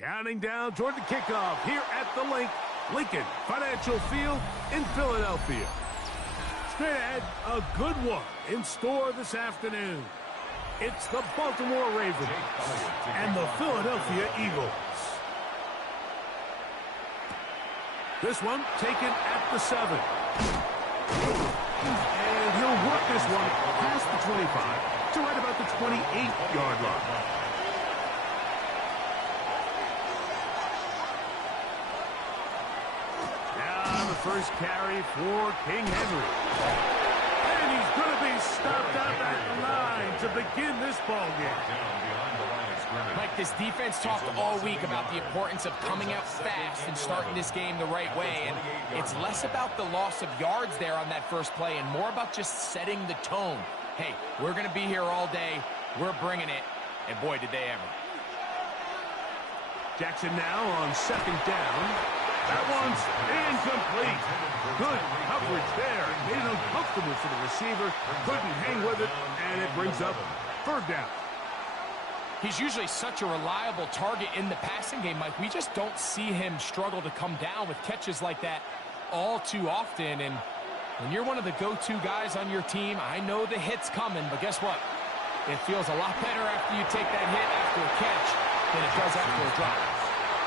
Counting down toward the kickoff here at the Lincoln Financial Field in Philadelphia. Straight ahead, a good one in store this afternoon. It's the Baltimore Ravens and the Philadelphia Eagles. This one taken at the 7. And he'll work this one past the 25 to right about the 28-yard line. First carry for King Henry. And he's going to be stopped up at the 9 to begin this ball game. Mike, this defense talked all week about the importance of coming out fast and starting this game the right way. And it's less about the loss of yards there on that first play and more about just setting the tone. Hey, we're going to be here all day. We're bringing it. And boy, did they ever. Jackson now on second down. That one's incomplete. Good coverage there. Made it uncomfortable for the receiver. Couldn't hang with it, and it brings up third down. He's usually such a reliable target in the passing game, Mike. We just don't see him struggle to come down with catches like that all too often. And when you're one of the go-to guys on your team, I know the hit's coming, but guess what? It feels a lot better after you take that hit after a catch than it does after a drop.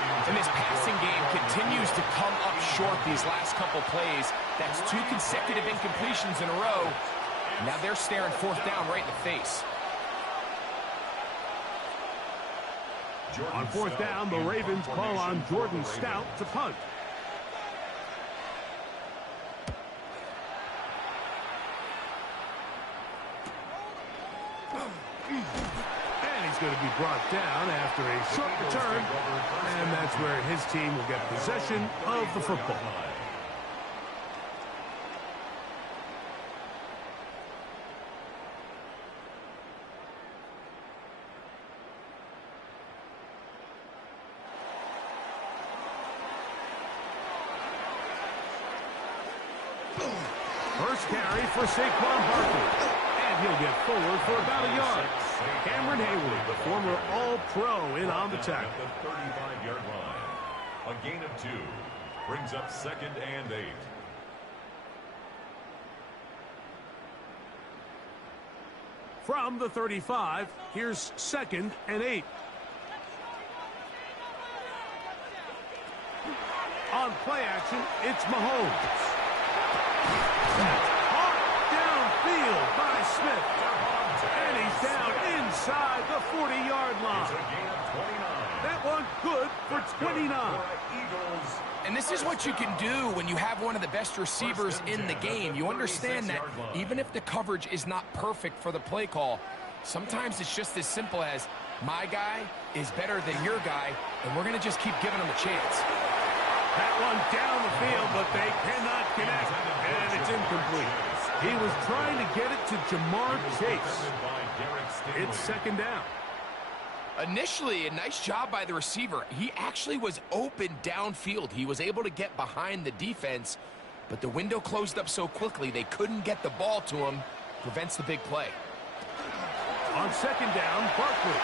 And this passing game continues to come up short these last couple plays. That's 2 consecutive incompletions in a row. Now they're staring fourth down right in the face. On fourth down, the Ravens call on Jordan Stout to punt. Going to be brought down after a short return, and that's where his team will get possession of the football. First carry for Saquon Barkley. And he'll get forward for about a yard. Cameron Hayward, the former All-Pro, in on the tackle. The 35-yard line. A gain of 2 brings up 2nd and 8. From the 35, here's 2nd and 8. On play action, it's Mahomes. That's hard downfield by Smith. And he's down inside the 40-yard line. That one good for 29. And this is what you can do when you have one of the best receivers in the game. You understand that even if the coverage is not perfect for the play call, sometimes it's just as simple as my guy is better than your guy, and we're going to just keep giving him a chance. That one down the field, but they cannot connect, and it's incomplete. He was trying to get it to Jamar Chase. It's 2nd down. Initially, a nice job by the receiver. He actually was open downfield. He was able to get behind the defense, but the window closed up so quickly they couldn't get the ball to him. Prevents the big play. On 2nd down, Barkley.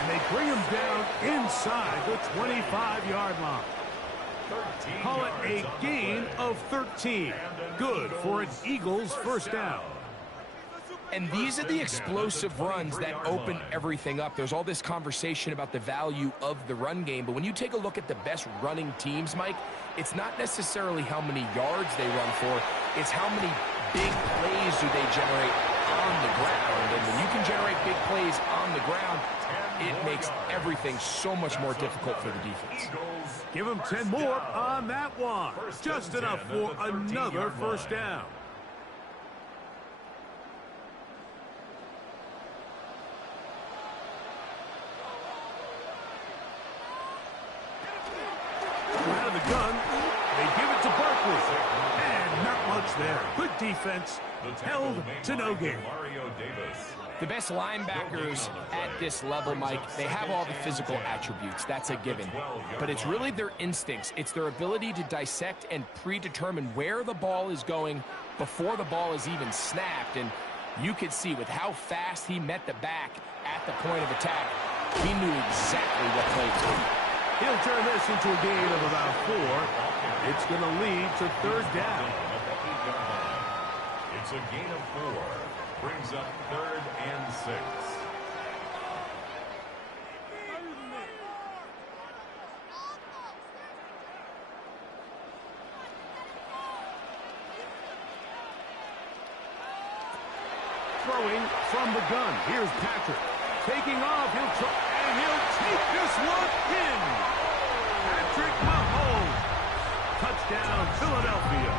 And they bring him down inside the 25-yard line. Call it a gain of 13. Good for an Eagles first down. And these are the explosive runs that open everything up. There's all this conversation about the value of the run game, but when you take a look at the best running teams, Mike, it's not necessarily how many yards they run for, it's how many big plays do they generate on the ground. And when you can generate big plays on the ground, it makes everything so much more difficult for the defense. Give him 10 more on that one. Just enough for another first down. Out of the gun, they give it to Barkley. And not much there. Good defense, held to no gain. The best linebackers at this level, Mike, they have all the physical attributes. That's a given. But it's really their instincts. It's their ability to dissect and predetermine where the ball is going before the ball is even snapped. And you could see with how fast he met the back at the point of attack, he knew exactly what play was going to be. He'll turn this into a gain of about 4. It's going to lead to third down. It's a gain of 4. Brings up 3rd and 6. Throwing from the gun. Here's Patrick. Taking off. He'll try, and he'll take this one in. Patrick Mahomes. Touchdown, Philadelphia.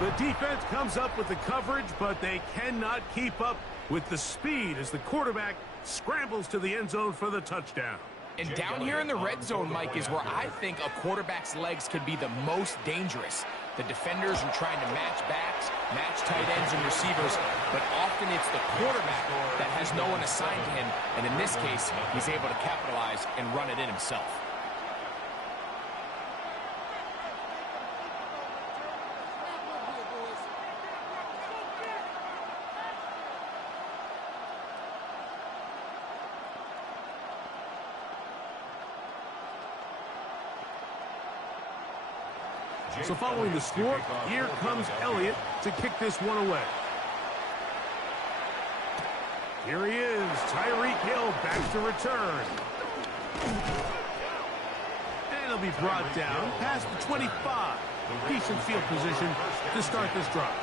The defense comes up with the coverage, but they cannot keep up with the speed as the quarterback scrambles to the end zone for the touchdown. And down here in the red zone, Mike, is where I think a quarterback's legs can be the most dangerous. The defenders are trying to match backs, match tight ends and receivers, but often it's the quarterback that has no one assigned to him, and in this case, he's able to capitalize and run it in himself. So following the score, here comes Elliott to kick this one away. Here he is, Tyreek Hill back to return. And he'll be brought down past the 25. Decent field position to start this drive.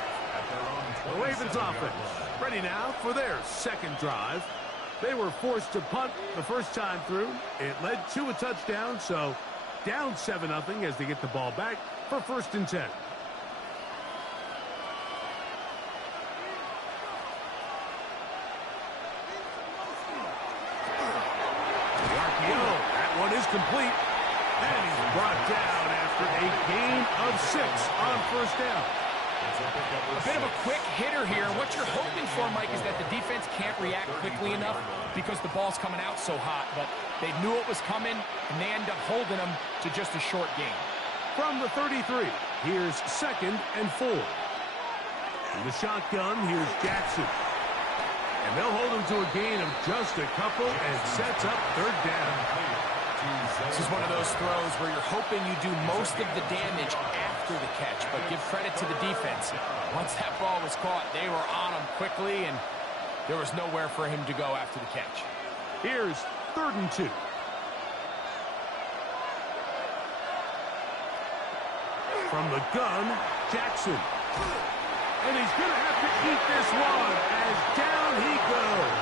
The Ravens offense ready now for their second drive. They were forced to punt the first time through. It led to a touchdown, so down 7-0 as they get the ball back for 1st and 10. The RPO, that one is complete. And he's brought down after a gain of 6 on 1st down. A bit of a quick hitter here. What you're hoping for, Mike, is that the defense can't react quickly enough because the ball's coming out so hot. But they knew it was coming, and they end up holding them to just a short gain. From the 33, here's 2nd and 4. In the shotgun, here's Jackson. And they'll hold him to a gain of just a couple and sets up 3rd down. This is one of those throws where you're hoping you do most of the damage after the catch, but give credit to the defense. Once that ball was caught, they were on him quickly, and there was nowhere for him to go after the catch. Here's 3rd and 2. From the gun, Jackson. And he's going to have to eat this one as down he goes.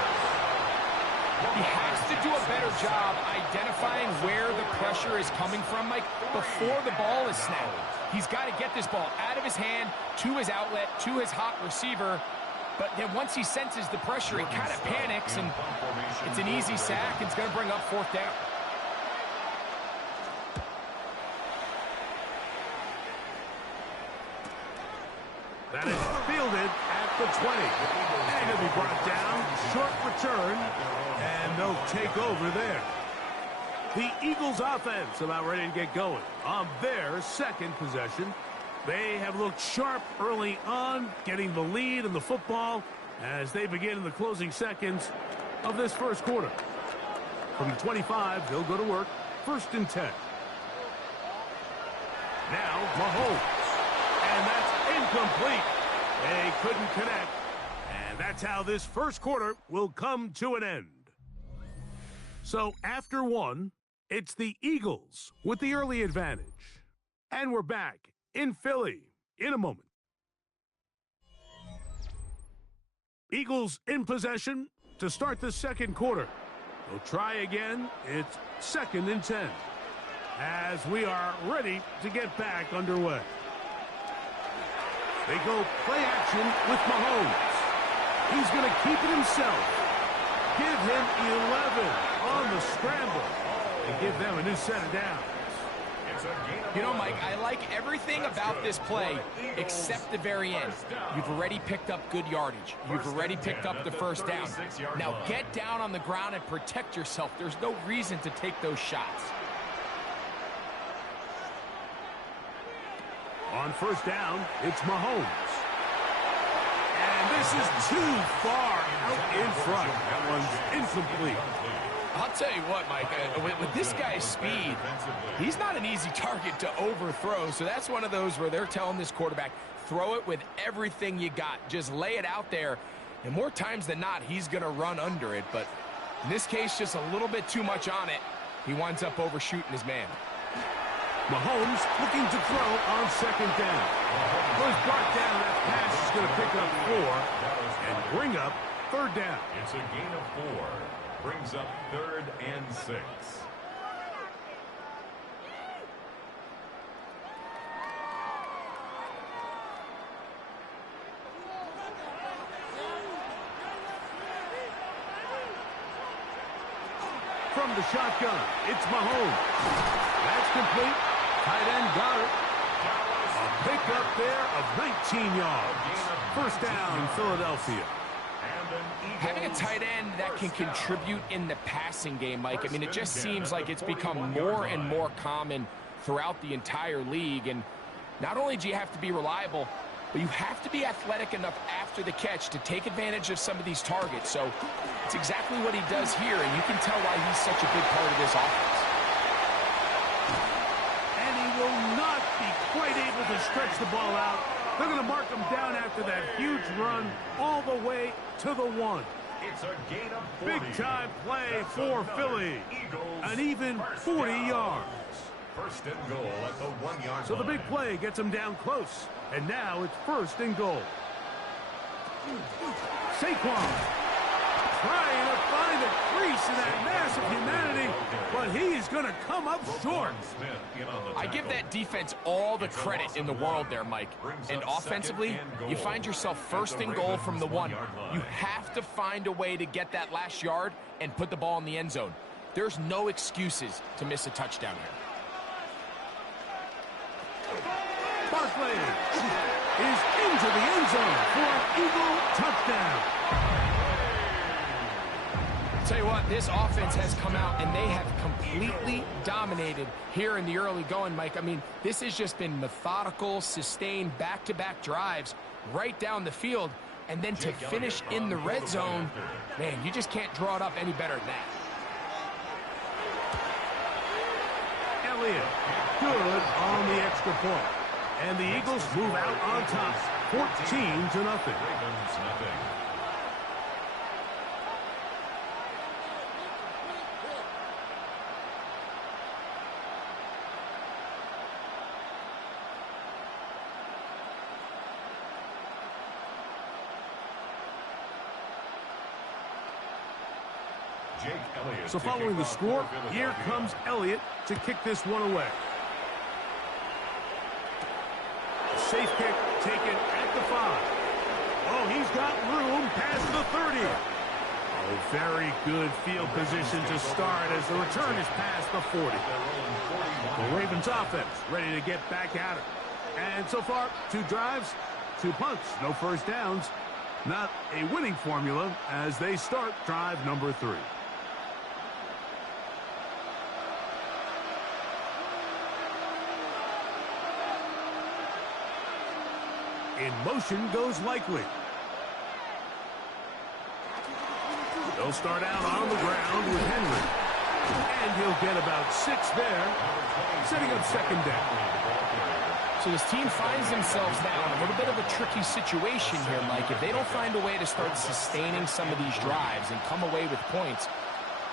He has to do a better job identifying where the pressure is coming from, Mike, before the ball is snapped. He's got to get this ball out of his hand, to his outlet, to his hot receiver. But then once he senses the pressure, he kind of panics, and it's an easy sack. It's going to bring up 4th down. That is fielded at the 20. And he'll be brought down. Short return. And they'll take over there. The Eagles offense about ready to get going on their 2nd possession. They have looked sharp early on, getting the lead in the football as they begin in the closing seconds of this 1st quarter. From the 25, they'll go to work. 1st and 10. Now, Mahomes. And that's incomplete. They couldn't connect. And that's how this 1st quarter will come to an end. So after 1, it's the Eagles with the early advantage. And we're back in Philly in a moment. Eagles in possession to start the second quarter. They'll try again. It's 2nd and 10. As we are ready to get back underway. They go play action with Mahomes. He's going to keep it himself. Give him 11 on the scramble and give them a new set of downs. You know, Mike, I like everything about this play except the very end. You've already picked up good yardage. You've already picked up the first down. Now get down on the ground and protect yourself. There's no reason to take those shots. On first down, it's Mahomes. And this is too far out in front. That one's incomplete. I'll tell you what, Mike, with this guy's speed, he's not an easy target to overthrow. So that's one of those where they're telling this quarterback, throw it with everything you got. Just lay it out there. And more times than not, he's going to run under it. But in this case, just a little bit too much on it. He winds up overshooting his man. Mahomes looking to throw on 2nd down. Was brought down. That pass is going to pick up 4 and bring up 3rd down. It's a gain of 4. Brings up 3rd and 6. From the shotgun, it's Mahomes. That's complete. Tight end got it. A pick up there of 19 yards. First down, Philadelphia. Having a tight end that can contribute in the passing game, Mike, I mean, it just seems like it's become more and more common throughout the entire league. And not only do you have to be reliable, but you have to be athletic enough after the catch to take advantage of some of these targets. So it's exactly what he does here, and you can tell why he's such a big part of this offense. And he will not be quite able to stretch the ball out. They're going to mark him down after that huge run all the way to the 1. It's a gain of 40. Big-time play for Philly. An even 40 yards. First and goal at the 1-yard line. So the big play gets him down close. And now it's 1st and goal. Saquon trying to find a crease in that mass of humanity, but he's going to come up short. I give that defense all the credit in the world there, Mike. And offensively, you find yourself 1st and goal from the 1. You have to find a way to get that last yard and put the ball in the end zone. There's no excuses to miss a touchdown here. Barkley is into the end zone for an Eagle touchdown. Tell you what, this offense has come out and they have completely dominated here in the early going, Mike. I mean, this has just been methodical, sustained, back-to-back drives right down the field. And then to finish in the red zone, man, you just can't draw it up any better than that. Elliott, good on the extra point. And the Eagles move out on top, 14-0. So following the score, here comes Elliott to kick this one away. Safe kick taken at the 5. Oh, he's got room past the 30. Oh, very good field position to start as the return is past the 40. The Ravens offense ready to get back at it. And so far, 2 drives, 2 punts, no first downs. Not a winning formula as they start drive number 3. In motion goes Likely. They'll start out on the ground with Henry. And he'll get about 6 there, setting up 2nd down. So this team finds themselves now in a little bit of a tricky situation here, Mike. If they don't find a way to start sustaining some of these drives and come away with points,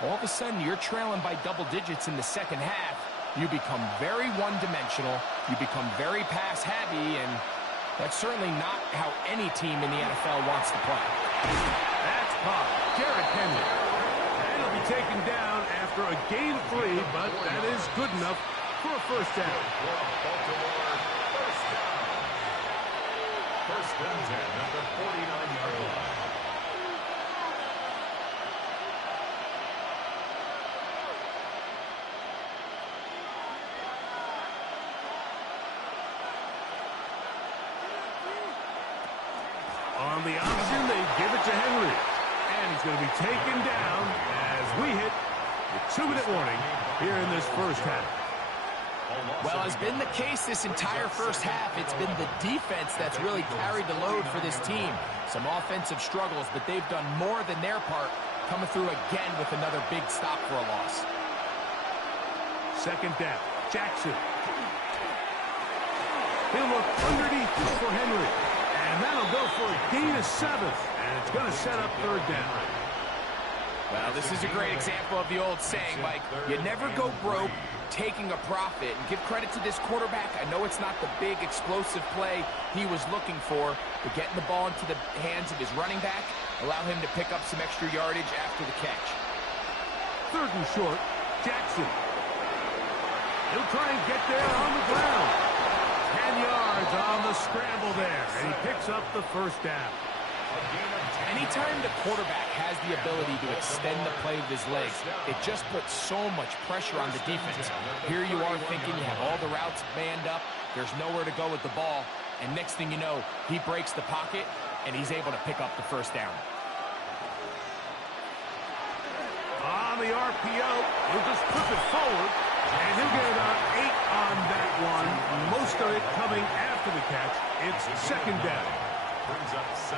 all of a sudden you're trailing by double digits in the second half. You become very one-dimensional. You become very pass-heavy, and that's certainly not how any team in the NFL wants to play. That's caught. Derrick Henry. And he'll be taken down after a gain of 3, but that is good enough for a first down. First down 10 at the 49-yard line. On the option, they give it to Henry. And he's going to be taken down as we hit the 2-minute warning here in this first half. Well, has been the case this entire first half. It's been the defense that's really carried the load for this team. Some offensive struggles, but they've done more than their part, coming through again with another big stop for a loss. Second down, Jackson. He'll look underneath for Henry. And that'll go for a gain of 7. And it's going to set up third down. Well, this is a great example of the old saying, Mike. You never go broke taking a profit. And give credit to this quarterback. I know it's not the big explosive play he was looking for, but getting the ball into the hands of his running back allow him to pick up some extra yardage after the catch. Third and short, Jackson. He'll try and get there on the ground. 10 yards on the scramble there, and he picks up the first down. Anytime the quarterback has the ability to extend the play with his legs, it just puts so much pressure on the defense. Here you are thinking you have all the routes manned up, there's nowhere to go with the ball, and next thing you know, he breaks the pocket, and he's able to pick up the first down. On the RPO, he'll just flip it forward, and he'll get about 8 on that one. Most of it coming after the catch. It's second down.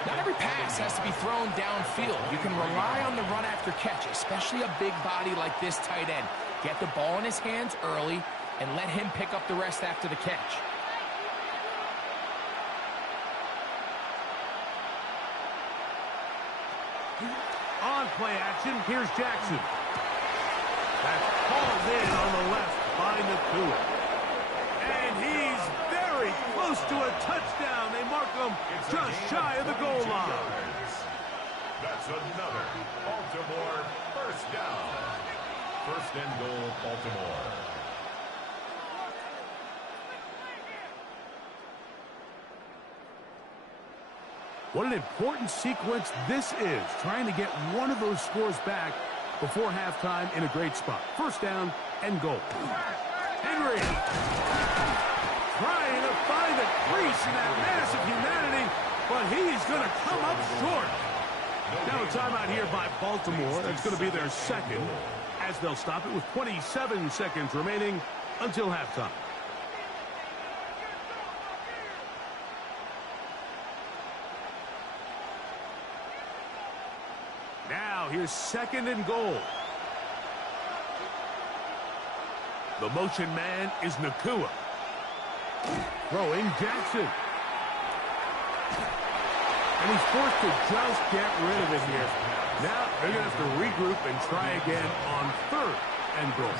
Not every pass has to be thrown downfield. You can rely on the run after catch, especially a big body like this tight end. Get the ball in his hands early and let him pick up the rest after the catch. On play action, here's Jackson. That's called in on the left by Nacua. And he's very close to a touchdown. They mark him just shy of the goal line. That's another Baltimore first down. First and goal, Baltimore. What an important sequence this is, trying to get one of those scores back before halftime in a great spot. First down and goal. Henry trying to find a crease in that mass of humanity, but he's going to come up short. Now a timeout here by Baltimore. That's going to be their second, as they'll stop it with 27 seconds remaining until halftime. Now here's second and goal. The motion man is Nacua. Throwing Jackson. And he's forced to just get rid of it here. Now they're going to have to regroup and try again on third and goal.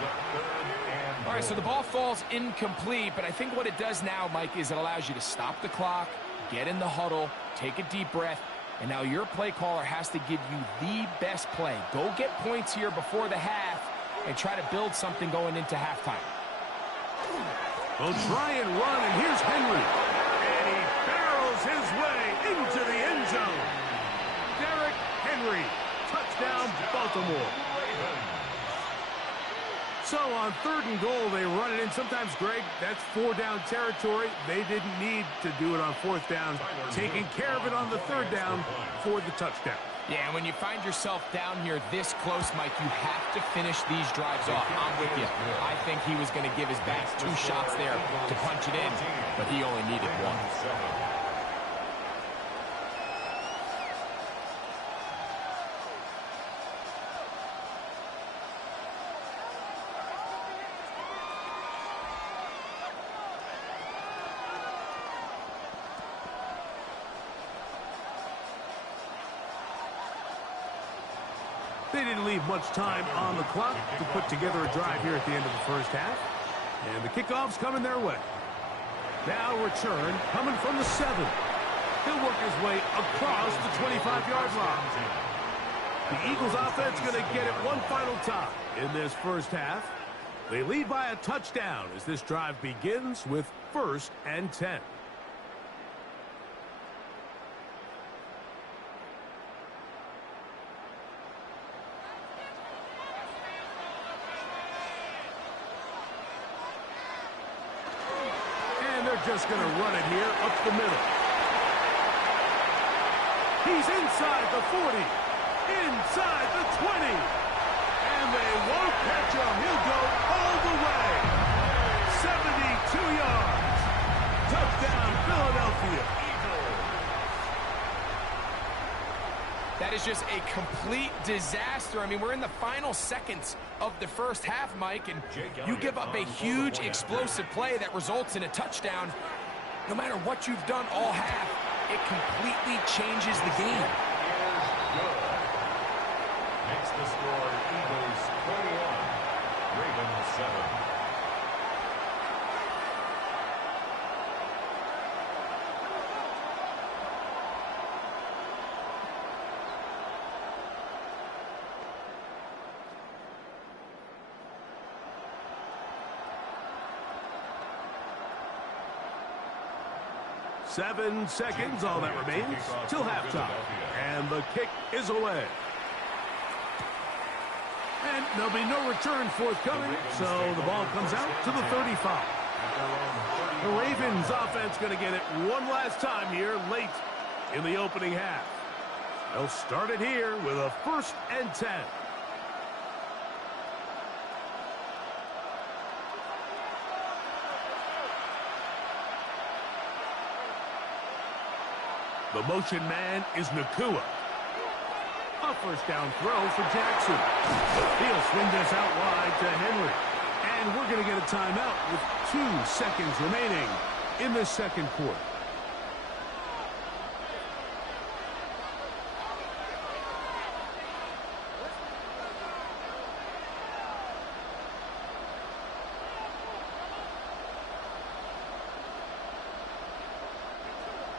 All right, so the ball falls incomplete, but I think what it does now, Mike, is it allows you to stop the clock, get in the huddle, take a deep breath, and now your play caller has to give you the best play. Go get points here before the half and try to build something going into halftime. They'll try and run, and here's Henry. And he barrels his way into the end zone. Derrick Henry, touchdown Baltimore. So on third and goal, they run it in. Sometimes, Greg, that's 4-down territory. They didn't need to do it on fourth down. Taking care of it on the third down for the touchdown. Yeah, and when you find yourself down here this close, Mike, you have to finish these drives off. I'm with you. I think he was going to give his backs 2 shots there to punch it in, but he only needed 1. They didn't leave much time on the clock to put together a drive here at the end of the first half. And the kickoff's coming their way. Now return coming from the 7. He'll work his way across the 25-yard line. The Eagles offense going to get it one final time in this first half. They lead by a touchdown as this drive begins with 1st and 10. And they're just going to run it here up the middle. He's inside the 40, inside the 20. And they won't catch him. He'll go all the way. 72 yards. Touchdown, Philadelphia. That is just a complete disaster. I mean, we're in the final seconds of the first half, Mike, and you give up a huge explosive play that results in a touchdown. No matter what you've done all half, it completely changes the game. Makes the score Eagles 21, Ravens 7. Seven seconds, all that remains, till halftime. And the kick is away. And there'll be no return forthcoming, so the ball comes out to the 35. The Ravens offense going to get it one last time here late in the opening half. They'll start it here with a 1st and 10. The motion man is Nacua. A 1st down throw for Jackson. He'll swing this out wide to Henry. And we're going to get a timeout with 2 seconds remaining in the second quarter.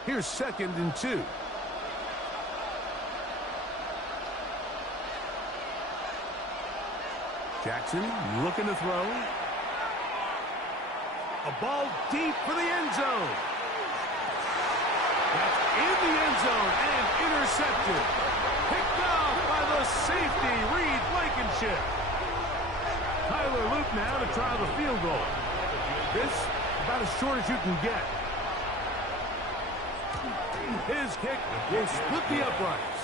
Here's 2nd and 2. Jackson looking to throw. A ball deep for the end zone. That's in the end zone and intercepted. Picked off by the safety, Reed Blankenship. Tyler Luke now to try the field goal. This about as short as you can get. His kick will split the uprights.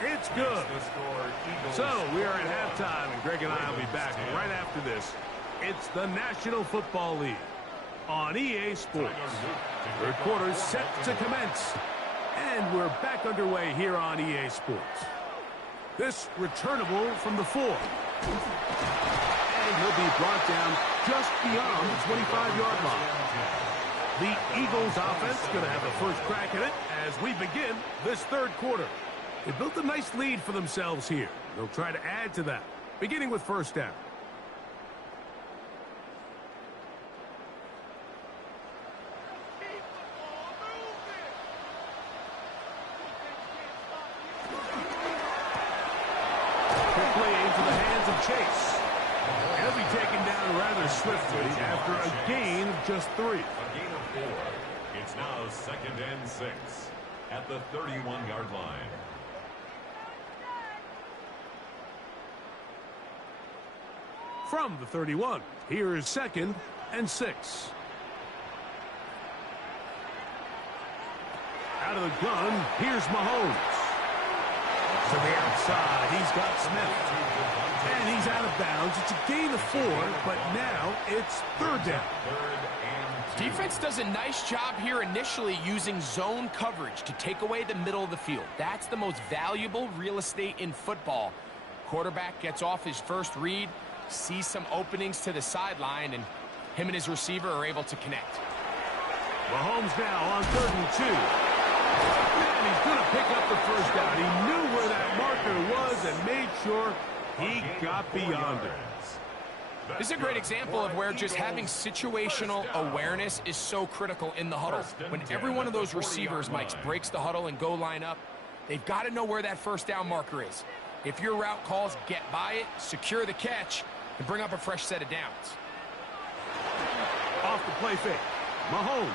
It's good. So we are at halftime, and Greg and I will be back right after this. It's the National Football League on EA Sports. Third quarter set to commence, and we're back underway here on EA Sports. This returnable from the 4. And he'll be brought down just beyond the 25-yard line. The Eagles offense going to have the first crack at it as we begin this third quarter. They built a nice lead for themselves here. They'll try to add to that, beginning with 1st down. Quickly into the hands of Chase. He'll be taken down rather swiftly after a gain of just 3. A gain of 4. It's now 2nd and 6 at the 31-yard line. From the 31, here is 2nd and 6. Out of the gun, here's Mahomes. To the outside, he's got Smith. And he's out of bounds. It's a gain of 4, but now it's 3rd down. Defense does a nice job here initially using zone coverage to take away the middle of the field. That's the most valuable real estate in football. Quarterback gets off his first read, sees some openings to the sideline, and him and his receiver are able to connect. Mahomes now on 3rd and 2. And he's going to pick up the first down. He knew where that marker was and made sure he got beyond it. This is a great example of where just having situational awareness is so critical in the huddle. When every one of those receivers, Mike, breaks the huddle and go line up, they've got to know where that first down marker is. If your route calls, get by it, secure the catch, and bring up a fresh set of downs. Off the play fake. Mahomes.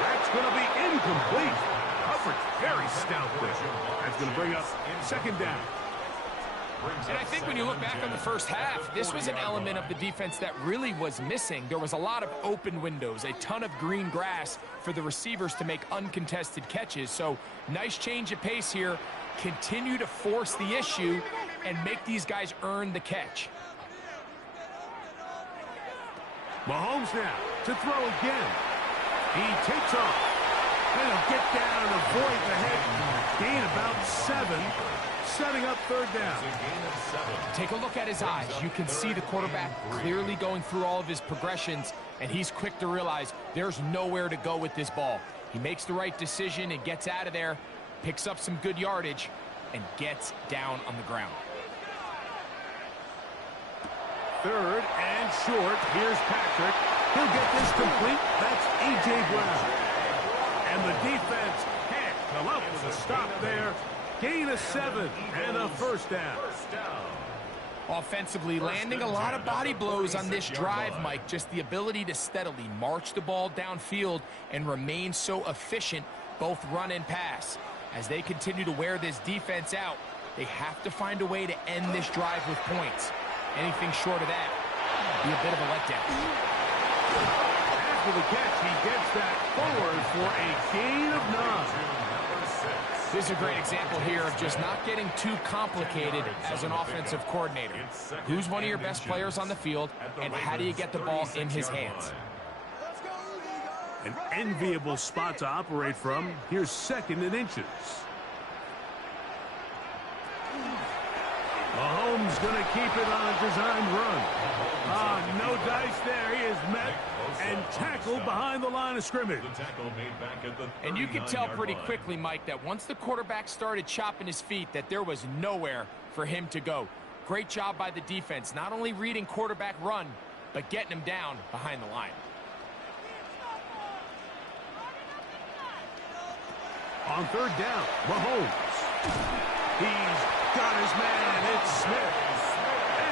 That's going to be incomplete. Coverage very stout there. That's going to bring up second down. And I think when you look back on the first half, this was an element of the defense that really was missing. There was a lot of open windows, a ton of green grass for the receivers to make uncontested catches. So nice change of pace here. Continue to force the issue and make these guys earn the catch. Mahomes now to throw again. He takes off. And he'll get down and avoid the hit. Gain about 7. Setting up third down. Take a look at his eyes. You can see the quarterback clearly going through all of his progressions, and he's quick to realize there's nowhere to go with this ball. He makes the right decision and gets out of there, picks up some good yardage, and gets down on the ground. Third and short. Here's Patrick. He'll get this complete. That's A.J. Brown. And the defense can't come up with a stop there. Gain of 7 and a first down. Offensively, landing a lot of body blows on this drive, Mike. Just the ability to steadily march the ball downfield and remain so efficient, both run and pass. As they continue to wear this defense out, they have to find a way to end this drive with points. Anything short of that would be a bit of a letdown. After the catch, he gets that forward for a gain of 9. This is a great example here of just not getting too complicated as an offensive coordinator. Who's one of your best players on the field, and how do you get the ball in his hands? An enviable spot to operate from. Here's 2nd and inches. Mahomes going to keep it on a designed run. No dice there. He is met and tackled behind the line of scrimmage. And you could tell pretty quickly, Mike, that once the quarterback started chopping his feet, that there was nowhere for him to go. Great job by the defense, not only reading quarterback run, but getting him down behind the line. On third down, Mahomes. He's got his man. It's Smith.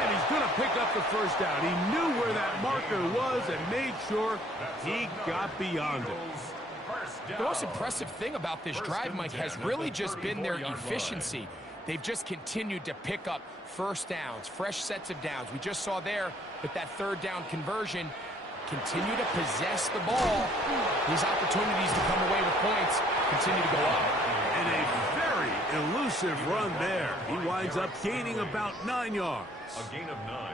And he's going to pick up the first down. He knew where that marker was and made sure he got beyond it. The most impressive thing about this drive, Mike, has really just been their efficiency. They've just continued to pick up first downs, fresh sets of downs. We just saw there with that third down conversion, continue to possess the ball. These opportunities to come away with points continue to go up. And a very elusive run there. He winds up gaining about 9 yards. A gain of 9.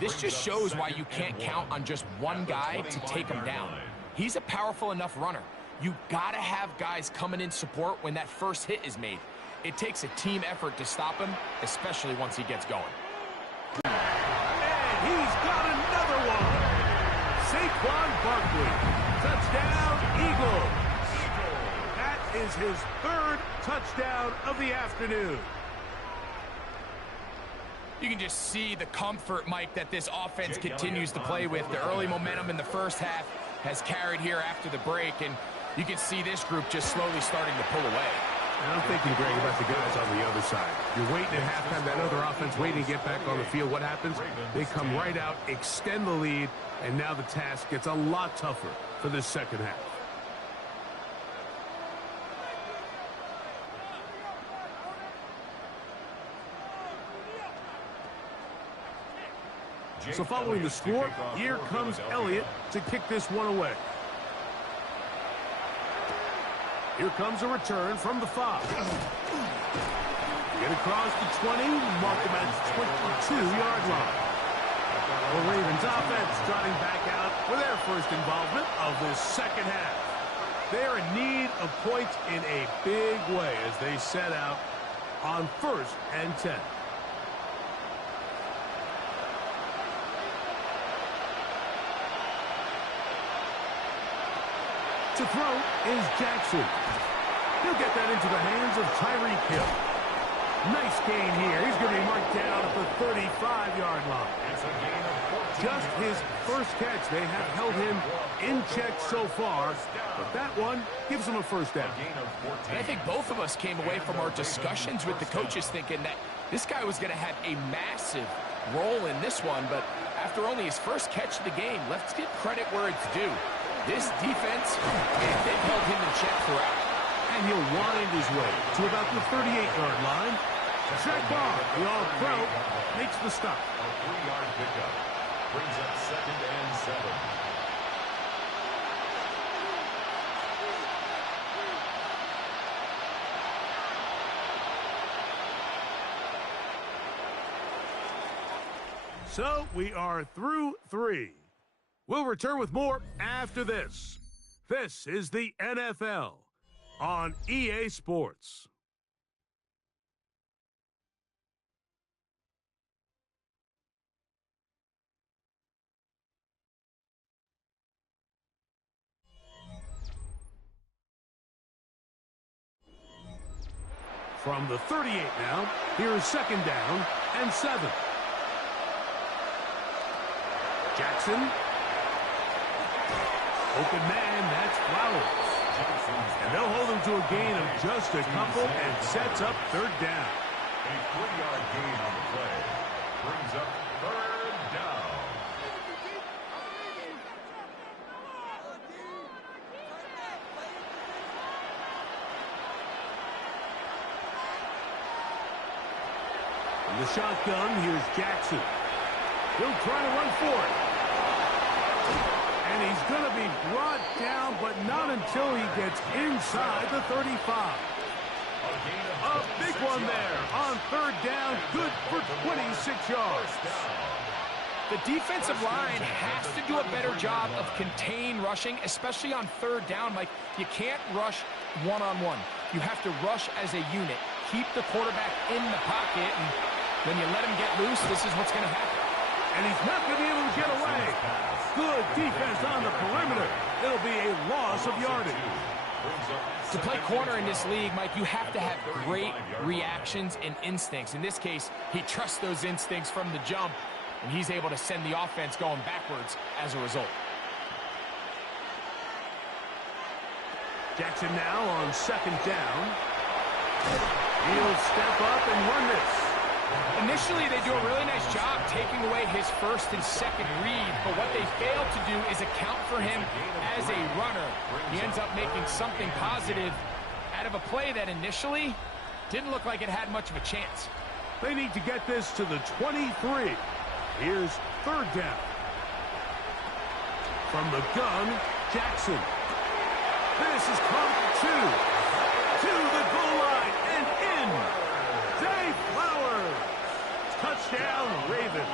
This just shows why you can't count on just one guy to take him down. He's a powerful enough runner. You gotta have guys coming in support when that first hit is made. It takes a team effort to stop him, especially once he gets going. And he's got another one. Saquon Barkley. Touchdown, Eagles. That is his 3rd touchdown of the afternoon. You can just see the comfort, Mike, that this offense continues to play with. The early momentum in the first half has carried here after the break, and you can see this group just slowly starting to pull away. I'm thinking, Greg, about the guys on the other side. You're waiting at halftime, that other offense waiting to get back on the field. What happens? They come right out, extend the lead, and now the task gets a lot tougher for this second half. So following the score, here comes Elliott to kick this one away. Here comes a return from the 5. Get across the 20, mark them at the 22-yard line. The Ravens offense trotting back out for their first involvement of this second half. They're in need of points in a big way as they set out on 1st and 10. To throw is Jackson. He'll get that into the hands of Tyreek Hill. Nice gain here. He's going to be marked down at the 35-yard line. It's a gain of 14 Just his first catch. They have held him in check so far, but that one gives him a first down. gain of 14. And I think both of us came away from our discussions with the coaches thinking that this guy was going to have a massive role in this one, but after only his first catch of the game, let's give credit where it's due. This defense, man, they've held him in check throughout. And he'll wind his way to about the 38-yard line. Zach Barr, the All-Pro, makes the stop. A 3-yard pickup brings up 2nd and 7. So we are through 3. We'll return with more after this. This is the NFL on EA Sports. From the 38 now, here is 2nd down and 7. Jackson. Open man, that's Flowers. And they'll hold him to a gain of just a couple and sets up 3rd down. A 3-yard gain on the play brings up 3rd down. In the shotgun, here's Jackson. He'll try to run for it. And he's going to be brought down, but not until he gets inside the 35. A big one there on 3rd down. Good for 26 yards. The defensive line has to do a better job of contain rushing, especially on 3rd down. Like, you can't rush one-on-one. You have to rush as a unit. Keep the quarterback in the pocket, and when you let him get loose, this is what's going to happen. And he's not going to be able to get away. Good defense on the perimeter. It'll be a loss of yardage. To play corner in this league, Mike, you have to have great reactions and instincts. In this case, he trusts those instincts from the jump, and he's able to send the offense going backwards as a result. Jackson now on 2nd down. He'll step up and run this. Initially, they do a really nice job taking away his 1st and 2nd read, but what they fail to do is account for him as a runner. He ends up making something positive out of a play that initially didn't look like it had much of a chance. They need to get this to the 23. Here's 3rd down. From the gun, Jackson. This is caught 2. To the goal line and in. Zay Flowers. Touchdown, Ravens.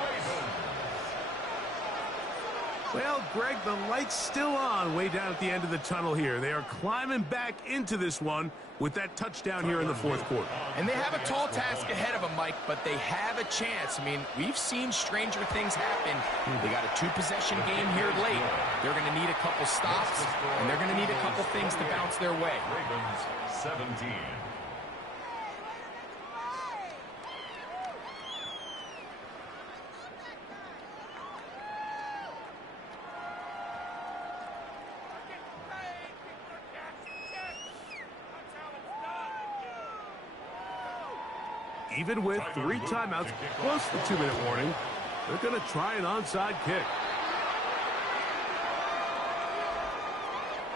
Well, Greg, the light's still on way down at the end of the tunnel here. They are climbing back into this one with that touchdown here in the 4th quarter. And they have a tall task ahead of them, Mike, but they have a chance. I mean, we've seen stranger things happen. They got a 2-possession game here late. They're going to need a couple stops, and they're going to need a couple things to bounce their way. Ravens 17. Even with 3 timeouts plus the 2-minute warning, they're going to try an onside kick.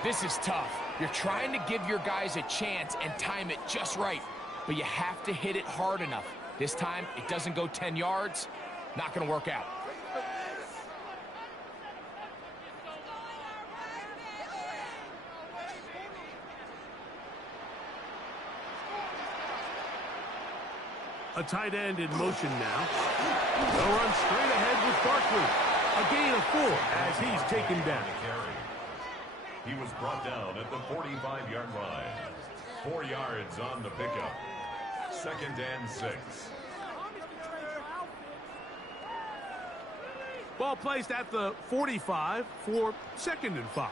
This is tough. You're trying to give your guys a chance and time it just right, but you have to hit it hard enough. This time, it doesn't go 10 yards. Not going to work out. A tight end in motion now. They'll run straight ahead with Barkley. A gain of 4 as he's taken down. He was brought down at the 45-yard line. 4 yards on the pickup. 2nd and 6. Ball placed at the 45 for 2nd and 5.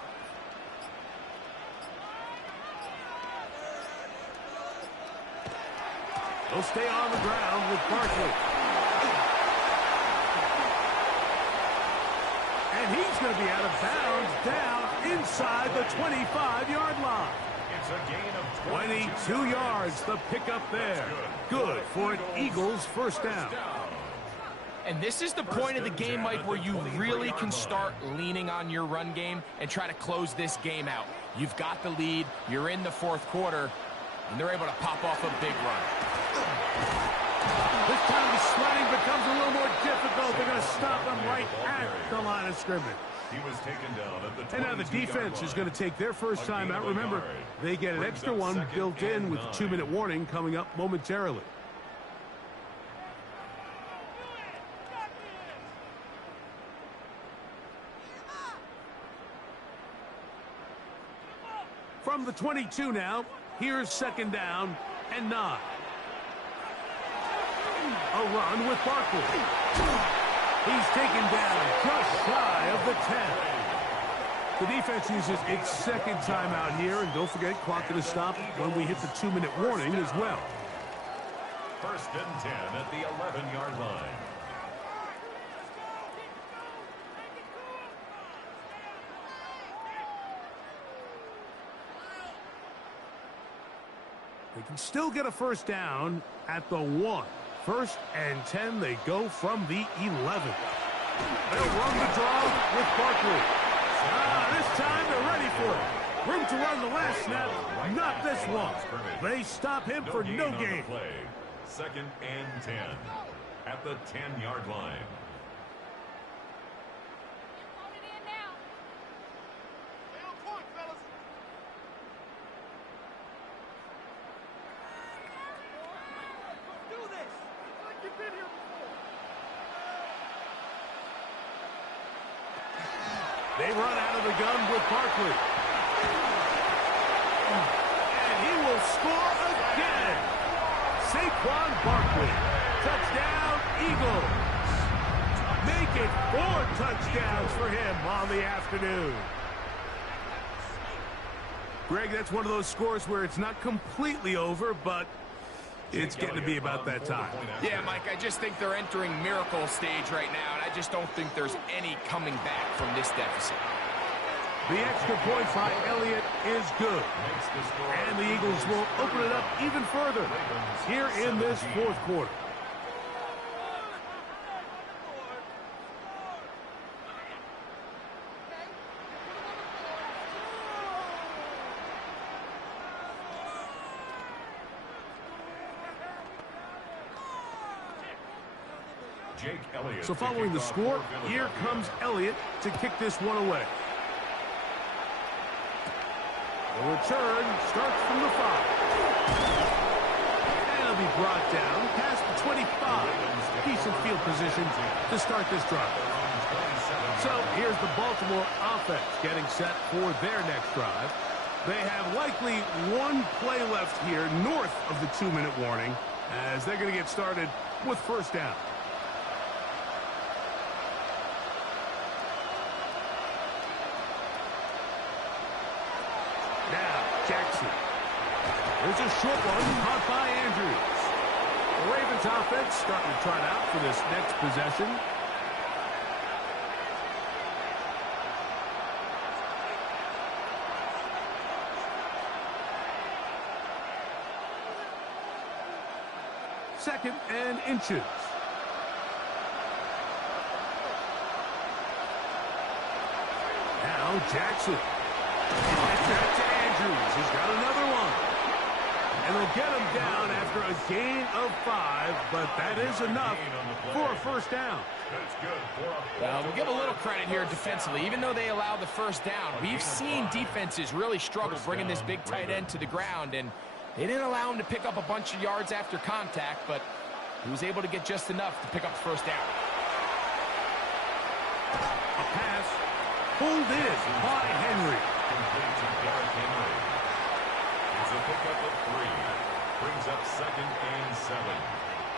He'll stay on the ground with Barkley. And he's going to be out of bounds down inside the 25-yard line. It's a gain of 22 yards, the pickup there. Good for an Eagles first down. And this is the point of the game, Mike, where you really can start leaning on your run game and try to close this game out. You've got the lead, you're in the fourth quarter, and they're able to pop off a big run. This time the sledding becomes a little more difficult. They're going to stop him right at the line of scrimmage. He was taken down at the And now the defense is going to take their first time out. Remember, they get an extra one built in with the 2-minute warning coming up momentarily. From the 22 now, here's second down and 9. A run with Barkley. He's taken down just shy of the 10. The defense uses its second timeout here, and don't forget, clock going to stop when we hit the 2-minute warning as well. First and 10 at the 11-yard line. They can still get a first down at the 1. First and 10, they go from the 11. They'll run the draw with Barkley. This time they're ready for it. Room to run the last snap, not this one. They stop him for no gain. Second and 10 at the 10-yard line. They run out of the gun with Barkley. And he will score again. Saquon Barkley. Touchdown, Eagles. Make it 4 touchdowns for him on the afternoon. Greg, that's one of those scores where it's not completely over, but it's getting to be about that time. Yeah, Mike, I just think they're entering miracle stage right now, and I just don't think there's any coming back from this deficit. The extra point by Elliott is good. And the Eagles will open it up even further here in this fourth quarter. So following the score, here comes Elliott to kick this one away. The return starts from the 5. And it'll be brought down past the 25. Decent field position to start this drive. So here's the Baltimore offense getting set for their next drive. They have likely one play left here north of the 2-minute warning as they're going to get started with first down. Jackson. There's a short one caught by Andrews. The Ravens offense starting to trot out for this next possession. Second and inches. Now Jackson. Gets back to Andrews. He's got another one. And they'll get him down after a gain of 5, but that is enough for a first down. We'll give a little credit here defensively. Even though they allowed the first down, we've seen defenses really struggle bringing this big tight end to the ground, and they didn't allow him to pick up a bunch of yards after contact, but he was able to get just enough to pick up the first down. A pass pulled in by Henry. It's a pickup of 3. Brings up second and 7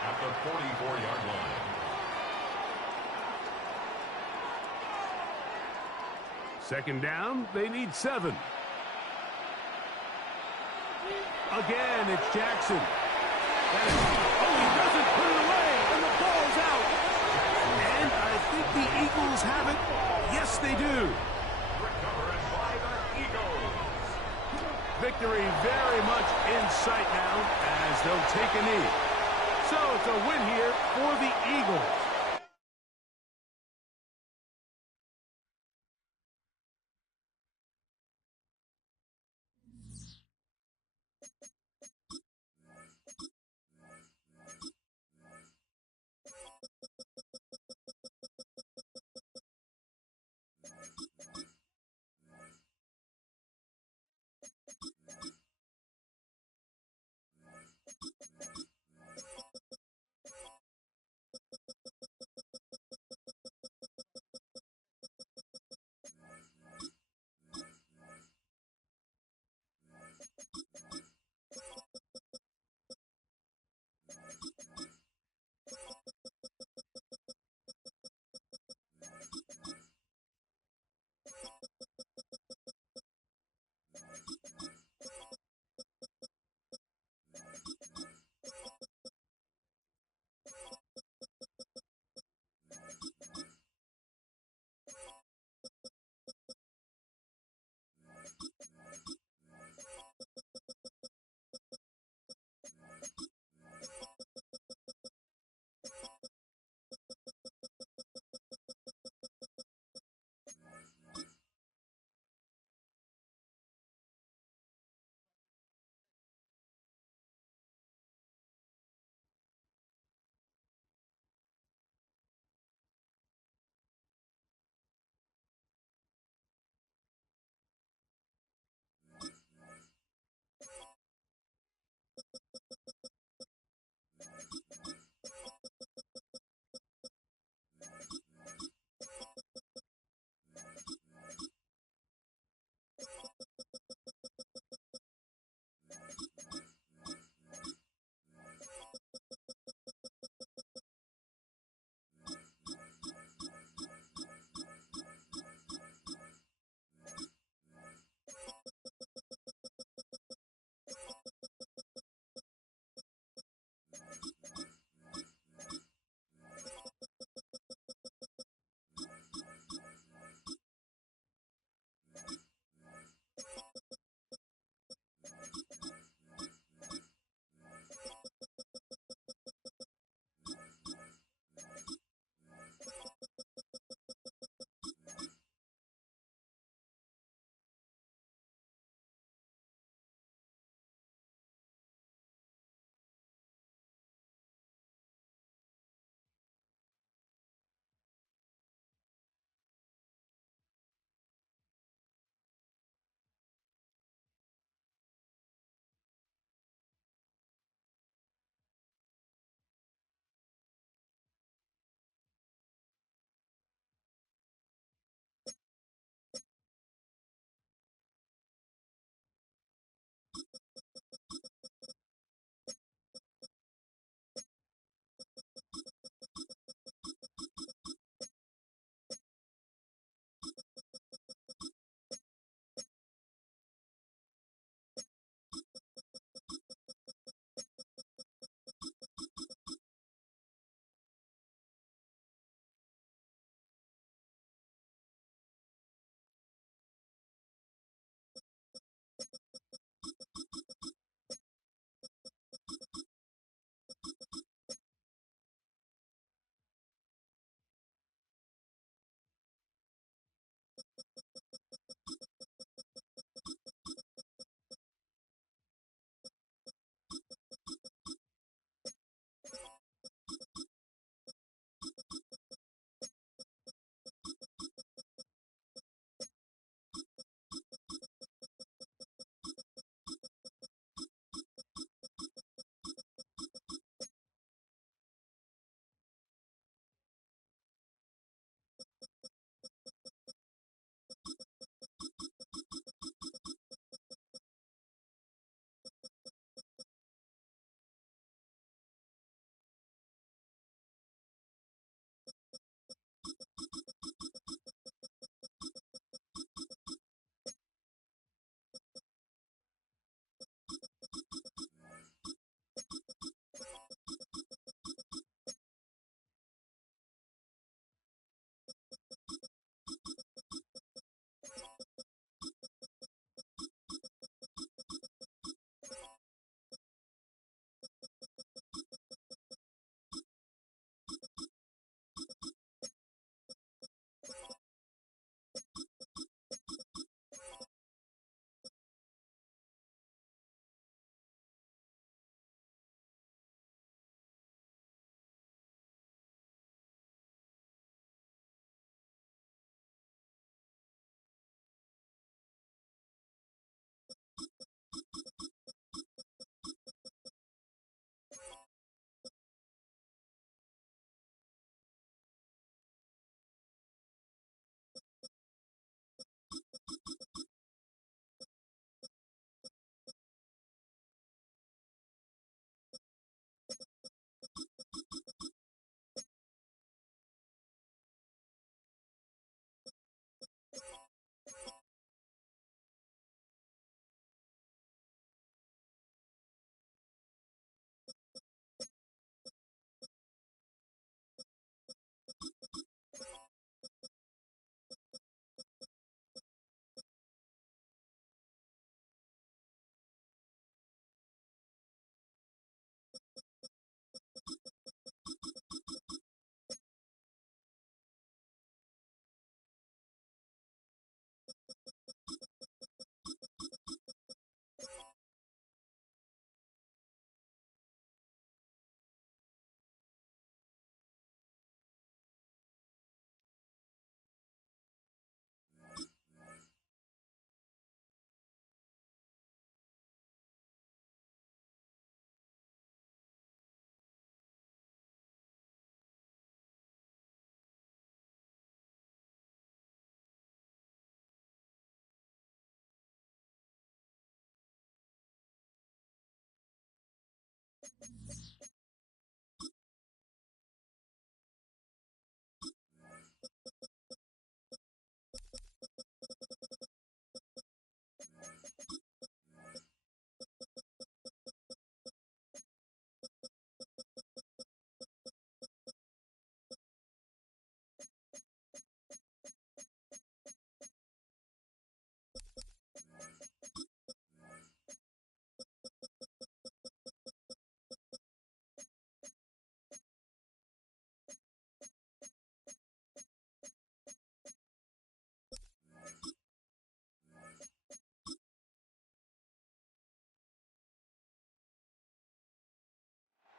at the 44-yard line. Second down, they need 7. Again, it's Jackson. That is, oh, he doesn't put it away, and the ball's out. And I think the Eagles have it. Yes, they do. Recovered by the Eagles. Victory very much in sight now as they'll take a knee. So it's a win here for the Eagles.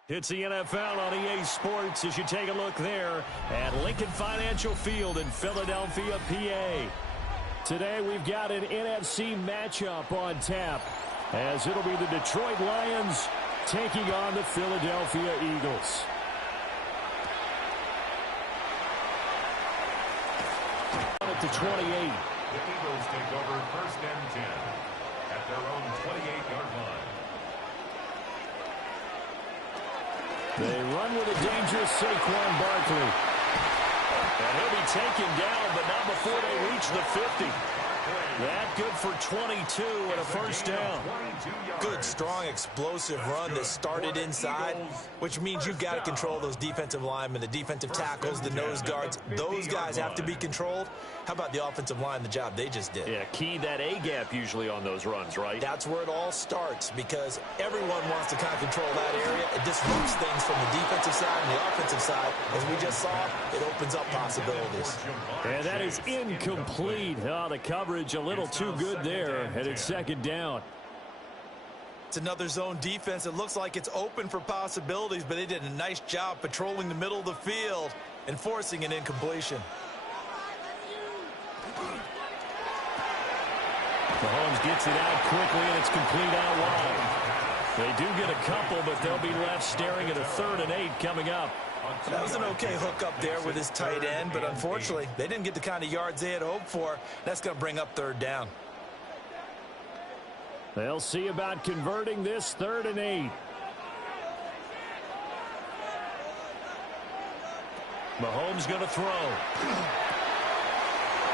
It's the NFL on EA Sports as you take a look there at Lincoln Financial Field in Philadelphia, PA. Today we've got an NFC matchup on tap as it'll be the Detroit Lions taking on the Philadelphia Eagles. At the 28. The Eagles take over 1st and 10 at their own 28-yard line. They run with a dangerous Saquon Barkley. And he'll be taken down, but not before they reach the 50. That good for 22 and a first down. Good, strong, explosive run that started inside, which means you've got to control those defensive linemen, the defensive tackles, the nose guards. Those guys have to be controlled. How about the offensive line, the job they just did? Yeah, key that A-gap usually on those runs, right? That's where it all starts because everyone wants to kind of control that area. It disrupts things from the defensive side and the offensive side. As we just saw, it opens up possibilities. And that is incomplete. Oh, the coverage a little too good there, and it's second down. It's another zone defense. It looks like it's open for possibilities, but they did a nice job patrolling the middle of the field and forcing an incompletion. Mahomes gets it out quickly, and it's complete out wide. They do get a couple, but they'll be left staring at a 3rd and 8 coming up. That was an okay hook up there with his tight end, but unfortunately, they didn't get the kind of yards they had hoped for. That's going to bring up 3rd down. They'll see about converting this 3rd and 8. Mahomes going to throw.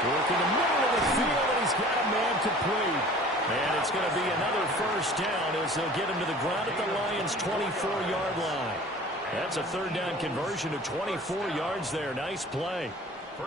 Work in the middle of the field, and he's got a man complete. And it's going to be another first down as they'll get him to the ground at the Lions' 24-yard line. That's a 3rd down conversion of 24 yards there. Nice play.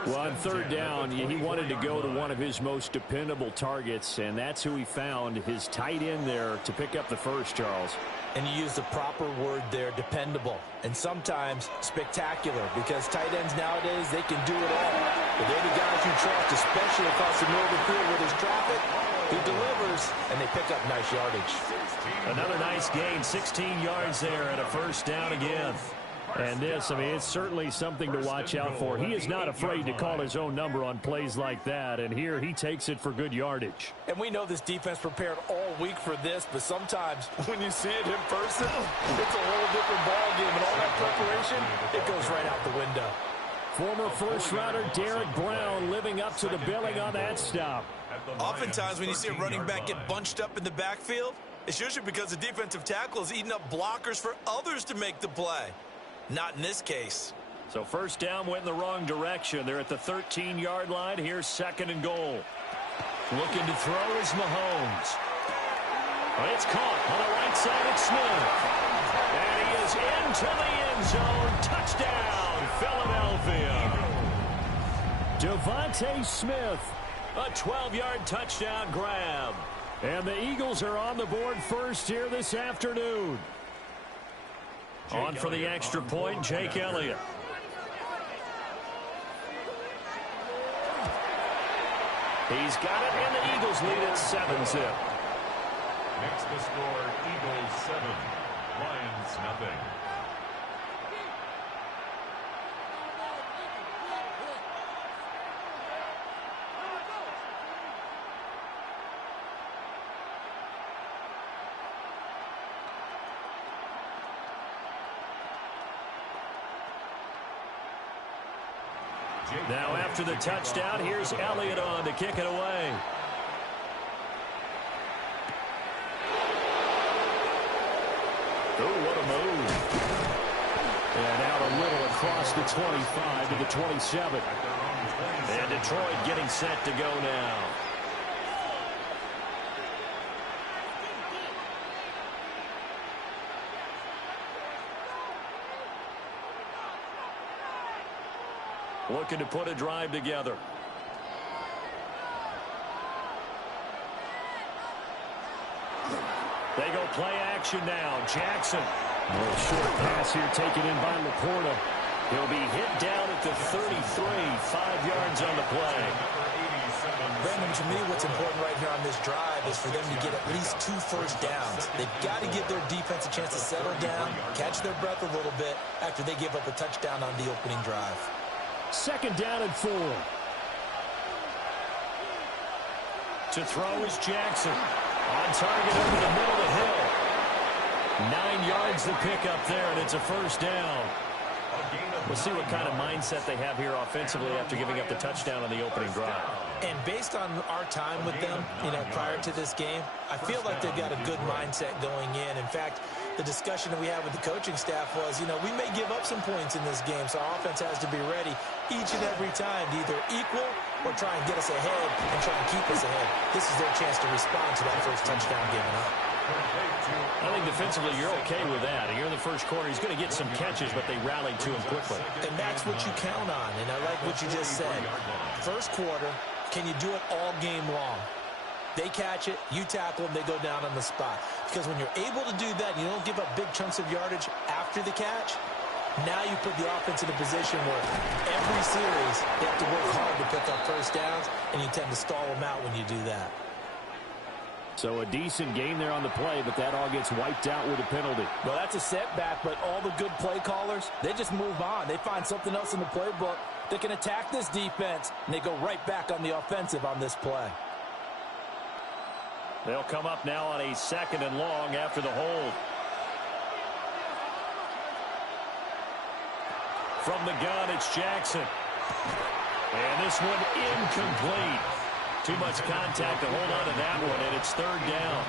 Well, on 3rd down, he wanted to go to one of his most dependable targets, and that's who he found, his tight end there, to pick up the first, Charles. And you use the proper word there, dependable, and sometimes spectacular, because tight ends nowadays, they can do it all. But they're the guys you trust, especially across the middle of the field where there's traffic. He delivers, and they pick up nice yardage. Another nice gain, 16 yards there, and a first down again. And this, I mean, it's certainly something to watch out for. He is not afraid to call his own number on plays like that, and here he takes it for good yardage. And we know this defense prepared all week for this, but sometimes when you see it in person, it's a whole different ballgame, and all that preparation, it goes right out the window. Former first-rounder Derek Brown living up to the billing on that stop. Oftentimes when you see a running back get bunched up in the backfield, it's usually because the defensive tackle is eating up blockers for others to make the play. Not in this case. So first down went in the wrong direction. They're at the 13-yard line. Here's 2nd and goal. Looking to throw is Mahomes. But it's caught on the right side of Smith. And he is into the end zone. Touchdown, Philadelphia. Devontae Smith, a 12-yard touchdown grab. And the Eagles are on the board first here this afternoon. On for the extra point, Jake Elliott. He's got it, and the Eagles lead at 7-zip. Makes the score Eagles 7, Lions nothing. Now after the touchdown, here's Elliott on to kick it away. Oh, what a move. And out a little across the 25 to the 27. And Detroit getting set to go now. Looking to put a drive together. They go play action now. Jackson. A little short pass here taken in by Laporta. He'll be hit down at the 33, 5 yards on the play. Brandon, to me, what's important right here on this drive is for them to get at least 2 first downs. They've got to give their defense a chance to settle down, catch their breath a little bit after they give up a touchdown on the opening drive. 2nd down and 4. To throw is Jackson. On target over the middle of the hill. 9 yards to pick up there, and it's a first down. We'll see what kind of mindset they have here offensively after giving up the touchdown on the opening drive. And based on our time with them, prior to this game, I feel like they've got a good mindset going in. In fact, the discussion that we had with the coaching staff was, we may give up some points in this game, so our offense has to be ready each and every time to either equal or try and get us ahead and try and keep us ahead. This is their chance to respond to that first touchdown given up. I think defensively you're okay with that. Here in the first quarter, he's going to get some catches, but they rallied to him quickly. And that's what you count on, and I like what you just said. First quarter, can you do it all game long? They catch it, you tackle them, they go down on the spot. Because when you're able to do that, and you don't give up big chunks of yardage after the catch, now you put the offense in a position where every series they have to work hard to pick up first downs, and you tend to stall them out when you do that. So a decent game there on the play, but that all gets wiped out with a penalty. Well, that's a setback, but all the good play callers, they just move on. They find something else in the playbook that can attack this defense, and they go right back on the offensive on this play. They'll come up now on a 2nd and long after the hold. From the gun, it's Jackson. And this one incomplete. Too much contact to hold on to that one, and it's 3rd down.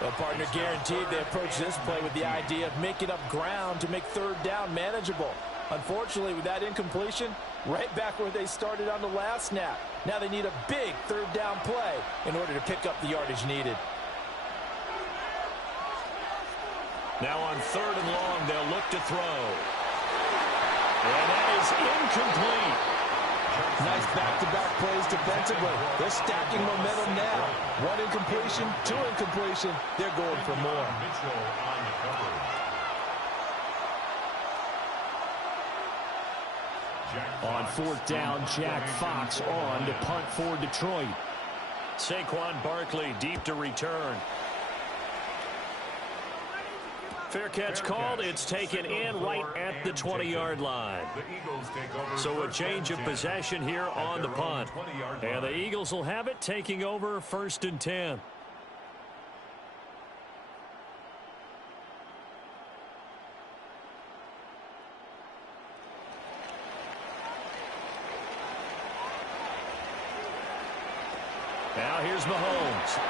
Well, partner, guaranteed they approach this play with the idea of making up ground to make 3rd down manageable. Unfortunately, with that incompletion, right back where they started on the last snap. Now they need a big 3rd down play in order to pick up the yardage needed. Now on 3rd and long, they'll look to throw. And that is incomplete. Nice back-to-back plays defensively. They're stacking momentum now. 1 incompletion, 2 incompletion. They're going for more. On 4th down, Jack Fox on to punt for Detroit. Saquon Barkley deep to return. Fair catch called. It's taken in right at the 20-yard line. So a change of possession here on the punt. And the Eagles will have it, taking over 1st and 10. Now here's Mahomes.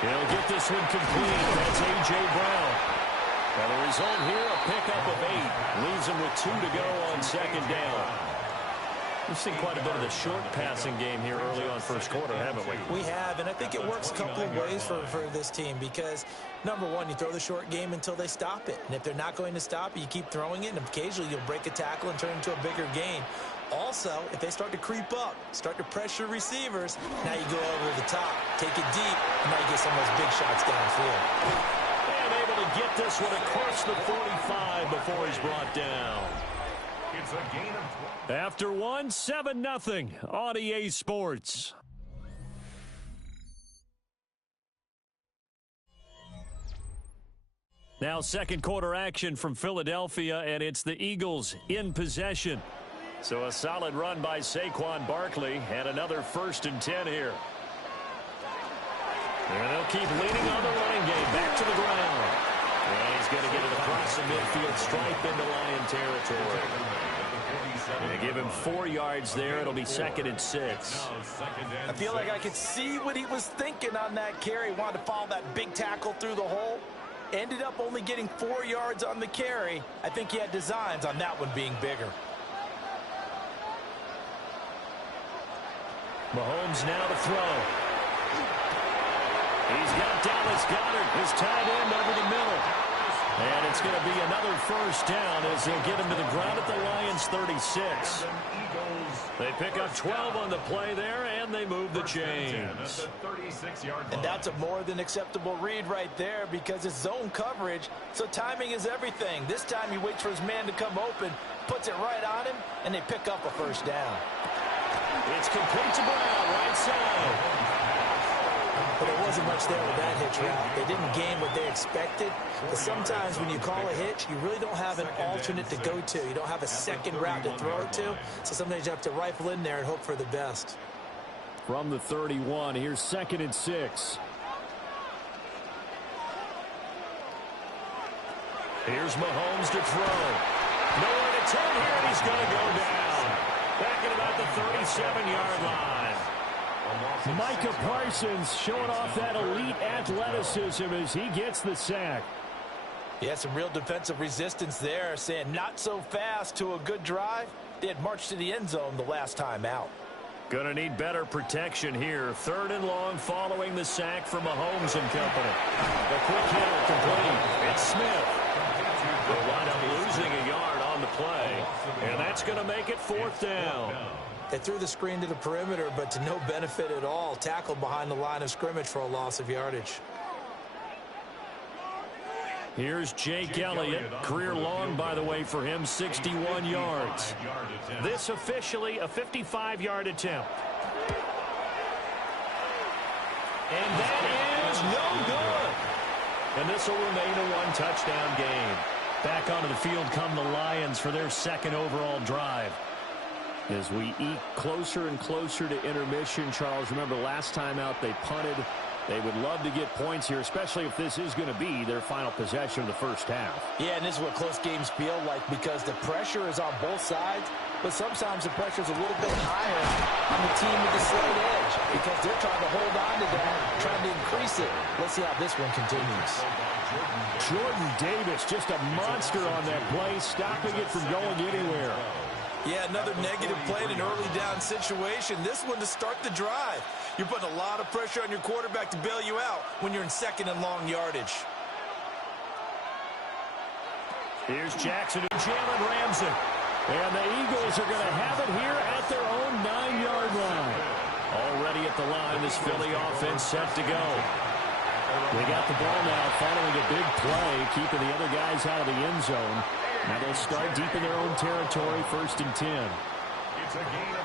He'll get this one complete. That's A.J. Brown. And the result here, a pickup of 8. Leaves him with 2 to go on 2nd down. We've seen quite a bit of the short passing game here early on first quarter, haven't we? We have, and I think it works a couple of ways for this team because, number one, you throw the short game until they stop it. And if they're not going to stop it, you keep throwing it, and occasionally you'll break a tackle and turn it into a bigger gain. Also, if they start to creep up, start to pressure receivers, now you go over the top, take it deep, and now you get some of those big shots downfield. Get this one across the 45 before he's brought down. It's a gain of 12. After 1, 7-0 on EA Sports. Now 2nd quarter action from Philadelphia, and it's the Eagles in possession. So a solid run by Saquon Barkley, and another 1st and 10 here. And they'll keep leaning on the running game back to the ground. And he's going to get it across the midfield stripe into Lion territory. They give him 4 yards there. It'll be 2nd and 6. I feel like I could see what he was thinking on that carry. He wanted to follow that big tackle through the hole. Ended up only getting 4 yards on the carry. I think he had designs on that one being bigger. Mahomes now to throw. He's got Dallas Goedert, his tight end, over the middle. And it's going to be another first down as they'll get him to the ground at the Lions' 36. They pick up 12 on the play there, and they move the chains. And that's a more than acceptable read right there because it's zone coverage, so timing is everything. This time he waits for his man to come open, puts it right on him, and they pick up a first down. It's complete to Brown, right side. But there wasn't much there with that hitch route. They didn't gain what they expected. But sometimes when you call a hitch, you really don't have an alternate to go to. You don't have a second route to throw it to. So sometimes you have to rifle in there and hope for the best. From the 31, here's 2nd and 6. Here's Mahomes to throw. Nowhere to turn here, and he's going to go down. Back at about the 37-yard line. Micah Parsons showing off that elite athleticism as he gets the sack. Yeah, some real defensive resistance there, saying not so fast to a good drive. They had marched to the end zone the last time out. Going to need better protection here. 3rd and long following the sack from Mahomes and company. The quick hitter complete. It's Smith. They'll wind up losing a yard on the play, and that's going to make it 4th down. They threw the screen to the perimeter, but to no benefit at all. Tackled behind the line of scrimmage for a loss of yardage. Here's Jake Elliott. Career long, by the way, for him, 61 yards. This officially a 55-yard attempt. And that is no good. And this will remain a one-touchdown game. Back onto the field come the Lions for their 2nd overall drive. As we eke closer and closer to intermission, Charles, remember last time out they punted. They would love to get points here, especially if this is going to be their final possession of the first half. Yeah, and this is what close games feel like because the pressure is on both sides, but sometimes the pressure is a little bit higher on the team with the slight edge because they're trying to hold on to that, trying to increase it. Let's see how this one continues. Jordan Davis, just a monster on that play, stopping it from going anywhere. Yeah, another negative play in an early down situation. This one to start the drive. You're putting a lot of pressure on your quarterback to bail you out when you're in 2nd and long yardage. Here's Jackson and Jalen Ramsey. And the Eagles are going to have it here at their own 9-yard line. Already at the line, this Philly offense set to go. They got the ball now following a big play, keeping the other guys out of the end zone. Now they'll start deep in their own territory, 1st and 10. It's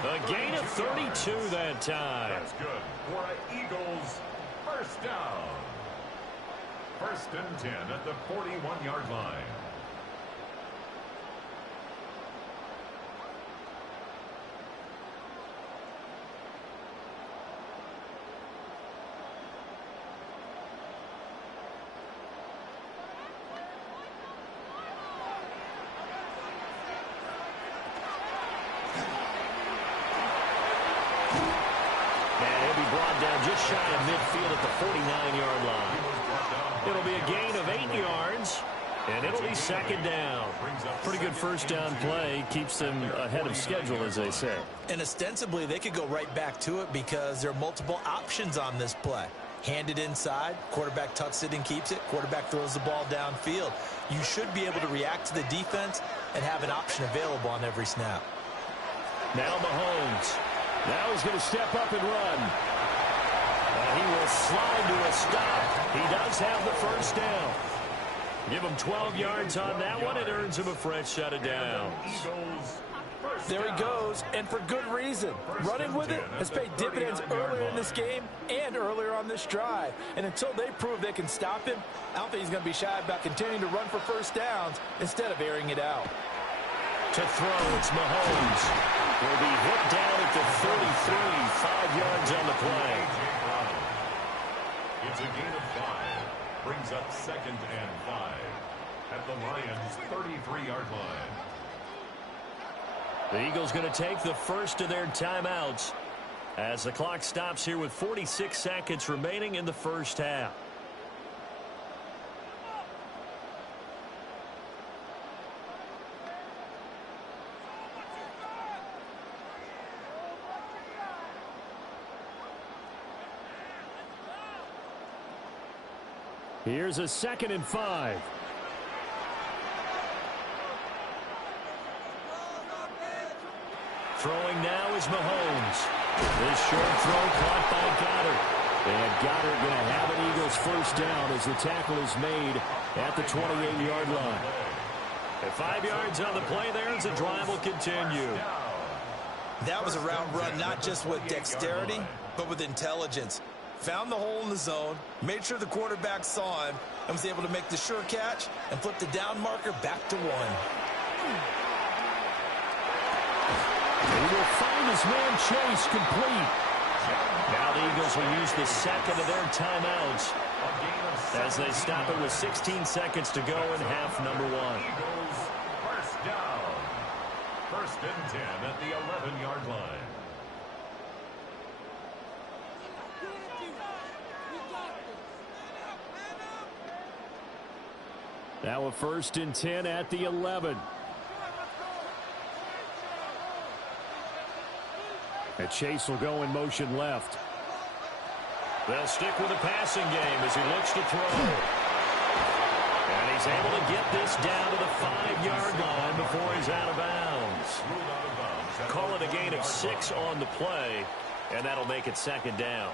A gain of 32 that time. That's good for an Eagles first down. 1st and 10 at the 41-yard line. Just shy of midfield at the 49-yard line. It'll be a gain of 8 yards, and it'll be 2nd down. Pretty good first down play. Keeps them ahead of schedule, as they say. And ostensibly, they could go right back to it because there are multiple options on this play. Hand it inside, quarterback tucks it and keeps it, quarterback throws the ball downfield. You should be able to react to the defense and have an option available on every snap. Now Mahomes. Now he's going to step up and run. He will slide to a stop. He does have the first down. Give him 12 yards on that one. It earns him a fresh set of downs. There he goes, and for good reason. Running with it has paid dividends earlier in this game and earlier on this drive. And until they prove they can stop him, I don't think he's going to be shy about continuing to run for first downs instead of airing it out. To throw, it's Mahomes. Will be hit down at the 33, 5 yards on the play. It's a gain of 5. Brings up 2nd and 5 at the Lions' 33-yard line. The Eagles going to take the first of their timeouts as the clock stops here with 46 seconds remaining in the first half. Here's a 2nd and 5. Throwing now is Mahomes. This short throw caught by Goddard. And Goddard going to have an Eagles first down as the tackle is made at the 28-yard line. At 5 yards on the play there as the drive will continue. That was a route run not just with dexterity, but with intelligence. Found the hole in the zone, made sure the quarterback saw him, and was able to make the sure catch and flip the down marker back to 1. He will find his man Chase complete. Now the Eagles will use the second of their timeouts as they stop it with 16 seconds to go in half number 1. Eagles first down. 1st and 10 at the 11-yard line. Now a 1st and 10 at the 11. And Chase will go in motion left. They'll stick with the passing game as he looks to throw. And he's able to get this down to the 5-yard line before he's out of bounds. Call it a gain of 6 on the play, and that'll make it 2nd down.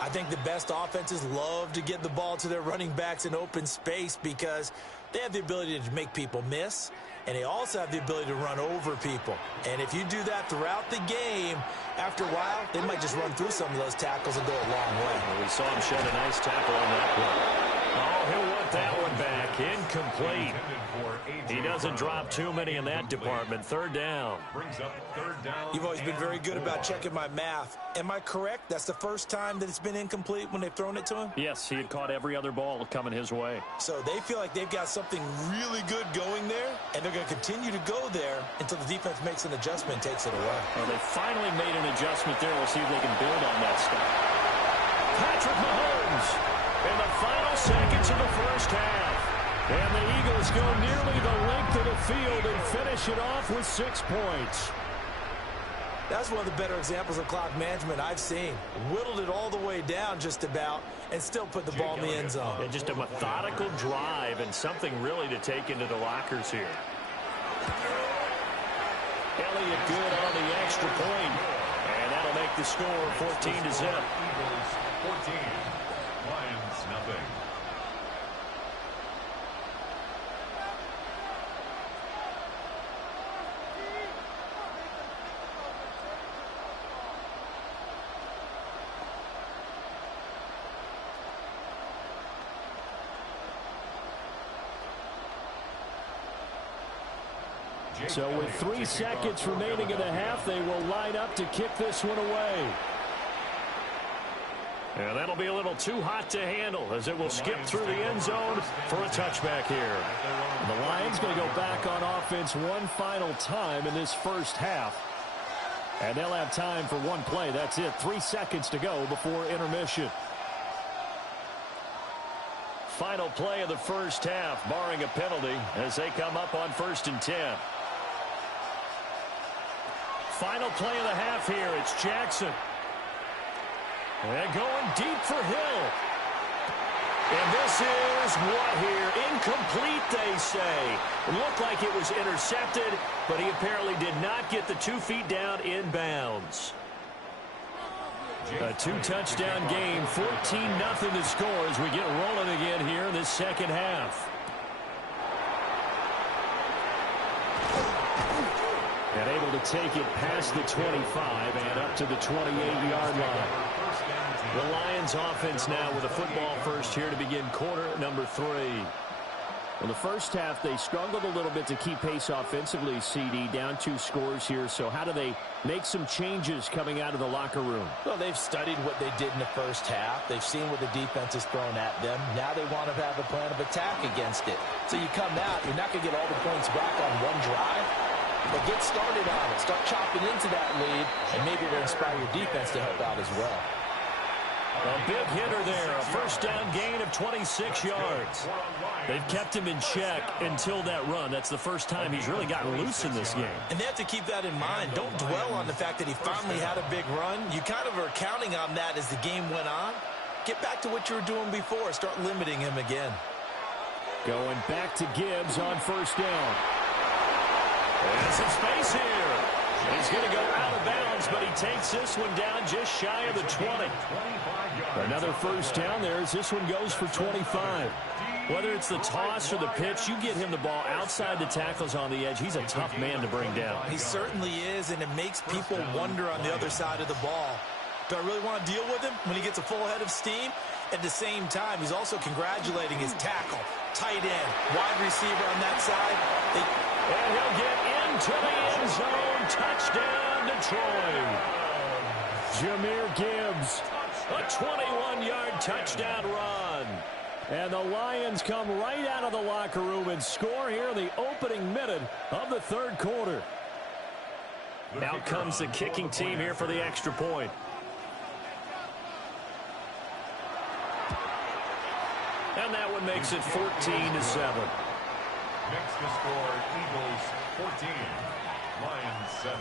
I think the best offenses love to get the ball to their running backs in open space because they have the ability to make people miss, and they also have the ability to run over people. And if you do that throughout the game, after a while, they might just run through some of those tackles and go a long way. Well, we saw him shed a nice tackle on that play. Oh, he'll want that one back. Incomplete. He doesn't drop too many in that department. 3rd down. You've always been very good about checking my math. Am I correct? That's the first time that it's been incomplete when they've thrown it to him? Yes, he had caught every other ball coming his way. So they feel like they've got something really good going there, and they're going to continue to go there until the defense makes an adjustment and takes it away. Well, they finally made an adjustment there. We'll see if they can build on that stuff. Patrick Mahomes in the final seconds of the 1st half. And the Eagles go nearly the length of the field and finish it off with 6 points. That's one of the better examples of clock management I've seen. Whittled it all the way down just about and still put the ball in the end zone. Yeah, just a methodical drive and something really to take into the lockers here. Elliott good on the extra point. And that'll make the score 14-0. Eagles 14. Lions nothing. So with 3 seconds remaining in the half, they will line up to kick this one away. And that'll be a little too hot to handle as it will skip through the end zone for a touchback here. And the Lions going to go back on offense one final time in this 1st half. And they'll have time for one play. That's it. 3 seconds to go before intermission. Final play of the 1st half, barring a penalty, as they come up on 1st and 10. Final play of the half here. It's Jackson. And going deep for Hill. And this is what here? Incomplete, they say. It looked like it was intercepted, but he apparently did not get the 2 feet down in bounds. A 2-touchdown game, 14-0 to score as we get rolling again here in this 2nd half. And able to take it past the 25 and up to the 28-yard line. The Lions offense now with a football first here to begin quarter number 3. In the 1st half, they struggled a little bit to keep pace offensively, CD, down 2 scores here. So how do they make some changes coming out of the locker room? Well, they've studied what they did in the 1st half. They've seen what the defense has thrown at them. Now they want to have a plan of attack against it. So you come out, you're not going to get all the points back on one drive, but get started on it. Start chopping into that lead, and maybe it'll inspire your defense to help out as well. A big hitter there, a 1st down gain of 26 yards. They've kept him in check until that run. That's the first time he's really gotten loose in this game. And they have to keep that in mind. Don't dwell on the fact that he finally had a big run. You kind of are counting on that as the game went on. Get back to what you were doing before. Start limiting him again. Going back to Gibbs on 1st down. There's some space here. He's going to go out of bounds, but he takes this one down just shy of the 20. Another first down there as this one goes for 25. Whether it's the toss or the pitch, you get him the ball outside the tackles on the edge. He's a tough man to bring down. He certainly is, and it makes people wonder on the other side of the ball. Do I really want to deal with him when he gets a full head of steam? At the same time, he's also congratulating his tackle, tight end, wide receiver on that side. And he'll get into the end zone. Touchdown, Detroit. Jahmyr Gibbs, a 21-yard touchdown run. And the Lions come right out of the locker room and score here in the opening minute of the third quarter. Out comes the kicking team here for the extra point. And that one makes it 14-7. Next to score, Eagles 14, Lions 7.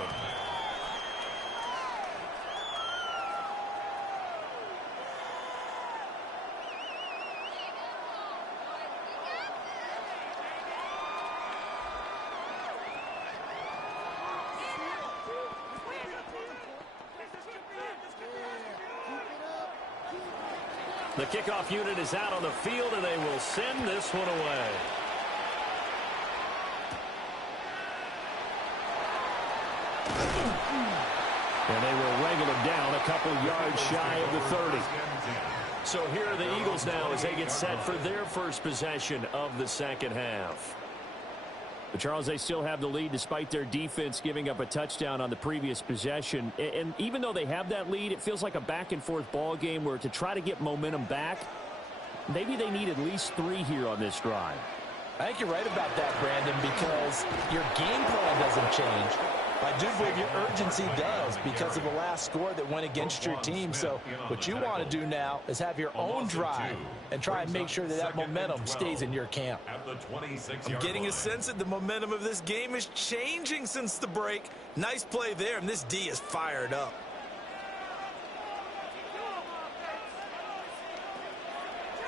The kickoff unit is out on the field, and they will send this one away. And they will wrangle him down a couple yards shy of the 30. So here are the Eagles now as they get set for their first possession of the second half. But Charles, they still have the lead despite their defense giving up a touchdown on the previous possession. And even though they have that lead, it feels like a back-and-forth ball game where to try to get momentum back, maybe they need at least 3 here on this drive. I think you're right about that, Brandon, because your game plan doesn't change. I do believe your urgency does because of the last score that went against your team. So what you want to do now is have your own drive and try and make sure that that momentum stays in your camp. I'm getting a sense that the momentum of this game is changing since the break. Nice play there, and this D is fired up.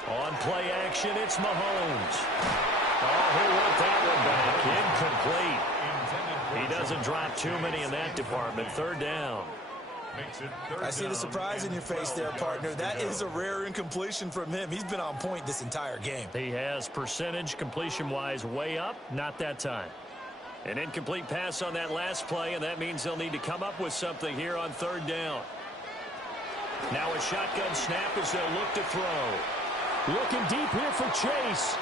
On play action, it's Mahomes. Oh, he'll work that one back. Incomplete. He doesn't drop too many in that department. Third down. I see the surprise in your face there, partner. That is a rare incompletion from him. He's been on point this entire game. He has percentage completion-wise way up. Not that time. An incomplete pass on that last play, and that means they'll need to come up with something here on third down. Now a shotgun snap as they'll look to throw. Looking deep here for Chase.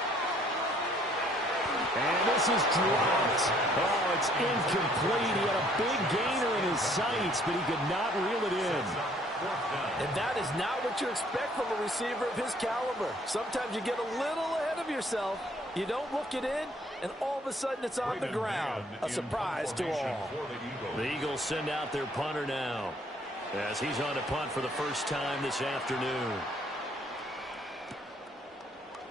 And this is dropped. Oh, it's incomplete. He had a big gainer in his sights, but he could not reel it in. And that is not what you expect from a receiver of his caliber. Sometimes you get a little ahead of yourself. You don't look it in, and all of a sudden it's on the ground. A surprise to all. The Eagles send out their punter now as he's on to punt for the first time this afternoon.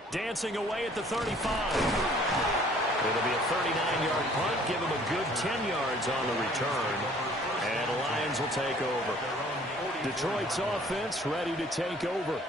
Dancing away at the 35. It'll be a 39-yard punt, give him a good 10 yards on the return. And the Lions will take over. Detroit's offense ready to take over.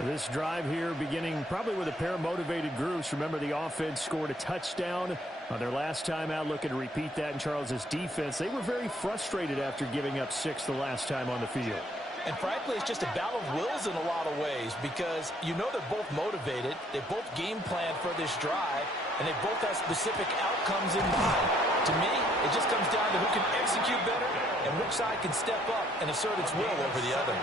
This drive here beginning probably with a pair of motivated groups. Remember, the offense scored a touchdown on their last time out. Looking to repeat that in Charles's defense. They were very frustrated after giving up 6 the last time on the field. And frankly, it's just a battle of wills in a lot of ways because you know they're both motivated. They both game plan for this drive, and they both have specific outcomes in mind. To me, it just comes down to who can execute better and which side can step up and assert its will over the other.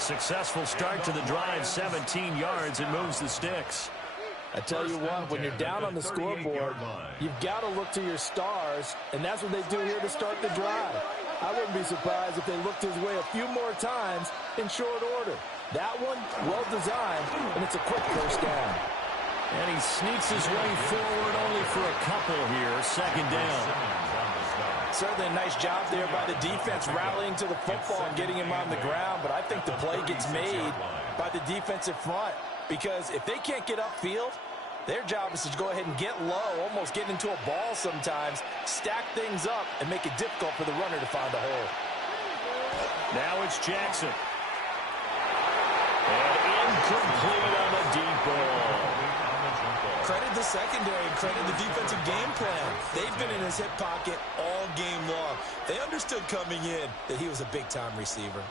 Successful start to the drive, 17 yards. It moves the sticks. I tell you what, when you're down on the scoreboard, you've got to look to your stars, and that's what they do here to start the drive. I wouldn't be surprised if they looked his way a few more times in short order. That one, well designed, and it's a quick first down. And he sneaks his way forward only for a couple here. Second down. Certainly a nice job there by the defense rallying to the football and getting him on the ground, but I think the play gets made by the defensive front because if they can't get upfield, their job is to go ahead and get low, almost get into a ball sometimes, stack things up, and make it difficult for the runner to find a hole. Now it's Jackson. And incomplete on the deep ball. Credit to the secondary and credit the defensive game plan. They've been in his hip pocket all game long. They understood coming in that he was a big-time receiver.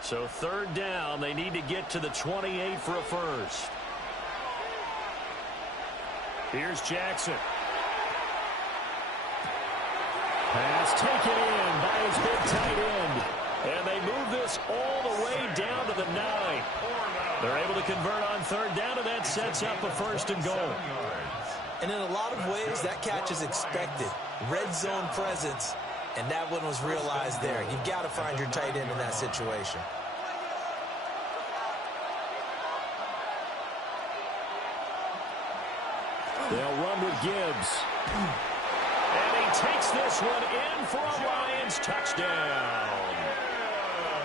So third down, they need to get to the 28 for a first. Here's Jackson. Pass taken in by his big tight end. And they move this all the way down to the 9. They're able to convert on third down, and that sets up a first and goal. And in a lot of ways, that catch is expected. Red zone presence, and that one was realized there. You've got to find your tight end in that situation. They'll run with Gibbs. And he takes this one in for a Lions touchdown.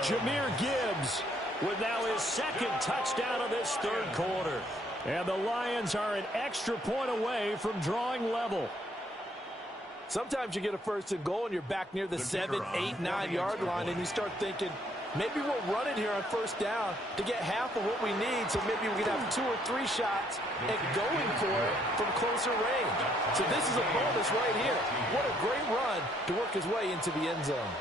Jahmyr Gibbs with now his second touchdown of this third quarter. And the Lions are an extra point away from drawing level. Sometimes you get a first and goal and you're back near the 7, 8, 9 yard line and you start thinking, maybe we'll run it here on first down to get half of what we need, so maybe we can have 2 or 3 shots at going for it from closer range. So this is a bonus right here. What a great run to work his way into the end zone.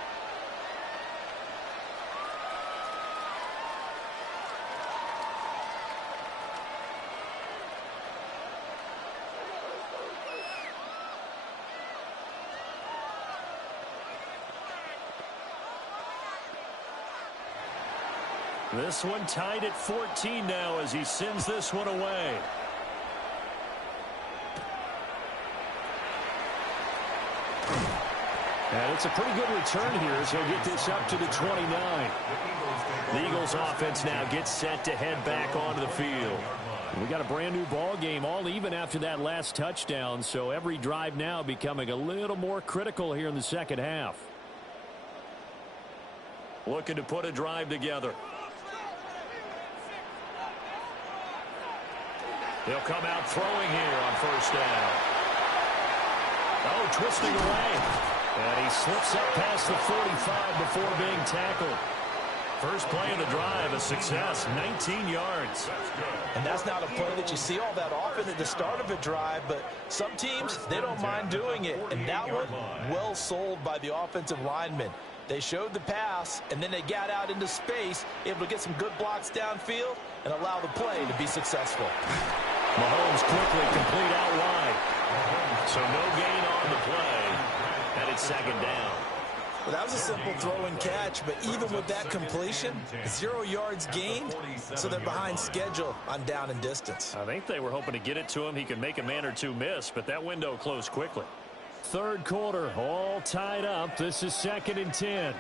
This one tied at 14 now as he sends this one away. And it's a pretty good return here as he'll get this up to the 29. The Eagles offense now gets set to head back onto the field. We got a brand new ball game, all even after that last touchdown, so every drive now becoming a little more critical here in the second half. Looking to put a drive together. He'll come out throwing here on first down. Oh, twisting away. And he slips up past the 45 before being tackled. First play of the drive, a success, 19 yards. And that's not a play that you see all that often at the start of a drive, but some teams, they don't mind doing it. And that one, well sold by the offensive lineman. They showed the pass, and then they got out into space, able to get some good blocks downfield and allow the play to be successful. Mahomes quickly complete out wide. So no gain on the play. And it's second down. Well, that was a simple throw and catch, but even with that completion, 0 yards gained, so they're behind schedule on down and distance. I think they were hoping to get it to him. He could make a man or two miss, but that window closed quickly. Third quarter, all tied up. This is 2nd and 10.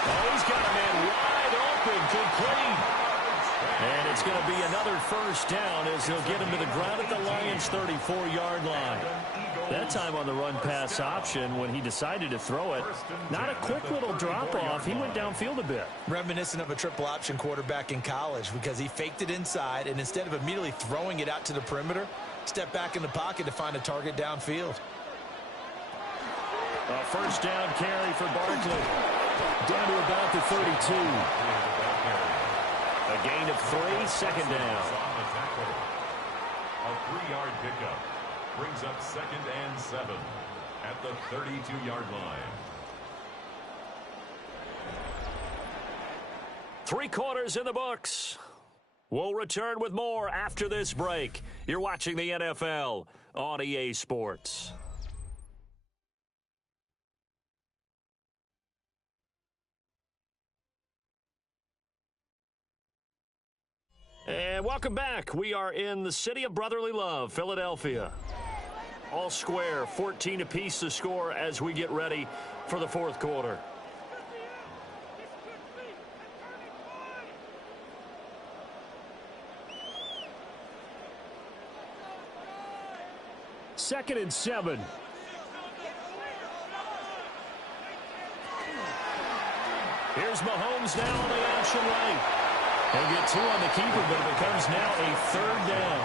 Oh, he's got a man wide open, complete. And it's going to be another first down as he'll get him to the ground at the Lions' 34-yard line. That time on the run-pass option when he decided to throw it. Not a quick little drop-off. He went downfield a bit. Reminiscent of a triple-option quarterback in college because he faked it inside, and instead of immediately throwing it out to the perimeter, stepped back in the pocket to find a target downfield. A first down carry for Barkley. Down to about the 32. A gain of 3, second down. A 3-yard pickup brings up 2nd and 7 at the 32-yard line. 3 quarters in the books. We'll return with more after this break. You're watching the NFL on EA Sports. And welcome back. We are in the city of brotherly love, Philadelphia. All square, 14 apiece to score as we get ready for the fourth quarter. Second and 7. Here's Mahomes now on the option right. He'll get 2 on the keeper, but it becomes now a third down.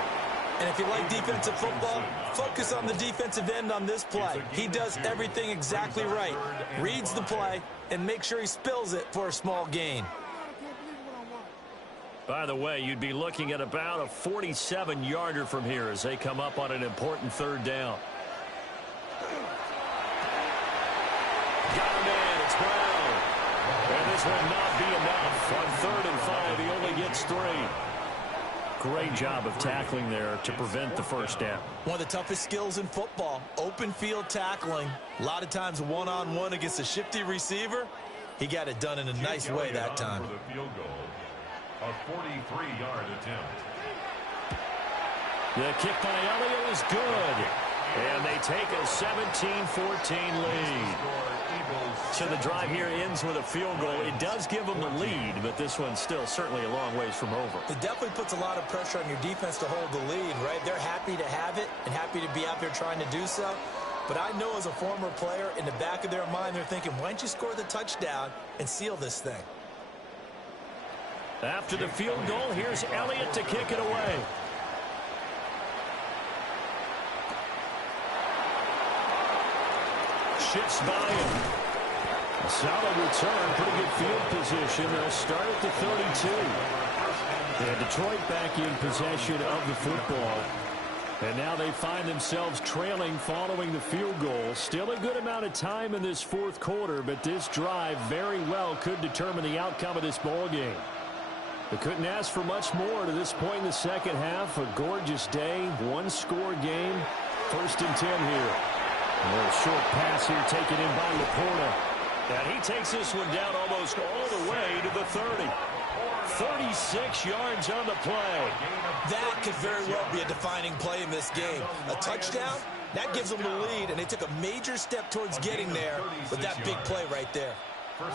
And if you like defensive football, focus on the defensive end on this play. He does everything exactly right. Reads the play and makes sure he spills it for a small gain. By the way, you'd be looking at about a 47-yarder from here as they come up on an important third down. Got a man, it's Brown. And this will not be enough. On 3rd and 5, he only gets 3. Great job of tackling there to prevent the first down. One of the toughest skills in football, open field tackling. A lot of times one-on-one against a shifty receiver. He got it done in a nice way that time. For the field goal, a 43-yard attempt. The kick by Elliott is good. And they take a 17-14 lead. So the drive here ends with a field goal. It does give them the lead, but this one's still certainly a long ways from over. It definitely puts a lot of pressure on your defense to hold the lead, right? They're happy to have it and happy to be out there trying to do so. But I know as a former player, in the back of their mind, they're thinking, why don't you score the touchdown and seal this thing? After the field goal, here's Elliott to kick it away. Shifts by him. A solid return, pretty good field position. They'll start at the 32. And Detroit back in possession of the football. And now they find themselves trailing following the field goal. Still a good amount of time in this fourth quarter, but this drive very well could determine the outcome of this ball game. They couldn't ask for much more to this point in the second half. A gorgeous day, one-score game. 1st and 10 here. A little short pass here taken in by Laporta. And he takes this one down almost all the way to the 30. 36 yards on the play. That could very well be a defining play in this game. A touchdown, that gives them the lead, and they took a major step towards getting there with that big play right there.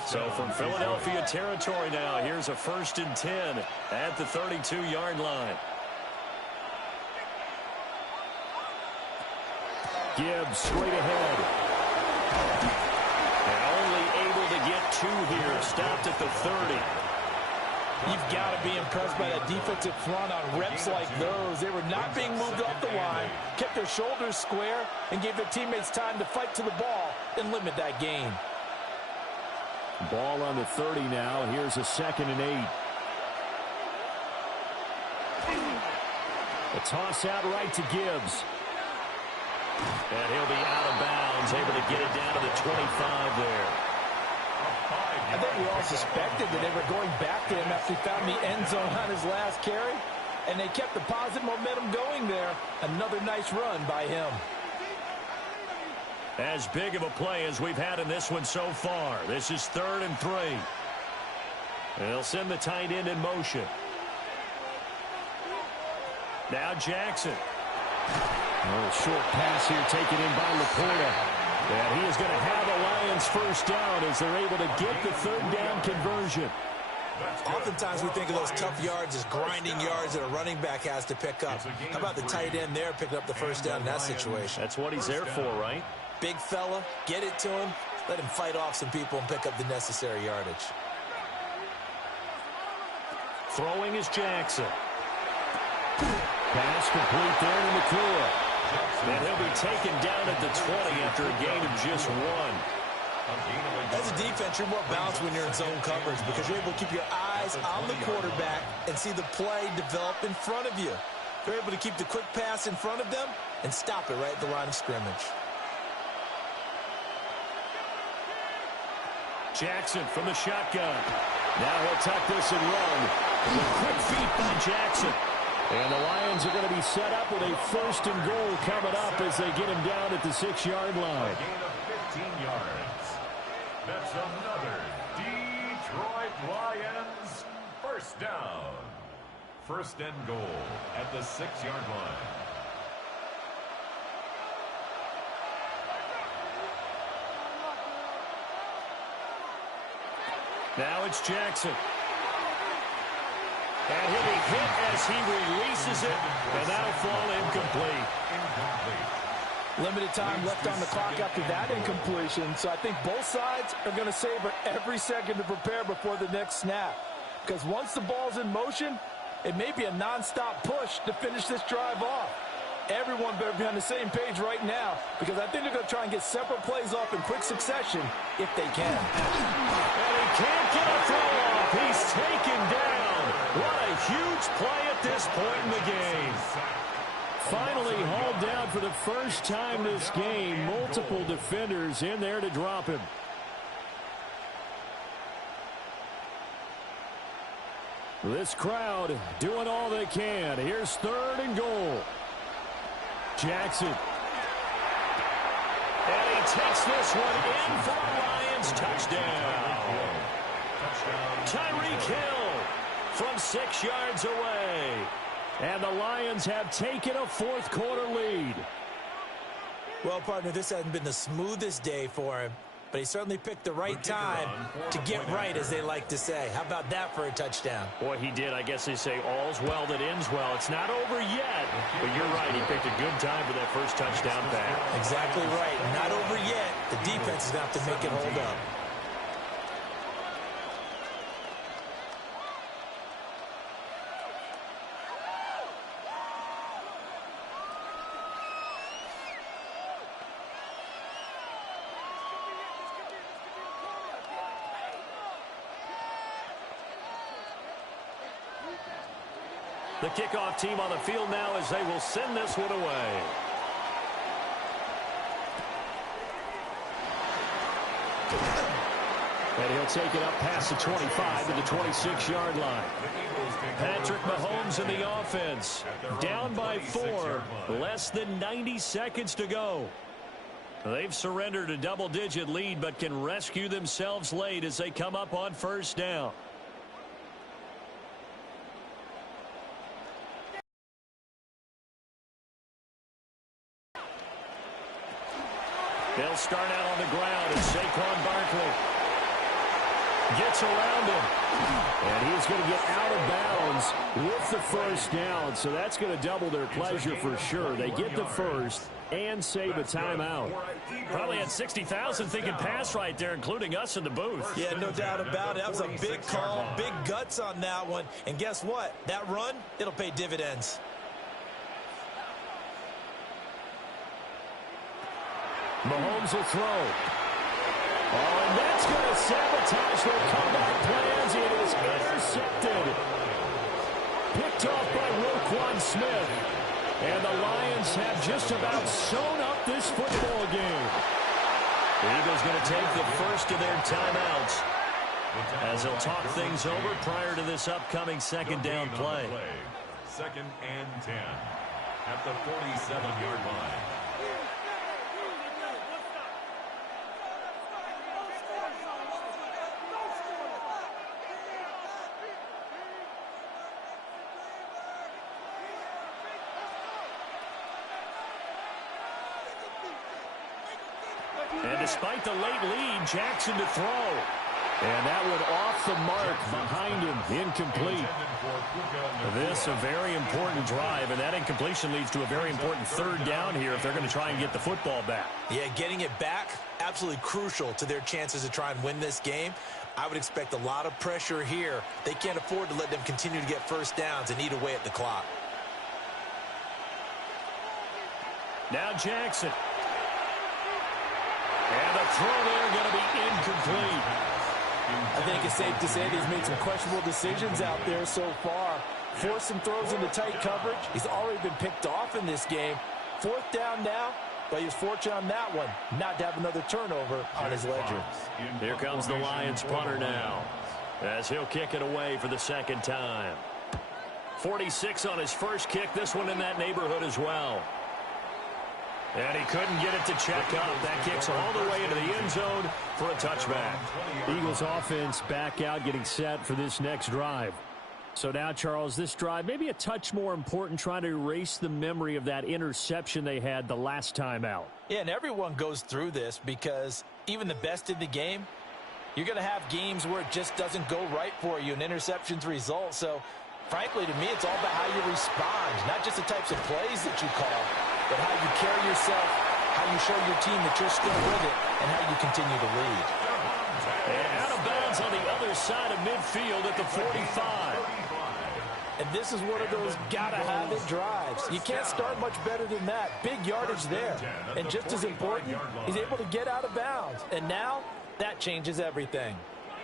So from Philadelphia territory now, here's a 1st and 10 at the 32-yard line. Gibbs straight ahead. And only able to get 2 here. Stopped at the 30. You've got to be impressed by that defensive front on reps like those. They were not being moved off the line, kept their shoulders square, and gave their teammates time to fight to the ball and limit that gain. Ball on the 30 now. Here's a 2nd and 8. A toss out right to Gibbs. And he'll be out of bounds, able to get it down to the 25 there. I think we all suspected that they were going back to him after he found the end zone on his last carry, and they kept the positive momentum going there. Another nice run by him. As big of a play as we've had in this one so far. This is 3rd and 3. And they'll send the tight end in motion. Now Jackson. A little short pass here taken in by Laporta. And he is going to have the Lions first down as they're able to get the 3rd down conversion. Oftentimes we think of those tough yards as grinding yards that a running back has to pick up. How about the tight end there picking up the first down in that situation? That's what he's there for, right? Big fella, get it to him, let him fight off some people and pick up the necessary yardage. Throwing is Jackson. Pass complete there to McClure. And he'll be taken down at the 20 after a gain of just 1. As a defense, you're more balanced when you're in zone coverage because you're able to keep your eyes on the quarterback and see the play develop in front of you. You're able to keep the quick pass in front of them and stop it right at the line of scrimmage. Jackson from the shotgun. Now he'll tuck this and run. With quick feet by Jackson. And the Lions are going to be set up with a 1st and goal coming up as they get him down at the 6-yard line. A gain of 15 yards. That's another Detroit Lions first down. 1st and goal at the 6-yard line. Now it's Jackson. And he'll be hit as he releases it, and that'll fall incomplete. Limited time left on the clock after that incompletion, so I think both sides are going to savor every second to prepare before the next snap. Because once the ball's in motion, it may be a nonstop push to finish this drive off. Everyone better be on the same page right now because I think they're going to try and get several plays off in quick succession if they can. And he can't get a throw off. He's taken down. What a huge play at this point in the game. Finally hauled down for the first time this game. Multiple defenders in there to drop him. This crowd doing all they can. Here's 3rd and goal. Jackson. And he takes this one in for a Lions touchdown. Tyreek Hill from 6 yards away. And the Lions have taken a 4th quarter lead. Well, partner, this hasn't been the smoothest day for him, but he certainly picked the right time to get right, as they like to say. How about that for a touchdown? Boy, he did. I guess they say all's well that ends well. It's not over yet, but you're right. He picked a good time for that first touchdown pass. Exactly right. Not over yet. The defense is going to have to make it hold up. The kickoff team on the field now as they will send this one away. And he'll take it up past the 25 to the 26-yard line. Patrick Mahomes in the offense. Down by 4. Less than 90 seconds to go. They've surrendered a double-digit lead but can rescue themselves late as they come up on 1st down. They'll start out on the ground as Saquon Barkley gets around him. And he's going to get out of bounds with the 1st down. So that's going to double their pleasure for sure. They get the 1st and save a timeout. Probably had 60,000 thinking pass right there, including us in the booth. Yeah, no doubt about it. That was a big call, big guts on that one. And guess what? That run, it'll pay dividends. Mahomes will throw. Oh, and that's going to sabotage their comeback plans. It is intercepted. Picked off by Roquan Smith. And the Lions have just about sewn up this football game. The Eagles going to take the first of their timeouts as they'll talk things over prior to this upcoming 2nd down play. 2nd and 10 at the 47-yard line. And despite the late lead, Jackson to throw. And that one off the mark behind him, incomplete. This a very important drive, and that incompletion leads to a very important 3rd down here if they're going to try and get the football back. Yeah, getting it back, absolutely crucial to their chances to try and win this game. I would expect a lot of pressure here. They can't afford to let them continue to get 1st downs and eat away at the clock. Now Jackson. And the throw there going to be incomplete. I think it's safe to say that he's made some questionable decisions out there so far. Forced some throws into tight coverage. He's already been picked off in this game. 4th down now, but he was fortunate on that one not to have another turnover on his ledger. Here comes the Lions punter now as he'll kick it away for the 2nd time. 46 on his first kick. This one in that neighborhood as well. And he couldn't get it to check up. That kicks all the way into the end zone for a touchback. Eagles offense back out, getting set for this next drive. So now, Charles, this drive maybe a touch more important, trying to erase the memory of that interception they had the last time out. Yeah, and everyone goes through this because even the best in the game, you're going to have games where it just doesn't go right for you, and interceptions result. So, frankly, to me, it's all about how you respond, not just the types of plays that you call, but how you carry yourself, how you show your team that you're still with it, and how you continue to lead. And out of bounds on the other side of midfield at the 45. And this is one of those gotta-have-it drives. You can't start much better than that. Big yardage there. And just as important, he's able to get out of bounds. And now, that changes everything.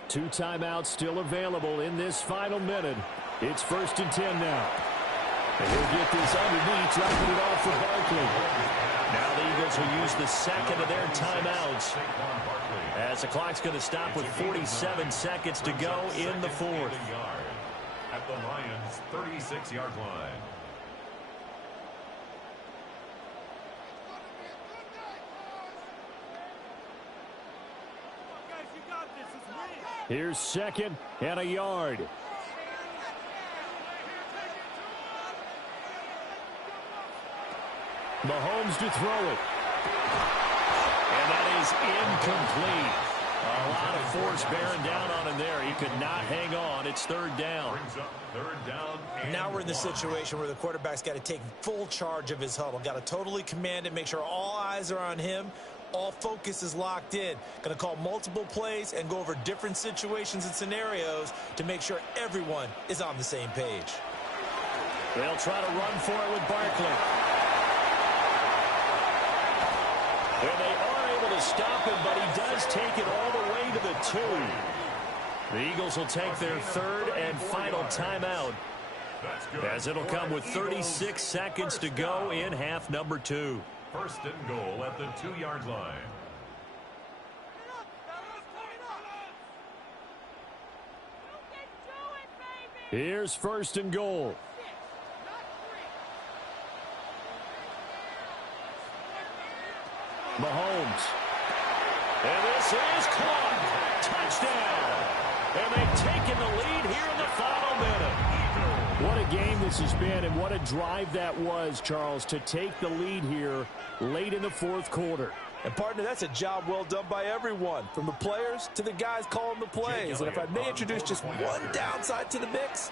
2 timeouts still available in this final minute. It's 1st and 10 now. And he'll get this underneath, dropping it off for Barkley. Now the Eagles will use the second of their timeouts, as the clock's going to stop with 47 seconds to go in the 4th. At the Lions' 36-yard line. Here's 2nd and a yard. Mahomes to throw it. And that is incomplete. A lot of force bearing down on him there. He could not hang on. It's 3rd down. Now we're in the situation where the quarterback's got to take full charge of his huddle. Got to totally command it, make sure all eyes are on him. All focus is locked in. Going to call multiple plays and go over different situations and scenarios to make sure everyone is on the same page. They'll try to run for it with Barkley. And they are able to stop him, but he does take it all the way to the 2. The Eagles will take their 3rd and final timeout, as it'll come with 36 seconds to go in half number 2. 1st and goal at the 2-yard line. Here's 1st and goal. Mahomes. And this is caught. Touchdown. And they've taken the lead here in the final minute. What a game this has been, and what a drive that was, Charles, to take the lead here late in the 4th quarter. And, partner, that's a job well done by everyone, from the players to the guys calling the plays. And if I may introduce just one downside to the mix,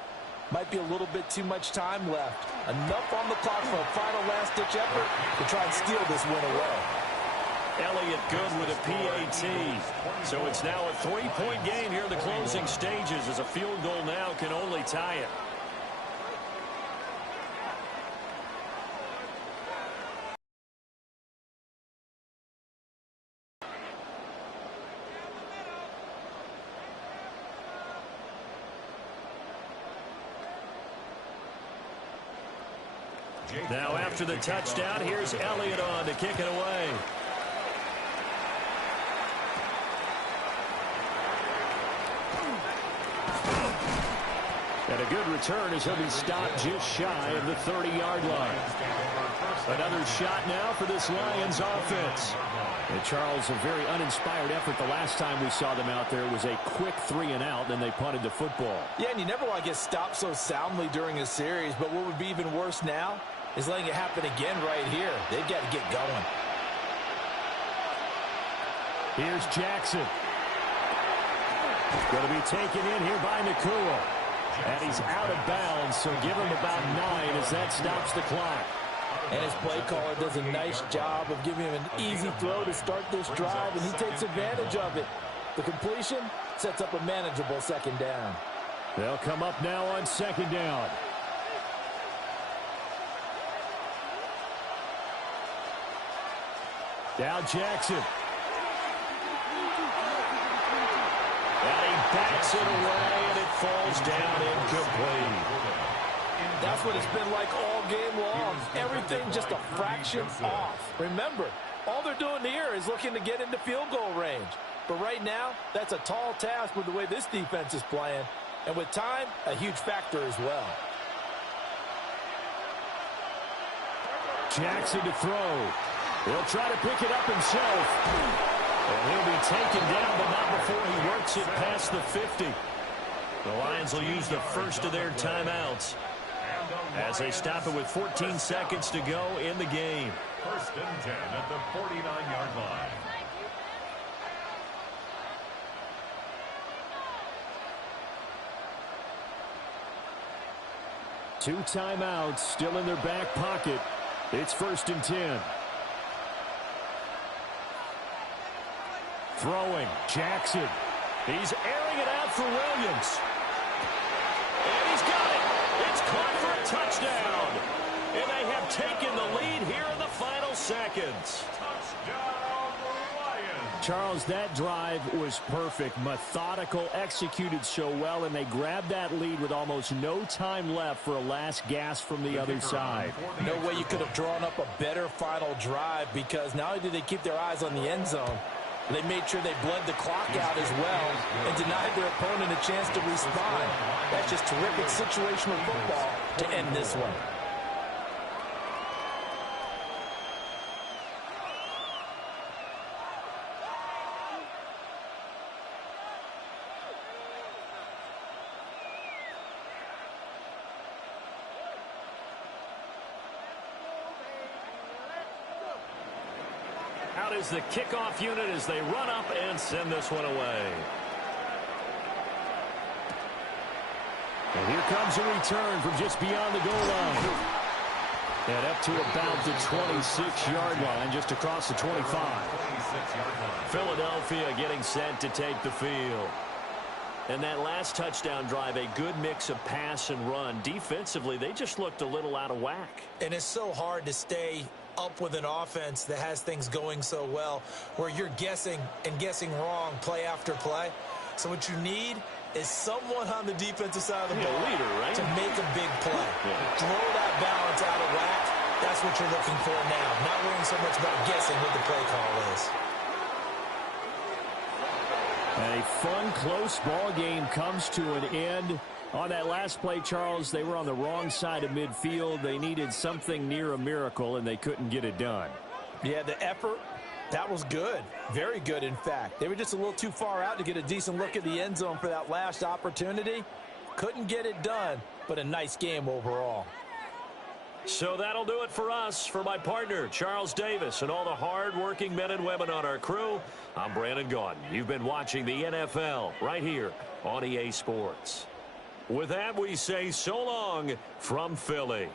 might be a little bit too much time left. Enough on the clock for a final last-ditch effort to try and steal this win away. Elliott good with a PAT. So it's now a 3-point game here in the closing stages, as a field goal now can only tie it. Now after the touchdown, here's Elliott on to kick it away. And a good return as he'll be stopped just shy of the 30-yard line. Another shot now for this Lions offense. And Charles, a very uninspired effort the last time we saw them out there. It was a quick 3-and-out, then they punted the football. Yeah, and you never want to get stopped so soundly during a series, but what would be even worse now is letting it happen again right here. They've got to get going. Here's Jackson. Going to be taken in here by Nakua. And he's out of bounds, so give him about 9 as that stops the clock. And his play caller does a nice job of giving him an easy throw to start this drive, and he takes advantage of it. The completion sets up a manageable 2nd down. They'll come up now on 2nd down. Now Jackson. And he backs it away, and it falls down incomplete. That's what it's been like all game long. Everything just a fraction off. Remember, all they're doing here is looking to get into field goal range. But right now, that's a tall task with the way this defense is playing. And with time, a huge factor as well. Jackson to throw. He'll try to pick it up himself. And he'll be taken down, but not before he works it past the 50. The Lions will use the first of their timeouts as they stop it with 14 seconds to go in the game. 1st and 10 at the 49-yard line. Two timeouts still in their back pocket. It's 1st and 10. Throwing, Jackson. He's airing it out for Williams. And he's got it. It's caught for a touchdown. And they have taken the lead here in the final seconds. Touchdown, Lions. Charles, that drive was perfect. Methodical, executed so well, and they grabbed that lead with almost no time left for a last gasp from the other side. No way you could have drawn up a better final drive, because not only did they keep their eyes on the end zone, they made sure they bled the clock out as well and denied their opponent a chance to respond. That's just terrific situational football to end this one. Out is the kickoff unit as they run up and send this one away. And here comes a return from just beyond the goal line. And up to about the 26-yard line, just across the 25. 26-yard line. Philadelphia getting set to take the field. And that last touchdown drive, a good mix of pass and run. Defensively, they just looked a little out of whack. And it's so hard to stay up with an offense that has things going so well, where you're guessing and guessing wrong play after play. So what you need is someone on the defensive side of the ball leader, right? to make a big play. Throw that balance out of whack. That's what you're looking for now. Not worrying so much about guessing what the play call is. A fun, close ball game comes to an end. On that last play, Charles, they were on the wrong side of midfield. They needed something near a miracle, and they couldn't get it done. Yeah, the effort, that was good. Very good, in fact. They were just a little too far out to get a decent look at the end zone for that last opportunity. Couldn't get it done, but a nice game overall. So that'll do it for us. For my partner, Charles Davis, and all the hard-working men and women on our crew, I'm Brandon Gaudin. You've been watching the NFL right here on EA Sports. With that, we say so long from Philly.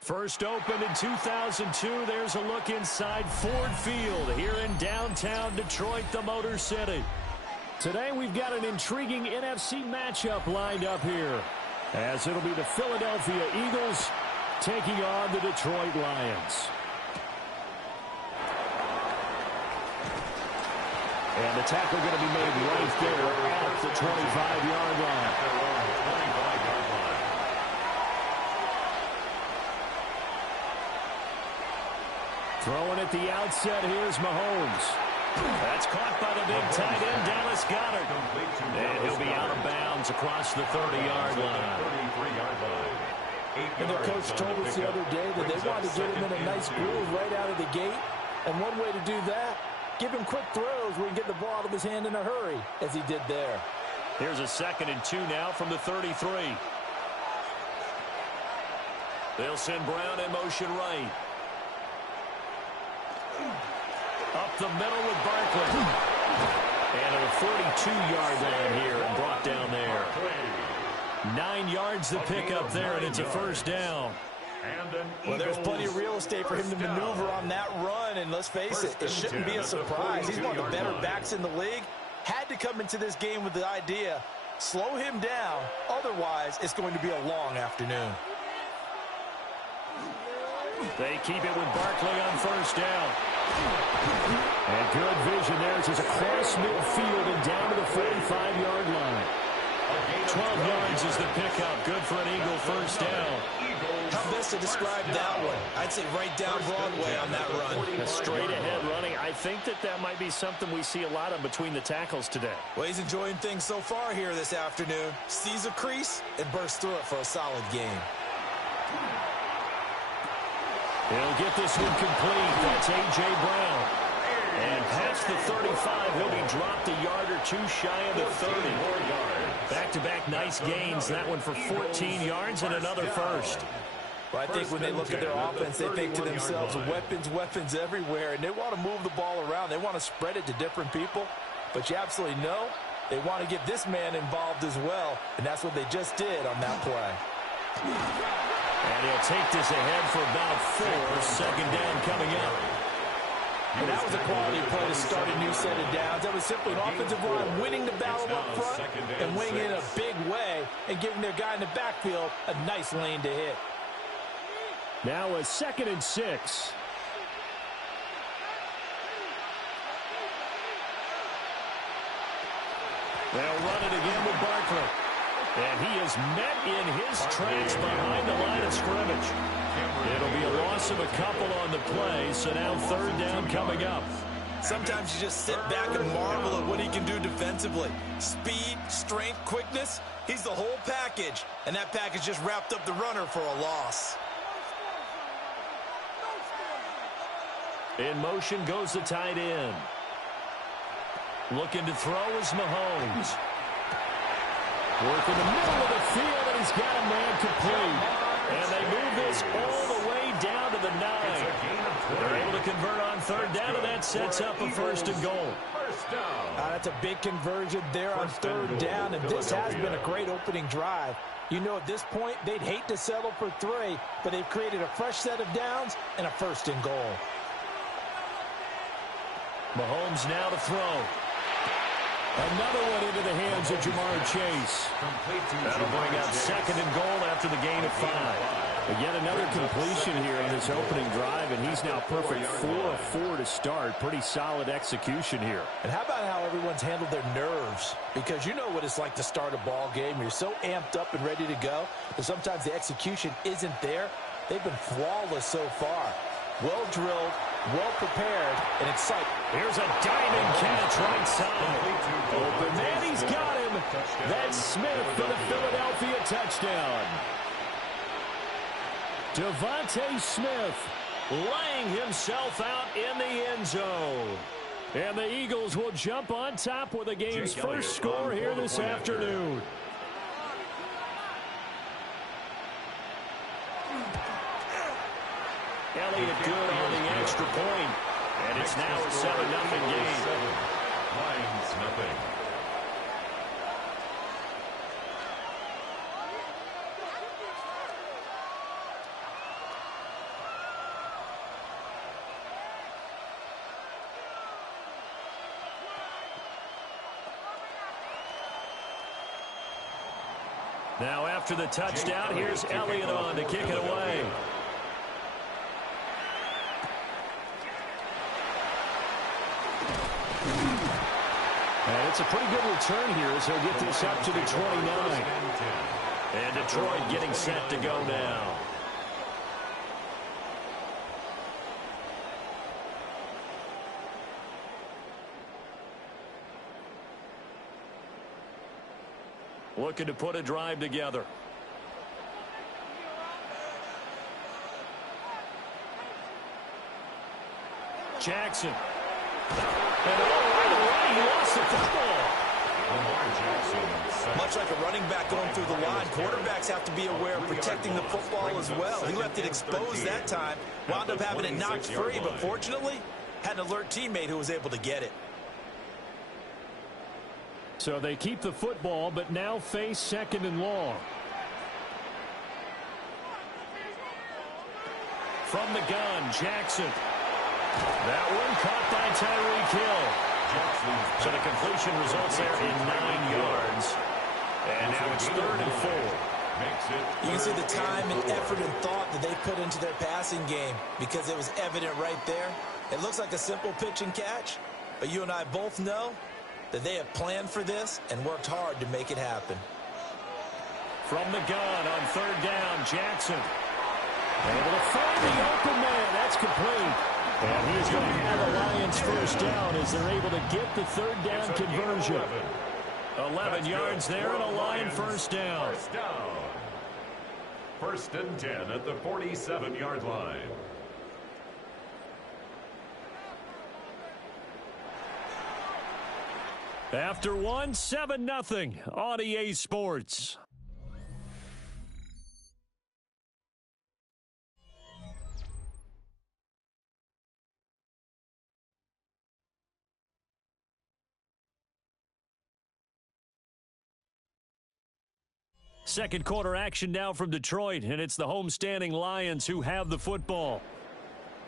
First opened in 2002. There's a look inside Ford Field here in downtown Detroit, the Motor City. Today we've got an intriguing NFC matchup lined up here, as it'll be the Philadelphia Eagles taking on the Detroit Lions. And the tackle going to be made right there at the 25-yard line. Throwing at the outset, here's Mahomes. That's caught by the big tight end, Dallas Goedert. And he'll be out of bounds across the 30-yard line. And their coach told us the other day that they wanted to get him in a nice groove right out of the gate. And one way to do that, give him quick throws where he can get the ball out of his hand in a hurry, as he did there. Here's a 2nd and 2 now from the 33. They'll send Brown in motion right. Up the middle with Barkley. And at a 42-yard line here and brought down there. 9 yards to pick up there, and it's a first down. Well, there's plenty of real estate for him to maneuver on that run, and let's face it, it shouldn't be a surprise. He's one of the better backs in the league. Had to come into this game with the idea, slow him down, otherwise it's going to be a long afternoon. They keep it with Barkley on first down. And good vision there as he's across midfield and down to the 45-yard line. 12 yards is the pickup. Good for an Eagle first down. How best to describe that one? I'd say right down Broadway on that run. A straight-ahead running. I think that might be something we see a lot of between the tackles today. Well, he's enjoying things so far here this afternoon. Sees a crease and bursts through it for a solid game. He'll get this one complete. That's A.J. Brown. And past the 35, he'll be dropped a yard or two shy of the 30. Back-to-back nice gains. That one for 14 yards and another first. Well, I think when they look at their offense, they think to themselves, weapons everywhere, and they want to move the ball around. They want to spread it to different people. But you absolutely know they want to get this man involved as well, and that's what they just did on that play. And he'll take this ahead for about 4. 2nd down coming up. And that was a quality play to start a new set of downs. That was simply an offensive line winning the battle up front and winning in a big way and giving their guy in the backfield a nice lane to hit. Now a 2nd and 6. They'll run it again with Barkley. And he is met in his tracks behind the line of scrimmage. It'll be a loss of a couple on the play, so now 3rd down coming up. Sometimes you just sit back and marvel at what he can do defensively. Speed, strength, quickness, he's the whole package. And that package just wrapped up the runner for a loss. In motion goes the tight end. Looking to throw is Mahomes. Work in the middle of the field, and he's got a man complete. And they move this all the way down to the 9. They're able to convert on 3rd down, and that sets up a 1st and goal. That's a big conversion there on 3rd down, and this has been a great opening drive. You know, at this point, they'd hate to settle for 3, but they've created a fresh set of downs and a 1st and goal. Mahomes now to throw. Another one into the hands of Jamar Chase. That'll bring up 2nd and goal after the gain of 5. Again, another completion here in this opening drive, and he's now perfect 4 of 4 to start. Pretty solid execution here. And how about how everyone's handled their nerves? Because you know what it's like to start a ball game. You're so amped up and ready to go, but sometimes the execution isn't there. They've been flawless so far. Well drilled, well prepared, and excited. Here's a diamond catch right side. Open man, he's got him. That's Smith for the Philadelphia touchdown. Devontae Smith laying himself out in the end zone. And the Eagles will jump on top with the game's first score here this afternoon. Elliott good on the extra point. And it's now a 7-0 game. Lions nothing. Now after the touchdown, here's Elliott on to kick it away. And it's a pretty good return here as he'll get this up to the 29. And Detroit getting set to go now. Looking to put a drive together. Jackson. And right away, he lost the football. Much like a running back going through the line, quarterbacks have to be aware of protecting the football as well. He left it exposed that time, wound up having it knocked free, but fortunately, had an alert teammate who was able to get it. So they keep the football, but now face 2nd and long. From the gun, Jackson. That one caught by Tyreek Hill. So the completion results there in 9 yards. And now it's 3rd and 4. You can see the time and effort and thought that they put into their passing game because it was evident right there. It looks like a simple pitch and catch, but you and I both know that they have planned for this and worked hard to make it happen. From the gun on 3rd down, Jackson. Able to find the open man. That's complete. And he's going to have the Lions 1st down as they're able to get the 3rd down conversion. 11 yards there and a Lion 1st down. 1st and 10 at the 47-yard line. After one, 7-0 on EA Sports. Second quarter action now from Detroit, and it's the homestanding Lions who have the football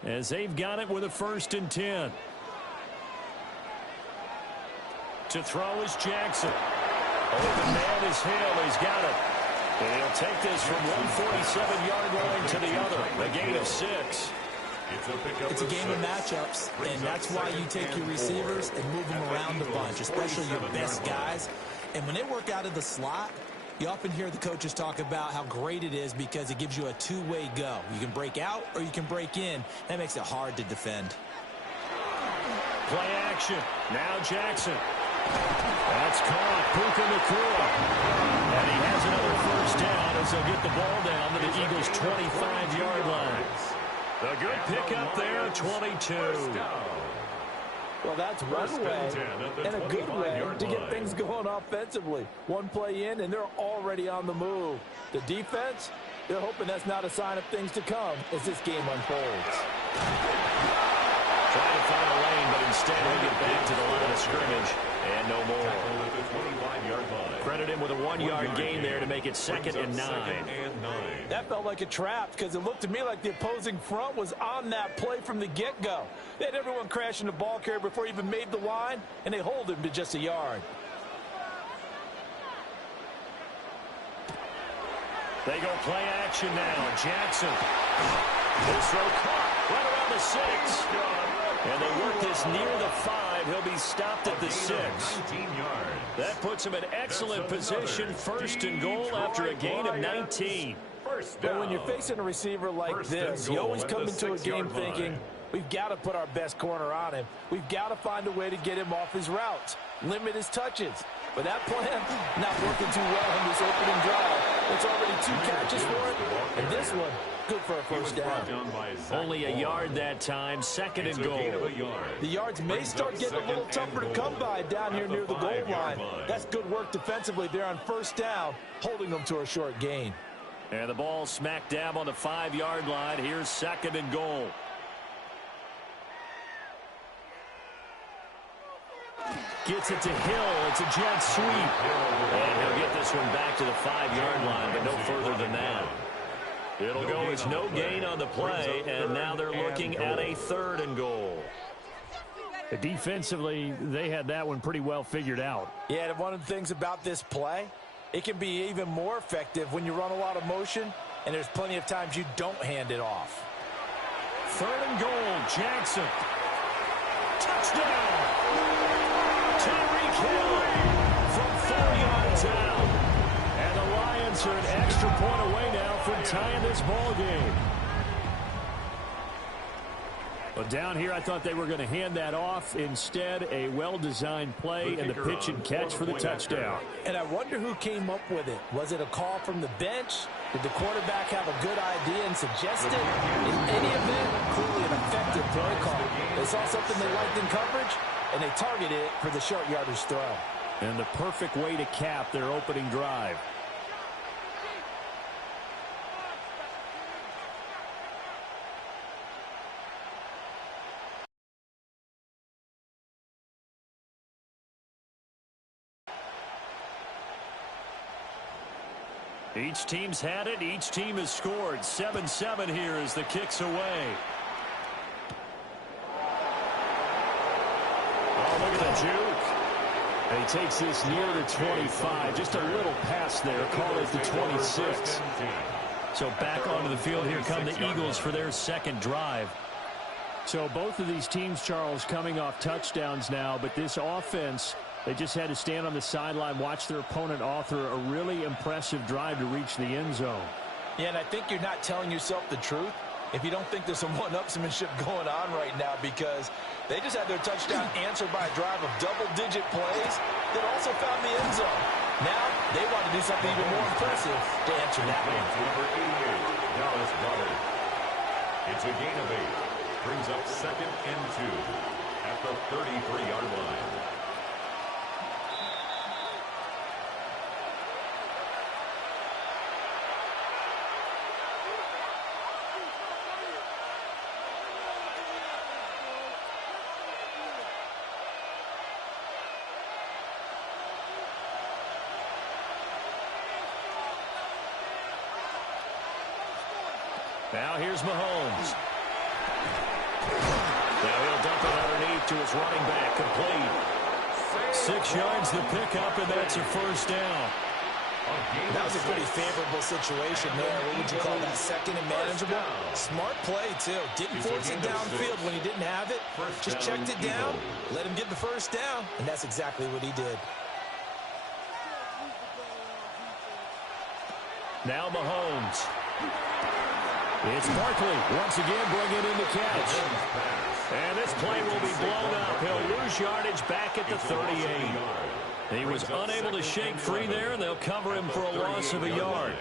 as they've got it with a 1st and 10. To throw is Jackson. Open man is Hill. He's got it. And he'll take this from 147-yard line to the other. A gain of 6. It's a game of matchups, and that's why you take your receivers and move them around a bunch, especially your best guys. And when they work out of the slot, you often hear the coaches talk about how great it is because it gives you a two-way go. You can break out or you can break in. That makes it hard to defend. Play action. Now Jackson. That's caught. Puka Nacua. And he has another 1st down as they'll get the ball down to the Eagles' 25-yard line. A good pickup there, 22. Well, that's one way and a good way to get things going offensively. One play in, and they're already on the move. The defense, they're hoping that's not a sign of things to come as this game unfolds. Trying to find a lane, but instead we get back to the line of scrimmage. And no more. Credit him with a 1-yard gain there to make it 2nd and 9. That felt like a trap because it looked to me like the opposing front was on that play from the get-go. They had everyone crashing the ball carrier before he even made the line, and they hold him to just a yard. They go play action now. Jackson. This throw caught right around the 6. And they work this near the 5. He'll be stopped at the 6. That puts him in excellent position. 1st and goal after a gain of 19. But when you're facing a receiver like this, you always come into a game thinking, we've got to put our best corner on him. We've got to find a way to get him off his routes, limit his touches. But that plan not working too well in this opening drive. It's already 2 catches for it, and this one, good for a 1st down. Only a yard that time, 2nd and goal. The yards may start getting a little tougher to come by down here near the goal line. That's good work defensively there on 1st down, holding them to a short gain. And the ball smack dab on the 5-yard line. Here's 2nd and goal. Gets it to Hill. It's a jet sweep. And he'll get this one back to the 5-yard line, but no further than that. It'll go as no gain on the play, and now they're looking at a 3rd and goal. Defensively, they had that one pretty well figured out. Yeah, and one of the things about this play, It can be even more effective when you run a lot of motion, and there's plenty of times you don't hand it off. 3rd and goal, Jackson. Touchdown! Tyreek Hill from 4 yards out. And the Lions are an extra point away now from tying this ball game. Well, down here, I thought they were going to hand that off. Instead, a well-designed play and the pitch and catch for the touchdown. And I wonder who came up with it. Was it a call from the bench? Did the quarterback have a good idea and suggest it? In any event, clearly an effective play call. They saw something they liked in coverage, and they targeted it for the short yardage throw. And the perfect way to cap their opening drive. Each team's had it. Each team has scored. 7-7 here as the kick's away. Oh, look at the juke. And he takes this near to 25. Just a little pass there. Call it the 26. So back onto the field. Here come the Eagles for their second drive. So both of these teams, Charles, coming off touchdowns now. But this offense, they just had to stand on the sideline, watch their opponent author a really impressive drive to reach the end zone. Yeah, and I think you're not telling yourself the truth if you don't think there's some one-upsmanship going on right now, because they just had their touchdown answered by a drive of double-digit plays that also found the end zone. Now they want to do something even more impressive to answer that one. Number 88, Dallas Goedert. It's a gain of 8. Brings up 2nd and 2 at the 33-yard line. Now here's Mahomes. Now he'll dump it underneath to his running back, complete. 6 yards the pickup, and that's a first down. That was a pretty favorable situation there. What would you call that? 2nd and manageable? Smart play, too. Didn't force it downfield when he didn't have it. Just checked it down, let him get the first down, and that's exactly what he did. Now Mahomes. It's Barkley once again bringing in the catch. And this play will be blown up. He'll lose yardage back at the 38. He was unable to shake free there, and they'll cover him for a loss of a yard.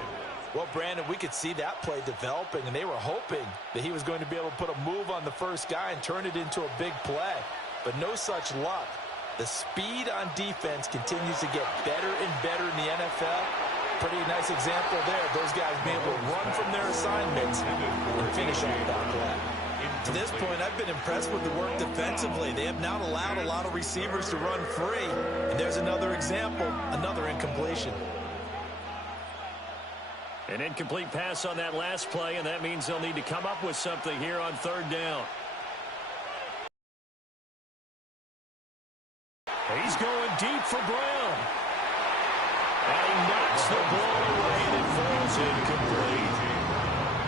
Well, Brandon, we could see that play developing, and they were hoping that he was going to be able to put a move on the first guy and turn it into a big play. But no such luck. The speed on defense continues to get better and better in the NFL. Pretty nice example there. Those guys being able to run from their assignments and finish off that play. To this point, I've been impressed with the work defensively. They have not allowed a lot of receivers to run free. And there's another example, another incompletion. An incomplete pass on that last play, and that means they'll need to come up with something here on 3rd down. He's going deep for Brown. And he knocks the ball away, and it falls incomplete.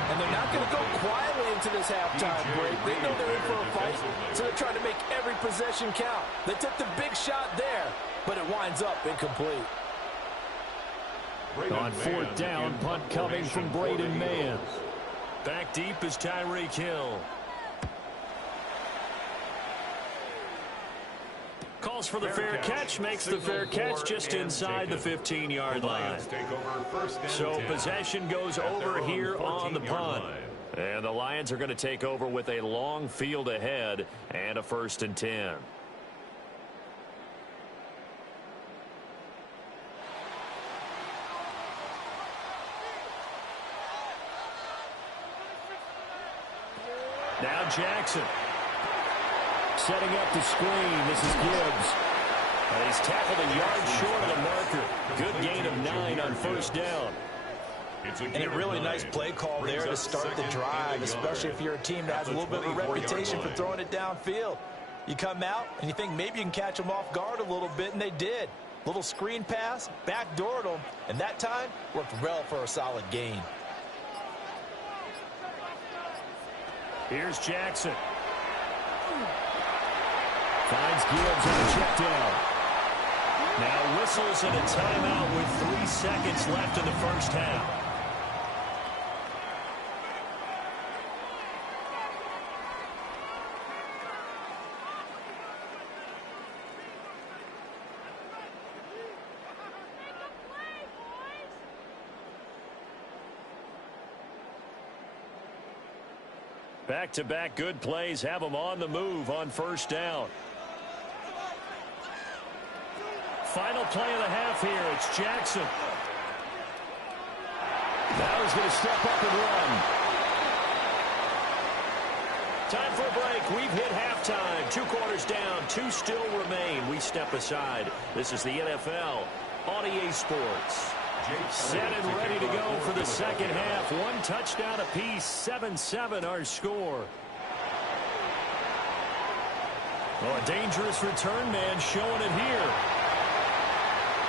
And they're not going to go quietly into this halftime break. They know they're in for a fight, so they're trying to make every possession count. They took the big shot there, but it winds up incomplete. On 4th down, punt coming from Braden Mann. Back deep is Tyreek Hill. Calls for the fair catch, makes the fair catch just inside the 15-yard line. So possession goes over here on the punt. And the Lions are going to take over with a long field ahead and a 1st and 10. Now Jackson. Setting up the screen. This is Gibbs. And he's tackled a yard short of the marker. Good gain of 9 on 1st down. And a really nice play call there to start the drive, especially if you're a team that has a little bit of a reputation for throwing it downfield. You come out and you think maybe you can catch them off guard a little bit, and they did. Little screen pass, backdoored him, and that time worked well for a solid gain. Here's Jackson. Finds Gibbs on a check down. Now whistles and a timeout with 3 seconds left in the first half. Back-to-back good plays have them on the move on first down. Final play of the half here. It's Jackson. Now he's going to step up and run. Time for a break. We've hit halftime. 2 quarters down. 2 still remain. We step aside. This is the NFL on EA Sports. Set and ready to go for the second half. 1 touchdown apiece. 7-7 our score. Oh, a dangerous return man showing it here.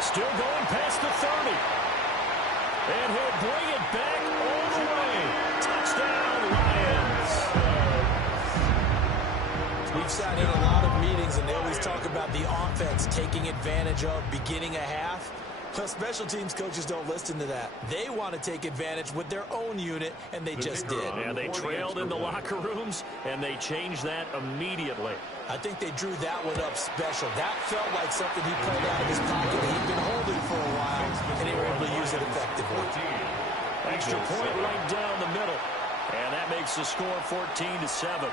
Still going past the 30. And he'll bring it back all the way. Touchdown, Lions. We've sat in a lot of meetings, and they always talk about the offense taking advantage of beginning a half. But special teams coaches don't listen to that. They want to take advantage with their own unit, and they just did. Yeah, they trailed in the locker rooms, and they changed that immediately. I think they drew that one up special. That felt like something he pulled out of his pocket that he'd been holding for a while, and they were able to use it effectively. Extra point right down the middle, and that makes the score 14-7.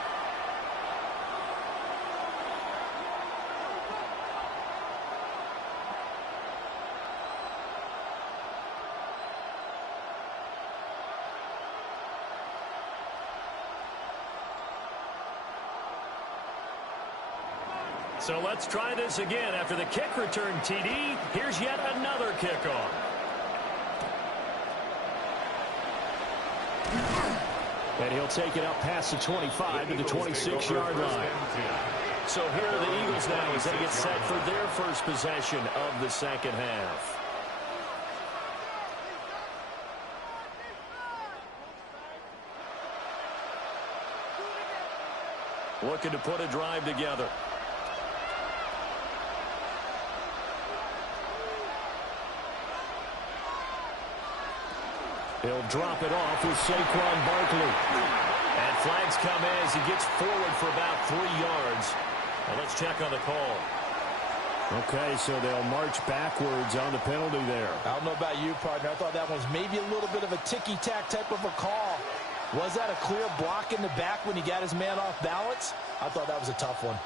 So let's try this again. After the kick return TD, here's yet another kickoff. And he'll take it up past the 25 to the 26-yard line. So here are the Eagles now as they get set for their first possession of the second half. Looking to put a drive together. He'll drop it off with Saquon Barkley. And flags come as he gets forward for about 3 yards. Well, let's check on the call. Okay, so they'll march backwards on the penalty there. I don't know about you, partner. I thought that was maybe a little bit of a ticky-tack type of a call. Was that a clear block in the back when he got his man off balance? I thought that was a tough one.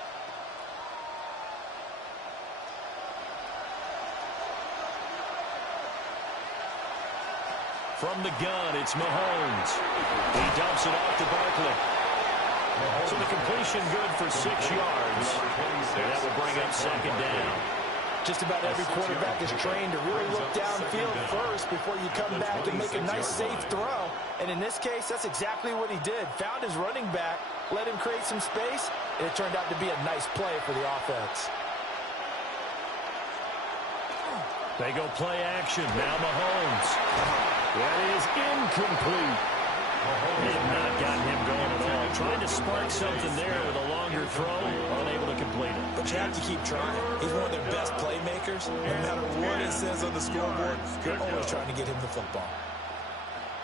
From the gun, it's Mahomes. He dumps it off to Barkley. So the completion good for 6 yards. And that will bring up second down. Just about every quarterback is trained to really look downfield first before you come back and make a nice, safe throw. And in this case, that's exactly what he did. Found his running back, let him create some space, and it turned out to be a nice play for the offense. They go play action. Now Mahomes. That is incomplete. They have not gotten him going at all. Trying to spark something there with a longer throw, unable to complete it. But you have to keep trying. He's one of their best playmakers. No matter what it says on the scoreboard, they're always trying to get him the football.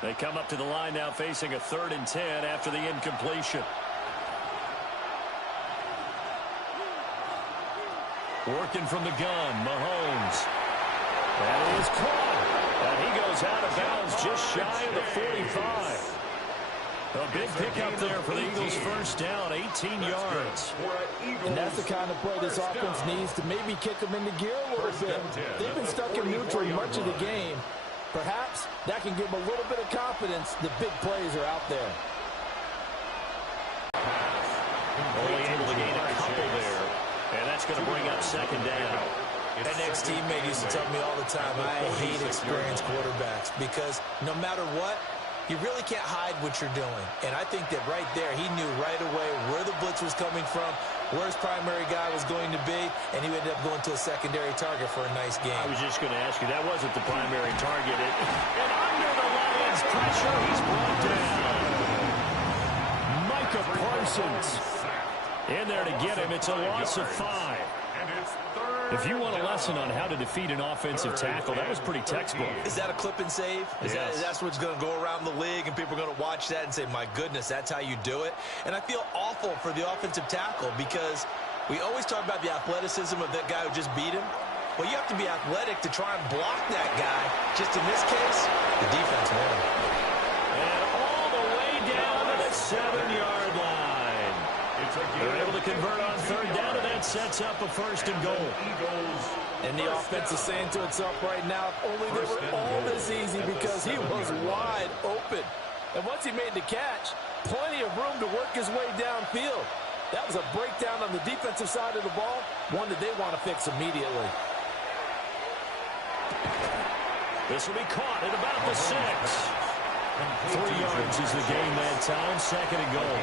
They come up to the line now facing a 3rd and 10 after the incompletion. Working from the gun, Mahomes. That is caught. And he goes out of bounds just shy of the 45. A big pickup there for the Eagles' first down, 18 yards. And that's the kind of play this offense needs to maybe kick them into gear a little bit. They've been stuck in neutral much of the game. Perhaps that can give them a little bit of confidence. The big plays are out there. Only able to gain a couple there. And that's going to bring up second down. An ex-teammate used to tell me all the time, I hate experienced quarterbacks because no matter what, you really can't hide what you're doing. And I think that right there, he knew right away where the blitz was coming from, where his primary guy was going to be, and he ended up going to a secondary target for a nice game. I was just going to ask you, that wasn't the primary target. And under the Lions' pressure, he's brought down. Micah Parsons in there to get him. It's a loss of 5. If you want a lesson on how to defeat an offensive tackle, that was pretty textbook. Is that a clip and save? That's what's going to go around the league, and people are going to watch that and say, my goodness, that's how you do it? And I feel awful for the offensive tackle because we always talk about the athleticism of that guy who just beat him. Well, you have to be athletic to try and block that guy. Just in this case, the defense won. And all the way down to the 7-yard line. They're able to convert on third down, and that sets up a 1st and goal. And the offense is saying to itself right now, if only they were all this easy, because he was wide open. And once he made the catch, plenty of room to work his way downfield. That was a breakdown on the defensive side of the ball, one that they want to fix immediately. This will be caught at about the 6. 3 yards is the game that time, 2nd and goal.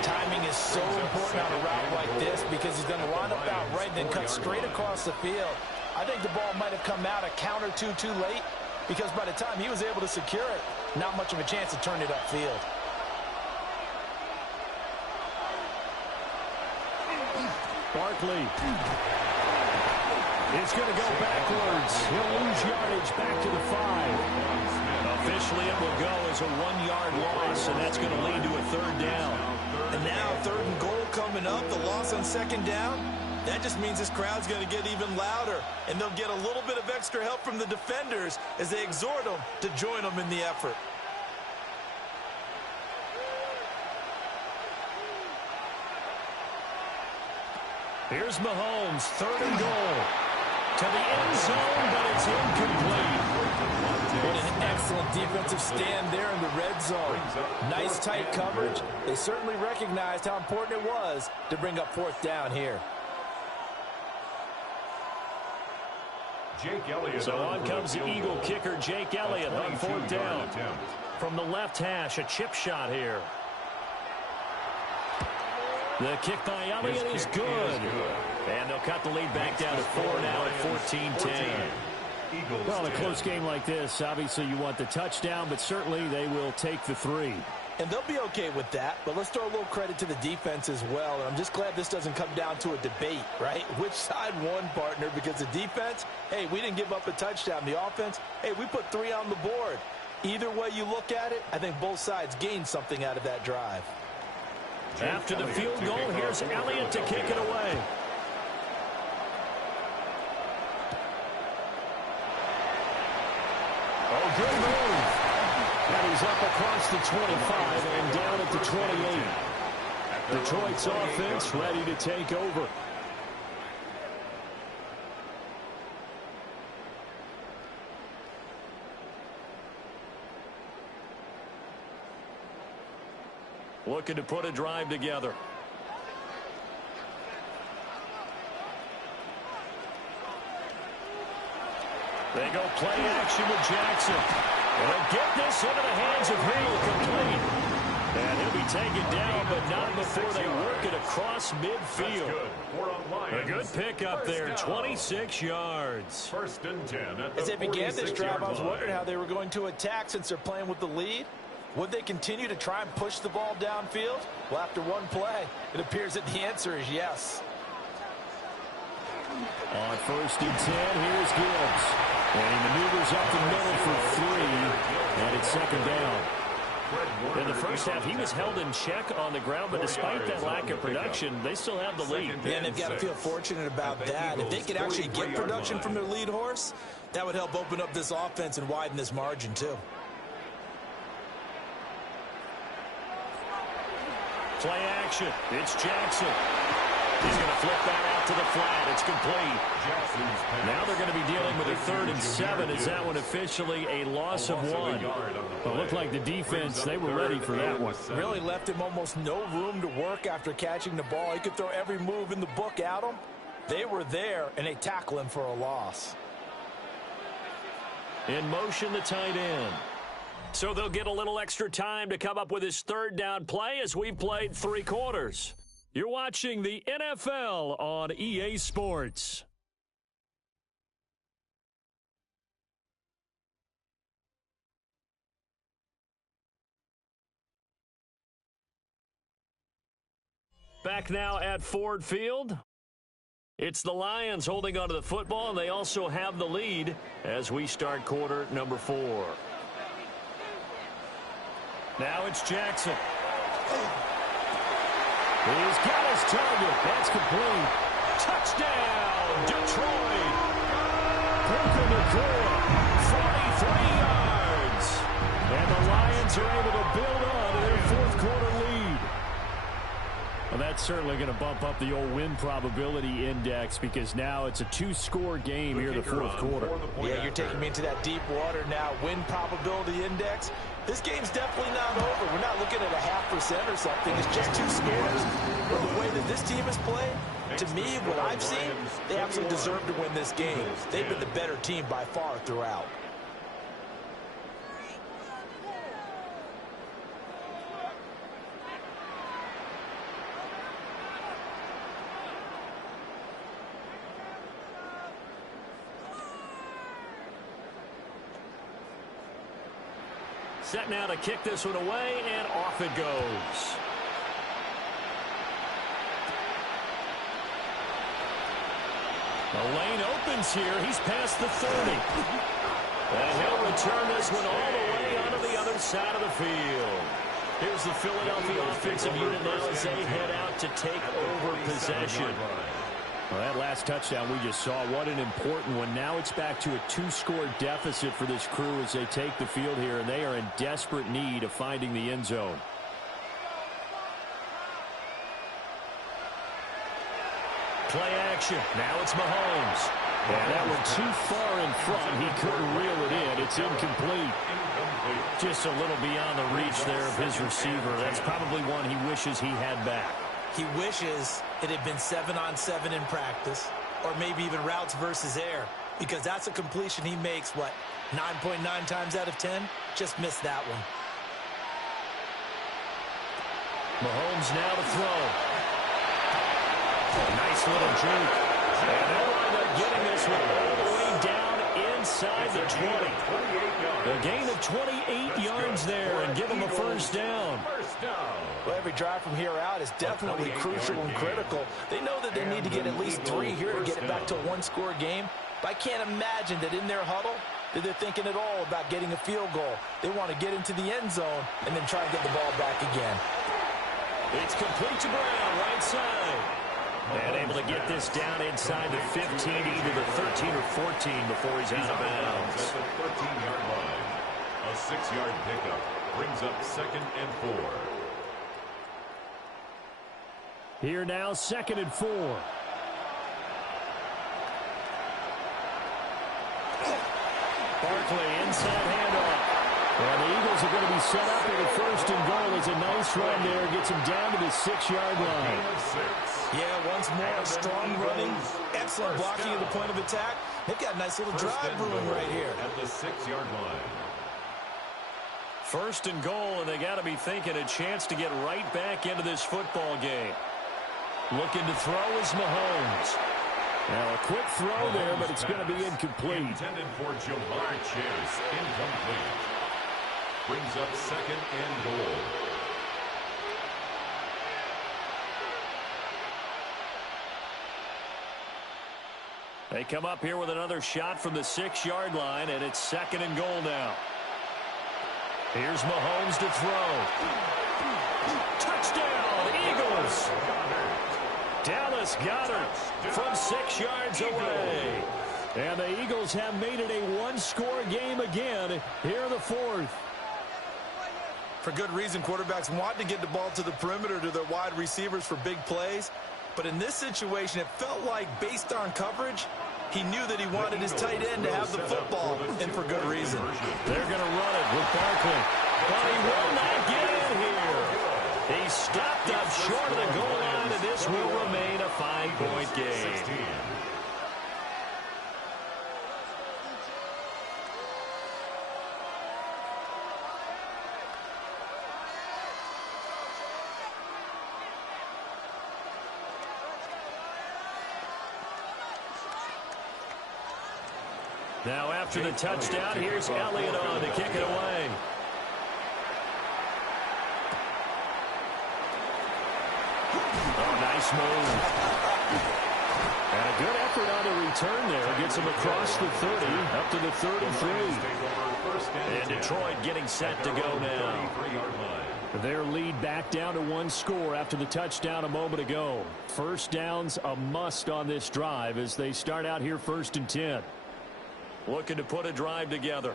Timing is so important on a route like this because he's going to line up out right and then cut straight across the field. I think the ball might have come out a count or two too late because by the time he was able to secure it, not much of a chance to turn it upfield. Barkley. It's going to go backwards. He'll lose yardage back to the 5. Officially, it will go as a 1-yard loss, and that's going to lead to a 3rd down. And now 3rd and goal coming up, the loss on 2nd down. That just means this crowd's going to get even louder, and they'll get a little bit of extra help from the defenders as they exhort them to join them in the effort. Here's Mahomes, 3rd and goal. To the end zone, but it's incomplete. What an excellent defensive stand there in the red zone. Nice tight coverage. They certainly recognized how important it was to bring up 4th down here. Jake Elliott. So on comes the Eagle kicker, Jake Elliott, on 4th down. From the left hash, a chip shot here. The kick by Elliott is good. And they'll cut the lead back down to 4 now at 14-10. Well, in a close game like this, obviously you want the touchdown, but certainly they will take the 3. And they'll be okay with that, but let's throw a little credit to the defense as well. And I'm just glad this doesn't come down to a debate, right? Which side won, partner? Because the defense, hey, we didn't give up a touchdown. The offense, hey, we put 3 on the board. Either way you look at it, I think both sides gained something out of that drive. After the field goal, here's Elliott to kick it away. Oh, good move. And he's up across the 25 and down at the 28. Detroit's offense ready to take over. Looking to put a drive together. They go play action with Jackson. And they'll get this into the hands of Hill, complete. And he'll be taken down, but not before they work it across midfield. A good pickup there, 26 yards. 1st and 10 at the As they began this drive, I was line. wondering how they were going to attack since they're playing with the lead. Would they continue to try and push the ball downfield? Well, after one play, it appears that the answer is yes. On 1st and 10, here's Gibbs. And he maneuvers up the middle for 3, and it's 2nd down. In the first half, he was held in check on the ground, but despite that lack of production, they still have the lead. And they've got to feel fortunate about that. If they could actually get production from their lead horse, that would help open up this offense and widen this margin, too. Play action. It's Jackson. He's going to flip that out to the flat. It's complete. Now they're going to be dealing with a 3rd and 7. Is that one officially a loss of 1? It looked like the defense, they were ready for that one. Really left him almost no room to work after catching the ball. He could throw every move in the book at him. They were there, and they tackle him for a loss. In motion, the tight end. So they'll get a little extra time to come up with his 3rd down play as we've played 3 quarters. You're watching the NFL on EA Sports. Back now at Ford Field. It's the Lions holding onto the football, and they also have the lead as we start quarter number 4. Now it's Jackson. He's got his target. That's complete. Touchdown, Detroit. Puka Nacua, 43 yards. And the Lions are able to build on to their fourth quarter lead. Well, that's certainly going to bump up the old win probability index because now it's a 2-score game here in the fourth quarter. Yeah, you're taking me into that deep water now. Win probability index. This game's definitely not over. We're not looking at a 0.5% or something. It's just 2 scores. But the way that this team has played, to me, what I've seen, they absolutely deserve to win this game. They've been the better team by far throughout. Set now to kick this one away, and off it goes. The lane opens here. He's past the 30. And he'll return this one all the way onto the other side of the field. Here's the Philadelphia offensive unit now as they head out to take over possession. Well, that last touchdown we just saw, what an important one. Now it's back to a 2-score deficit for this crew as they take the field here, and they are in desperate need of finding the end zone. Play action. Now it's Mahomes. And that one too far in front. He couldn't reel it in. It's incomplete. Just a little beyond the reach there of his receiver. That's probably one he wishes he had back. He wishes it had been 7-on-7 in practice, or maybe even routes versus air, because that's a completion he makes, 9.9 times out of 10? Just missed that one. Mahomes now to throw. A nice little juke. And they'll wind up getting this one all the way down inside the 20. A gain of 28 yards there and give them a first down. Well, every drive from here out is definitely crucial and critical. They know that they need to get at least 3 here to get it back to a 1-score game. But I can't imagine that in their huddle that they're thinking at all about getting a field goal. They want to get into the end zone and then try and get the ball back again. It's complete to Brown, right side. And able to get this down inside the 15, either the 13 or 14 before he's out of bounds. At the 13-yard line. A 6-yard pickup brings up 2nd and 4. Here now, 2nd and 4. Barkley, inside handoff. And the Eagles are going to be set up with a 1st and goal. It's a nice run there. Gets him down to the 6-yard line. Yeah, once more, strong running, excellent blocking at the point of attack. They've got a nice little drive brewing right here. At the 6-yard line. 1st and goal, and they got to be thinking a chance to get right back into this football game. Looking to throw is Mahomes. Now a quick throw there, but it's going to be incomplete. Intended for Ja'Marr Chase, incomplete. Brings up 2nd and goal. They come up here with another shot from the 6-yard line, and it's 2nd and goal now. Here's Mahomes to throw. Touchdown, Eagles! Dallas Goedert from 6 yards away. And the Eagles have made it a 1-score game again here in the 4th. For good reason, quarterbacks want to get the ball to the perimeter to their wide receivers for big plays. But in this situation, it felt like, based on coverage, he knew that he wanted his tight end to have the football, and for good reason. They're going to run it with Barkley. But he will not get in here. He stopped up short of the goal line, and this will remain a 5-point game. Now after the touchdown, here's Elliott on to kick it away. Oh, nice move. And a good effort on the return there. Gets him across the 30, up to the 33. And Detroit getting set to go now. Their lead back down to 1 score after the touchdown a moment ago. First down's a must on this drive as they start out here 1st and 10. Looking to put a drive together.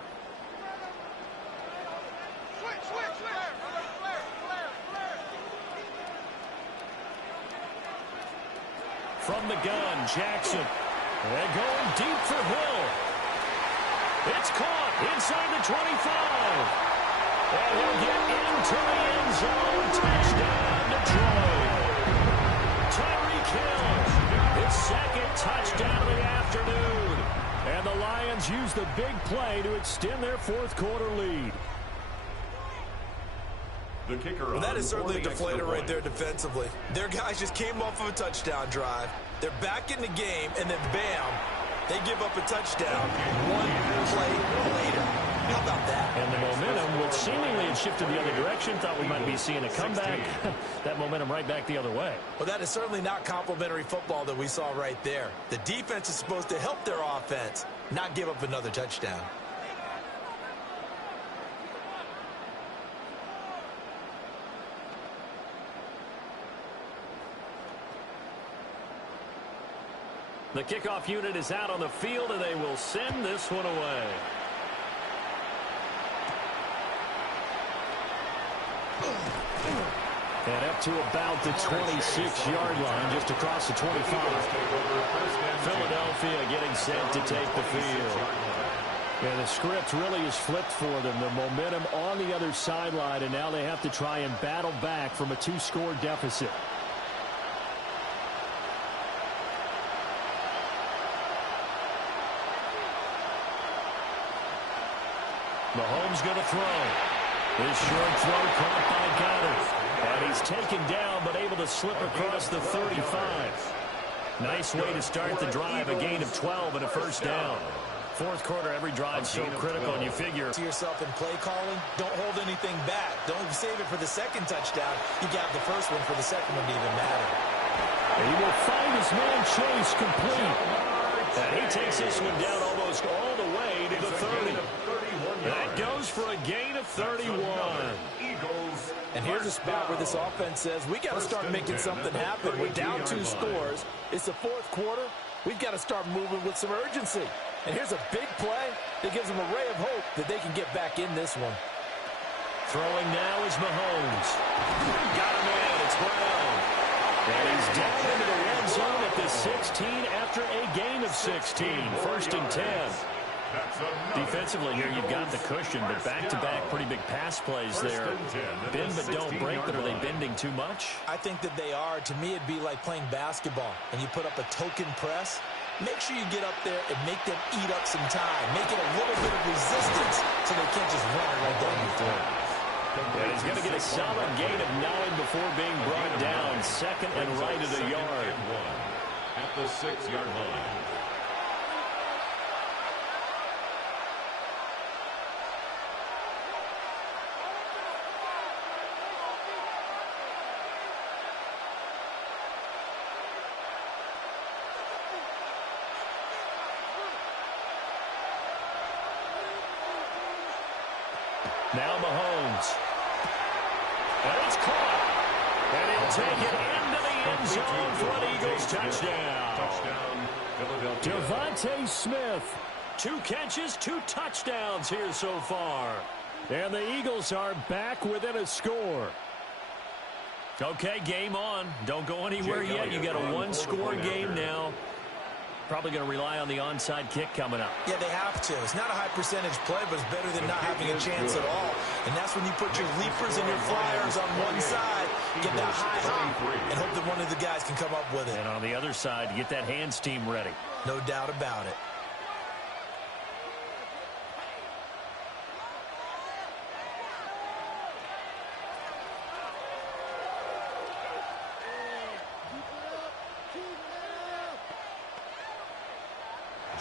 From the gun, Jackson. And going deep for Hill. It's caught inside the 25. And he'll get into the end zone. Touchdown, Detroit. Tyreek Hill. His 2nd touchdown of the afternoon. And the Lions use the big play to extend their 4th quarter lead. The kicker. Well, that is certainly a deflator right there defensively. Their guys just came off of a touchdown drive. They're back in the game, and then bam, they give up a touchdown 1 play later. How about that? And the momentum, which seemingly had shifted the other direction, thought we might be seeing a comeback. That momentum right back the other way. Well, that is certainly not complimentary football that we saw right there. The defense is supposed to help their offense, not give up another touchdown. The kickoff unit is out on the field, and they will send this one away. And up to about the 26-yard line, just across the 25. Philadelphia getting set to take the field. Yeah, the script really is flipped for them. The momentum on the other sideline, and now they have to try and battle back from a 2-score deficit. Mahomes going to throw. His short throw caught by Goddard. And he's taken down but able to slip across the 35. Nice way to start the drive. A gain of 12 and a first down. 4th quarter, every drive so critical, and you figure. To yourself in play calling, don't hold anything back. Don't save it for the 2nd touchdown. You got the first one for the 2nd one to even matter. And he will find his man Chase complete. And he takes this one down almost all the way to the 30. That goes for a gain of 31. And here's a spot where this offense says, we got to start making something happen. We're down 2 scores. It's the 4th quarter. We've got to start moving with some urgency. And here's a big play that gives them a ray of hope that they can get back in this one. Throwing now is Mahomes. Got him in. It's Brown. And he's down into the red zone at the 16 after a gain of 16. 1st and 10. Defensively here, you've got the cushion, but back-to-back pretty big pass plays there. Bend but don't break, but are they bending too much? I think that they are. To me, it'd be like playing basketball, and you put up a token press. Make sure you get up there and make them eat up some time. Make it a little bit of resistance so they can't just run it right down your throat. And he's going to get a solid gain of 9 before being brought down. 2nd and right of the yard. At the 6-yard line. Now Mahomes. And it's caught. And he'll take it into the end zone for an Eagles touchdown. Devontae Smith. 2 catches, 2 touchdowns here so far. And the Eagles are back within a score. Okay, game on. Don't go anywhere yet. You got a 1-score game now. Probably going to rely on the onside kick coming up. Yeah, they have to. It's not a high percentage play, but it's better than not having a chance at all. And that's when you put your leapers and your flyers on one side, get that high hop, and hope that one of the guys can come up with it. And on the other side, get that hands team ready. No doubt about it.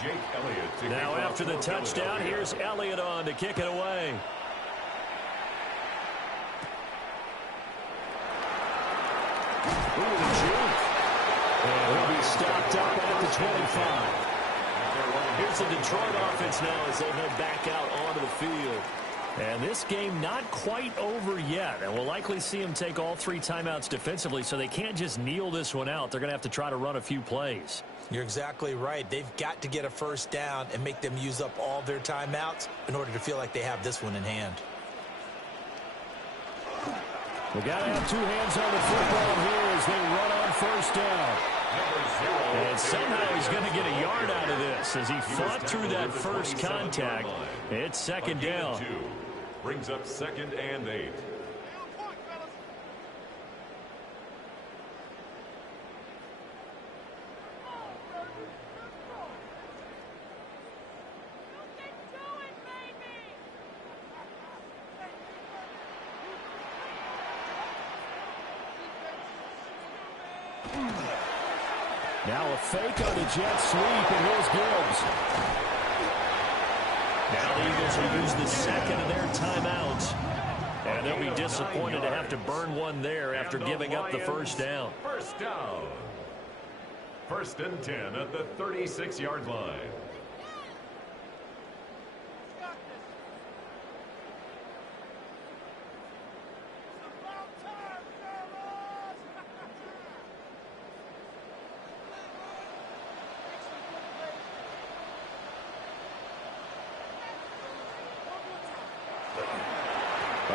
Jake Elliott to Now kick after off the for touchdown, Philadelphia. here's Elliott on to kick it away. Ooh, the juke. And he'll be stopped up at the 25. Here's the Detroit offense now as they head back out onto the field. And this game not quite over yet. And we'll likely see them take all 3 timeouts defensively, so they can't just kneel this one out. They're going to have to try to run a few plays. You're exactly right. They've got to get a first down and make them use up all their timeouts in order to feel like they have this one in hand. We got to have 2 hands on the football here as they run on first down. And somehow he's going to get a yard out of this as he fought through that first contact. It's second down. Brings up 2nd and 8. Now a fake on the jet sweep, and here's Gibbs. Now the Eagles will use the second of their timeouts. And they'll be disappointed to have to burn one there after giving up the first down. First down. 1st and 10 at the 36-yard line.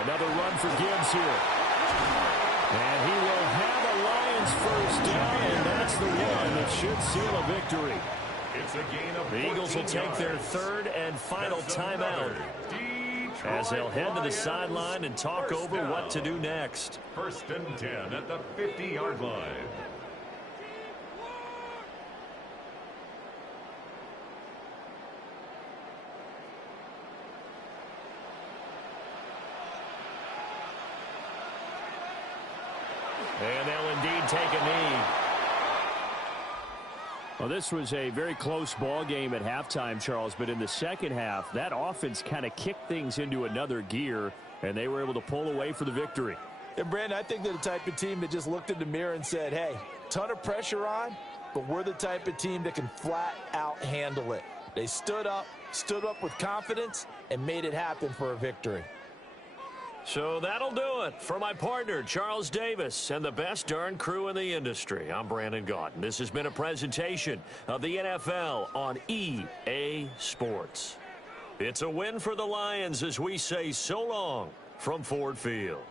Another run for Gibbs here. And he will have a Lions first down, and that's the one that should seal a victory. It's a gain of The Eagles will take their 3rd and final timeout as they'll head to the sideline and talk over what to do next. 1st and 10 at the 50-yard line. And they'll indeed take a knee. Well, this was a very close ball game at halftime, Charles, but in the second half, that offense kind of kicked things into another gear, and they were able to pull away for the victory. And, Brandon, I think they're the type of team that just looked in the mirror and said, hey, ton of pressure on, but we're the type of team that can flat out handle it. They stood up with confidence, and made it happen for a victory. So that'll do it for my partner, Charles Davis, and the best darn crew in the industry. I'm Brandon Gaudin. This has been a presentation of the NFL on EA Sports. It's a win for the Lions as we say so long from Ford Field.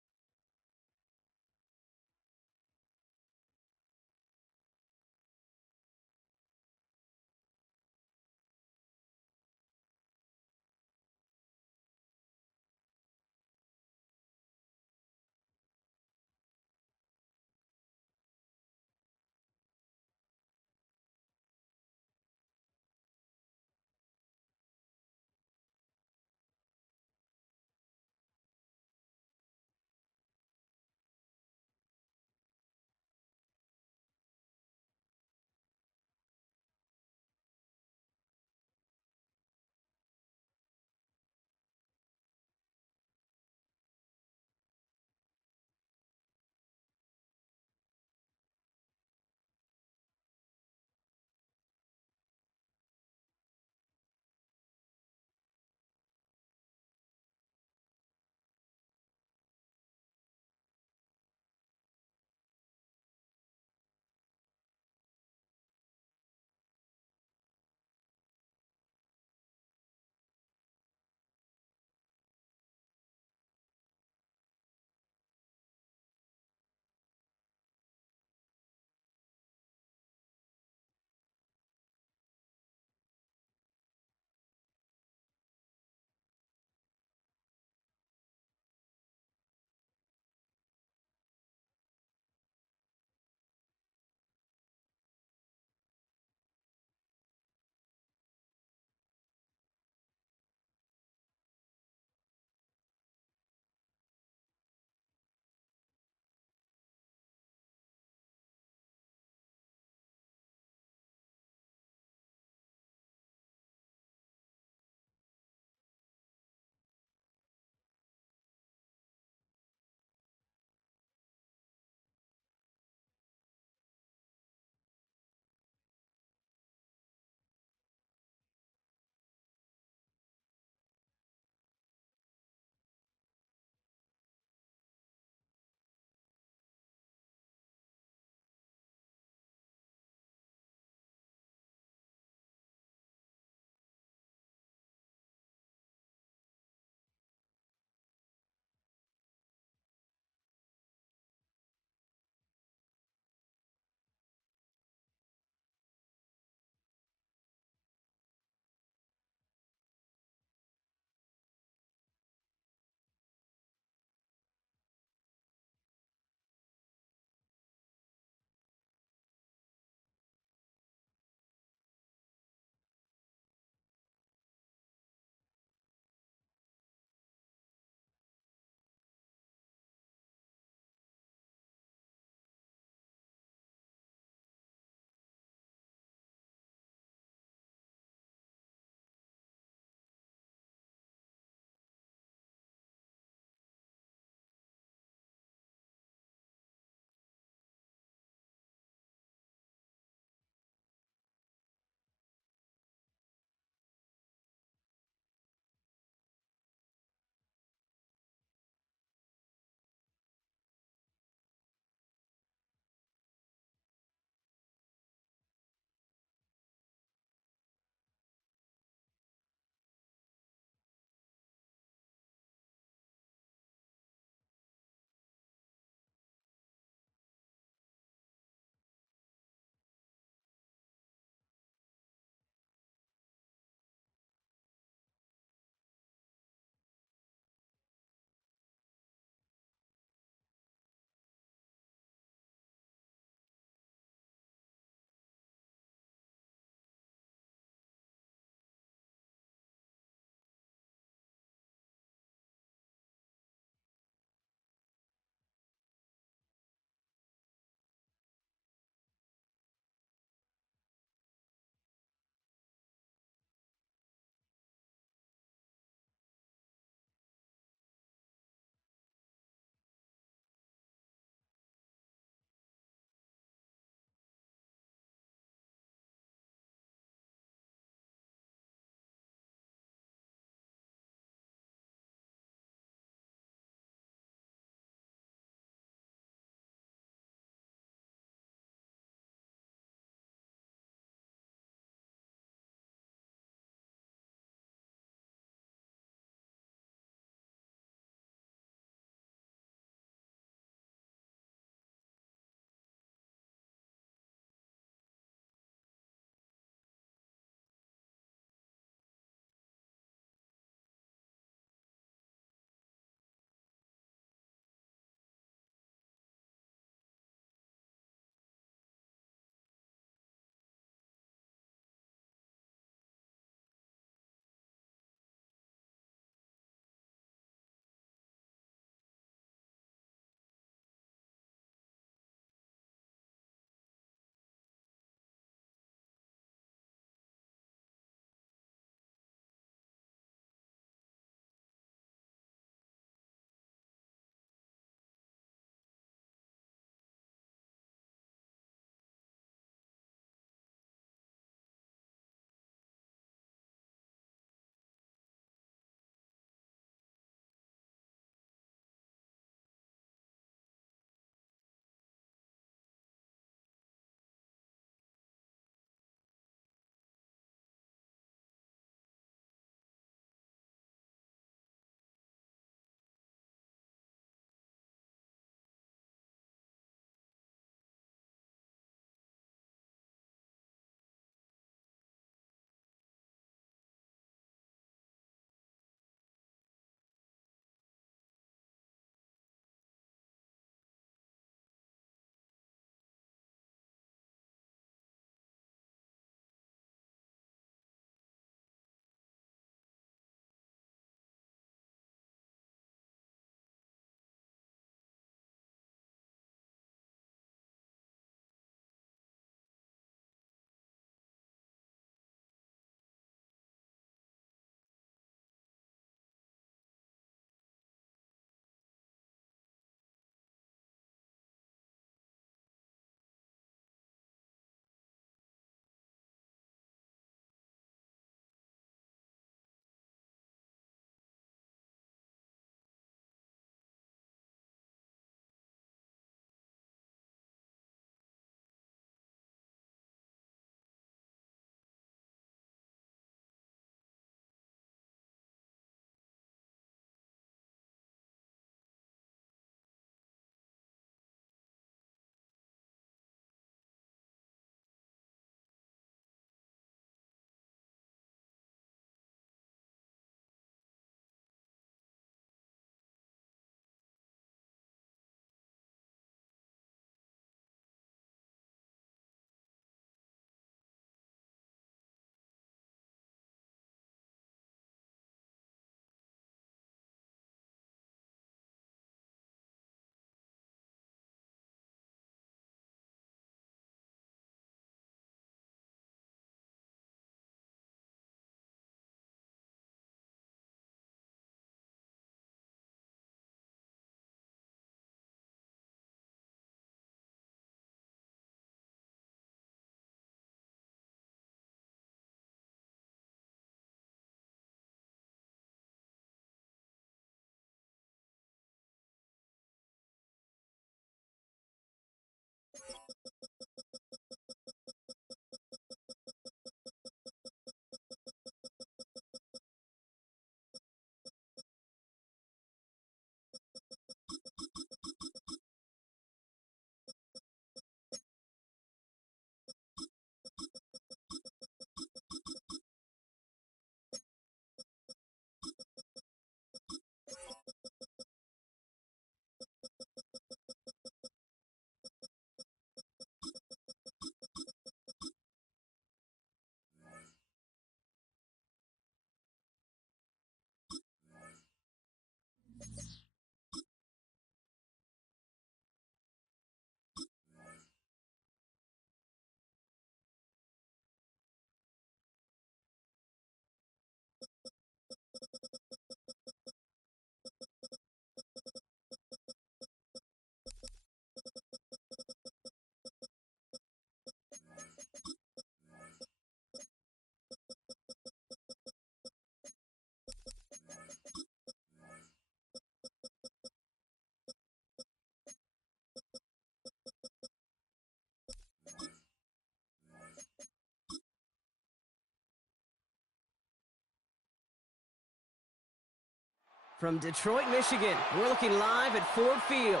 From Detroit, Michigan, we're looking live at Ford Field.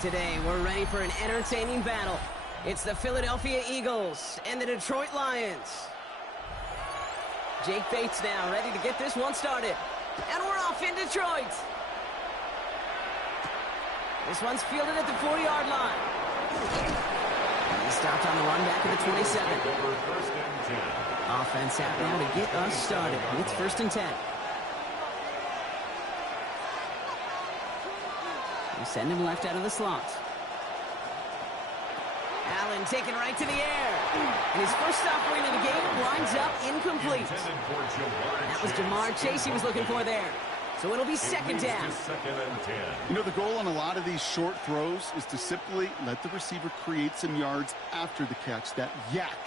Today, we're ready for an entertaining battle. It's the Philadelphia Eagles and the Detroit Lions. Jake Bates now ready to get this one started. And we're off in Detroit. This one's fielded at the 40-yard line. He stopped on the run back at the 27. Offense out now to get us started. It's 1st and 10. We send him left out of the slot. Allen taken right to the air. And his first offering of the game winds up incomplete. That was Jamar Chase he was looking for there. So it'll be 2nd down. You know, the goal on a lot of these short throws is to simply let the receiver create some yards after the catch, that yak.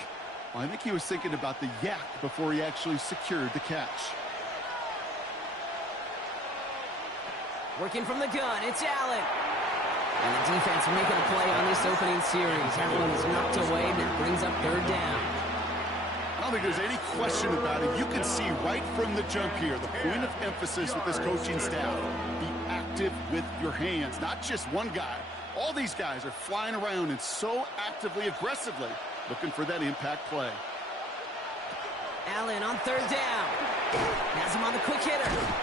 Well, I think he was thinking about the yak before he actually secured the catch. Working from the gun, it's Allen. And the defense making a play on this opening series. That one is knocked away, and that brings up 3rd down. I don't think there's any question about it. You can see right from the jump here, the point of emphasis with this coaching staff. Be active with your hands, not just one guy. All these guys are flying around and so actively, aggressively looking for that impact play. Allen on 3rd down. Has him on the quick hitter.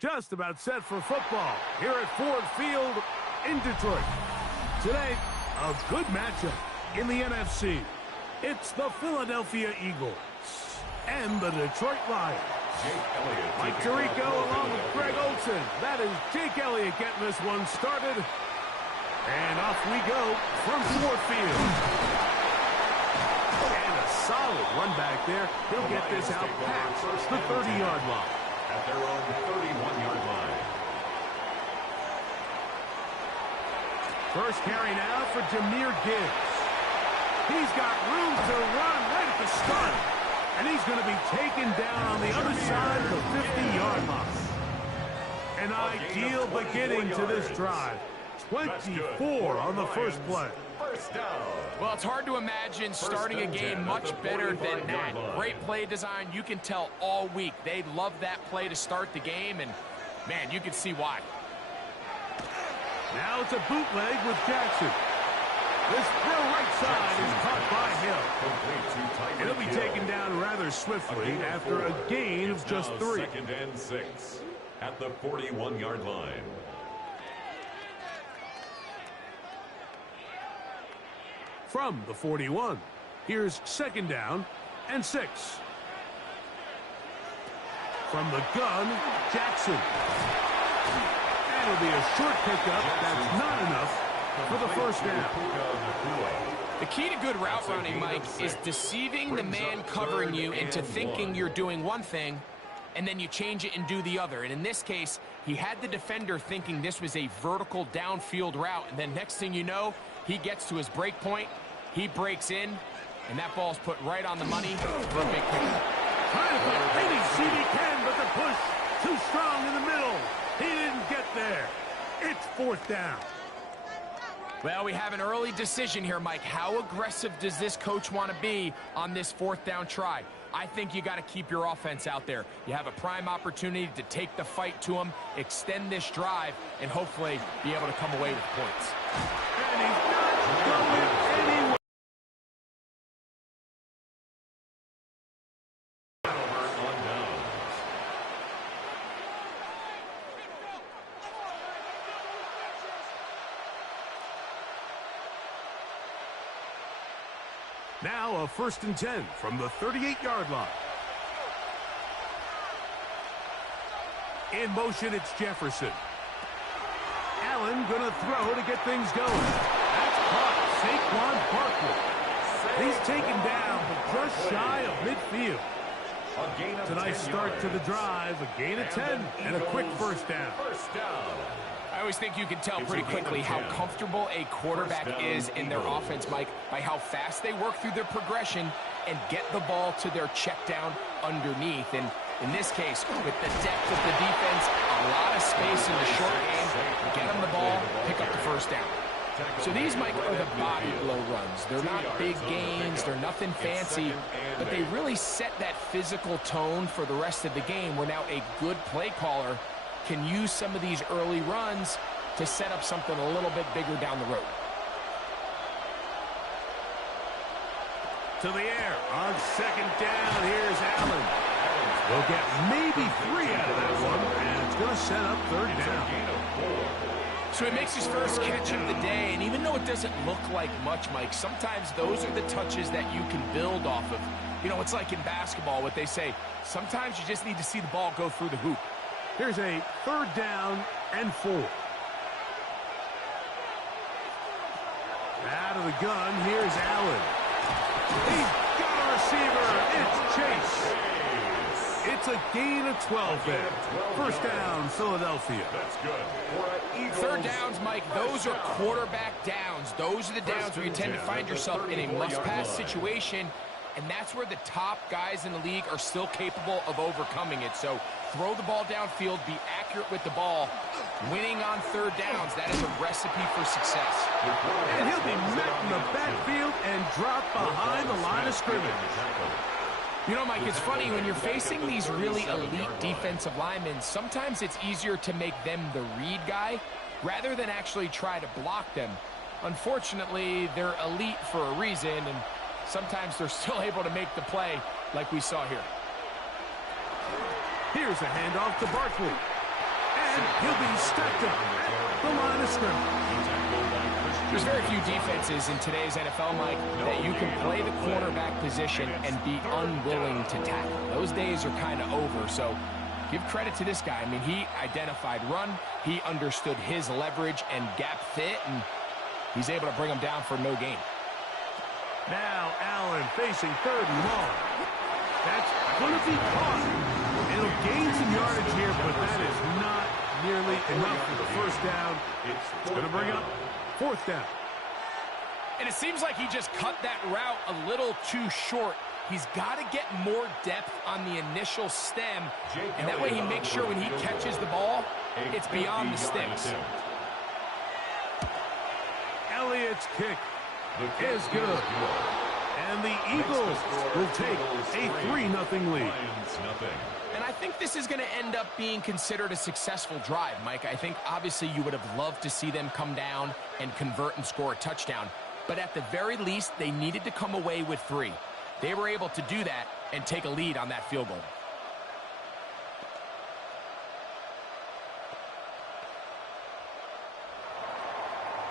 Just about set for football here at Ford Field in Detroit. Today, a good matchup in the NFC. It's the Philadelphia Eagles and the Detroit Lions. Mike Tirico along with Greg Olsen. That is Jake Elliott getting this one started. And off we go from Ford Field. And a solid run back there. He'll get this out past the 30-yard line. At their own 31-yard line. First carry now for Jahmyr Gibbs. He's got room to run right at the start. And he's going to be taken down on the other side of the 50-yard line. An ideal beginning to this drive. 24 on the first play. Well, it's hard to imagine starting a game much better than that. Great play design. You can tell all week they love that play to start the game, and, man, you can see why. Now it's a bootleg with Jackson. This throw right side is caught by Hill. And he'll be taken down rather swiftly after a gain of just 3. 2nd and 6 at the 41-yard line. From the 41, here's 2nd down and 6. From the gun, Jackson. That'll be a short pickup. That's not enough for the first down. The key to good route running, Mike, is deceiving the man covering you into thinking you're doing one thing, and then you change it and do the other. And in this case, he had the defender thinking this was a vertical downfield route, and then next thing you know, he gets to his break point, he breaks in, and that ball's put right on the money for a big kick. Trying to put any seed he can, but the push. Too strong in the middle. He didn't get there. It's 4th down. Well, we have an early decision here, Mike. How aggressive does this coach want to be on this 4th down try? I think you got to keep your offense out there. You have a prime opportunity to take the fight to him, extend this drive, and hopefully be able to come away with points. And he's not going anywhere. Now a 1st and 10 from the 38-yard line. In motion, it's Jefferson. Allen gonna throw to get things going. That's caught. Saquon Barkley. He's taken down, but just shy of midfield. It's a nice start to the drive. A gain of 10 and a quick 1st down. I always think you can tell pretty quickly how comfortable a quarterback is in their offense, Mike, by how fast they work through their progression and get the ball to their check down underneath. And in this case, with the depth of the defense, a lot of space in the short game, get them the ball, pick up the 1st down. So these, Mike, are the body blow runs. They're not big gains, they're nothing fancy, but they really set that physical tone for the rest of the game where now a good play caller can use some of these early runs to set up something a little bit bigger down the road. To the air on 2nd down. Here's Allen. We'll get maybe 3 out of that one, and it's going to set up 3rd down. So he makes his first catch of the day, and even though it doesn't look like much, Mike, sometimes those are the touches that you can build off of. You know, it's like in basketball, what they say, sometimes you just need to see the ball go through the hoop. Here's a 3rd down and 4. Out of the gun, here's Allen. He's got a receiver. It's Chase. It's a gain of 12 there. 1st down, Philadelphia. That's good. 3rd downs, Mike, those are quarterback downs. Those are the downs where you tend to find yourself in a must-pass situation, and that's where the top guys in the league are still capable of overcoming it. So throw the ball downfield, be accurate with the ball. Winning on 3rd downs, that is a recipe for success. And he'll be met in the backfield and dropped behind the line of scrimmage. You know, Mike, it's funny, when you're facing these really elite defensive linemen, sometimes it's easier to make them the read guy rather than actually try to block them. Unfortunately, they're elite for a reason, and sometimes they're still able to make the play like we saw here. Here's a handoff to Barkley. And he'll be stacked up at the line of scrimmage. There's very few defenses in today's NFL, Mike, that you can play the quarterback position and be unwilling to tackle. Those days are kind of over, so give credit to this guy. I mean, he identified run, he understood his leverage and gap fit, and he's able to bring him down for no gain. Now Allen facing 3rd and long. That's going to be caught. It'll gain some yardage here, but that is not nearly enough for the 1st down. It's going to bring up 4th down. And it seems like he just cut that route a little too short. He's got to get more depth on the initial stem, and that way he makes sure when he catches the ball, it's beyond the sticks. Elliott's kick is good. And the Eagles will take a 3-0 lead. And I think this is going to end up being considered a successful drive, Mike. I think obviously you would have loved to see them come down and convert and score a touchdown. But at the very least, they needed to come away with 3. They were able to do that and take a lead on that field goal.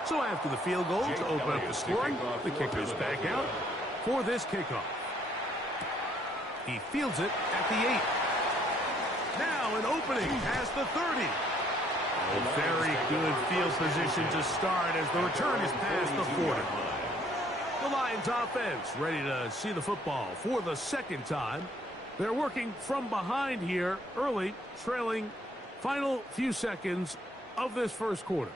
So after the field goal to open up the scoring, the kicker's back out for this kickoff. He fields it at the 8. Now an opening past the 30. A very good field position to start as the return is past the 40. The Lions offense ready to see the football for the 2nd time. They're working from behind here early, trailing final few seconds of this 1st quarter.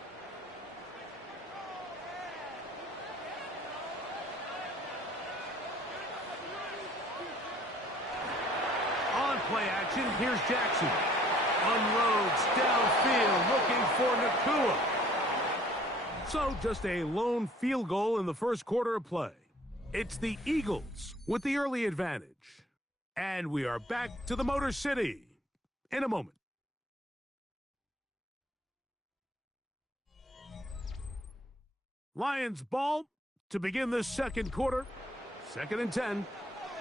play action. Here's Jackson. Unloads downfield, looking for Nacua. So just a lone field goal in the first quarter of play. It's the Eagles with the early advantage. And we are back to the Motor City in a moment. Lions ball to begin the second quarter. 2nd and 10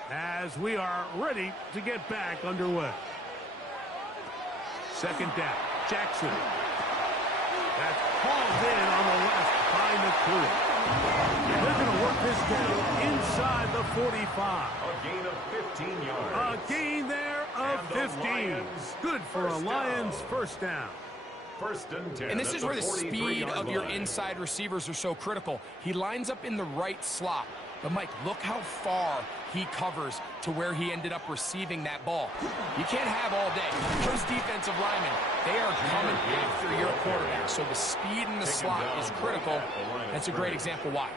as we are ready to get back underway. 2nd down. Jackson. That's hauled in on the left by Nacua. They're going to work this down inside the 45. A gain of 15 yards. A gain there of 15. Good for a Lions first down. 1st and 10. And this is where the speed of your inside receivers are so critical. He lines up in the right slot. But, Mike, look how far he covers to where he ended up receiving that ball. You can't have all day. Those defensive linemen, they are coming after your quarterback. So the speed in the slot is critical. That's a great example why.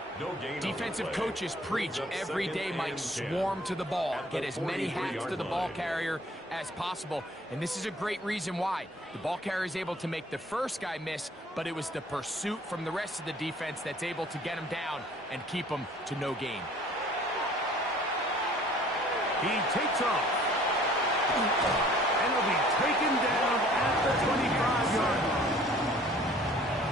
Defensive coaches preach every day, Mike, swarm to the ball. Get as many hats to the ball carrier as possible. And this is a great reason why. The ball carrier is able to make the first guy miss, but it was the pursuit from the rest of the defense that's able to get him down and keep him to no gain. He takes off. And he'll be taken down at the 25-yard line.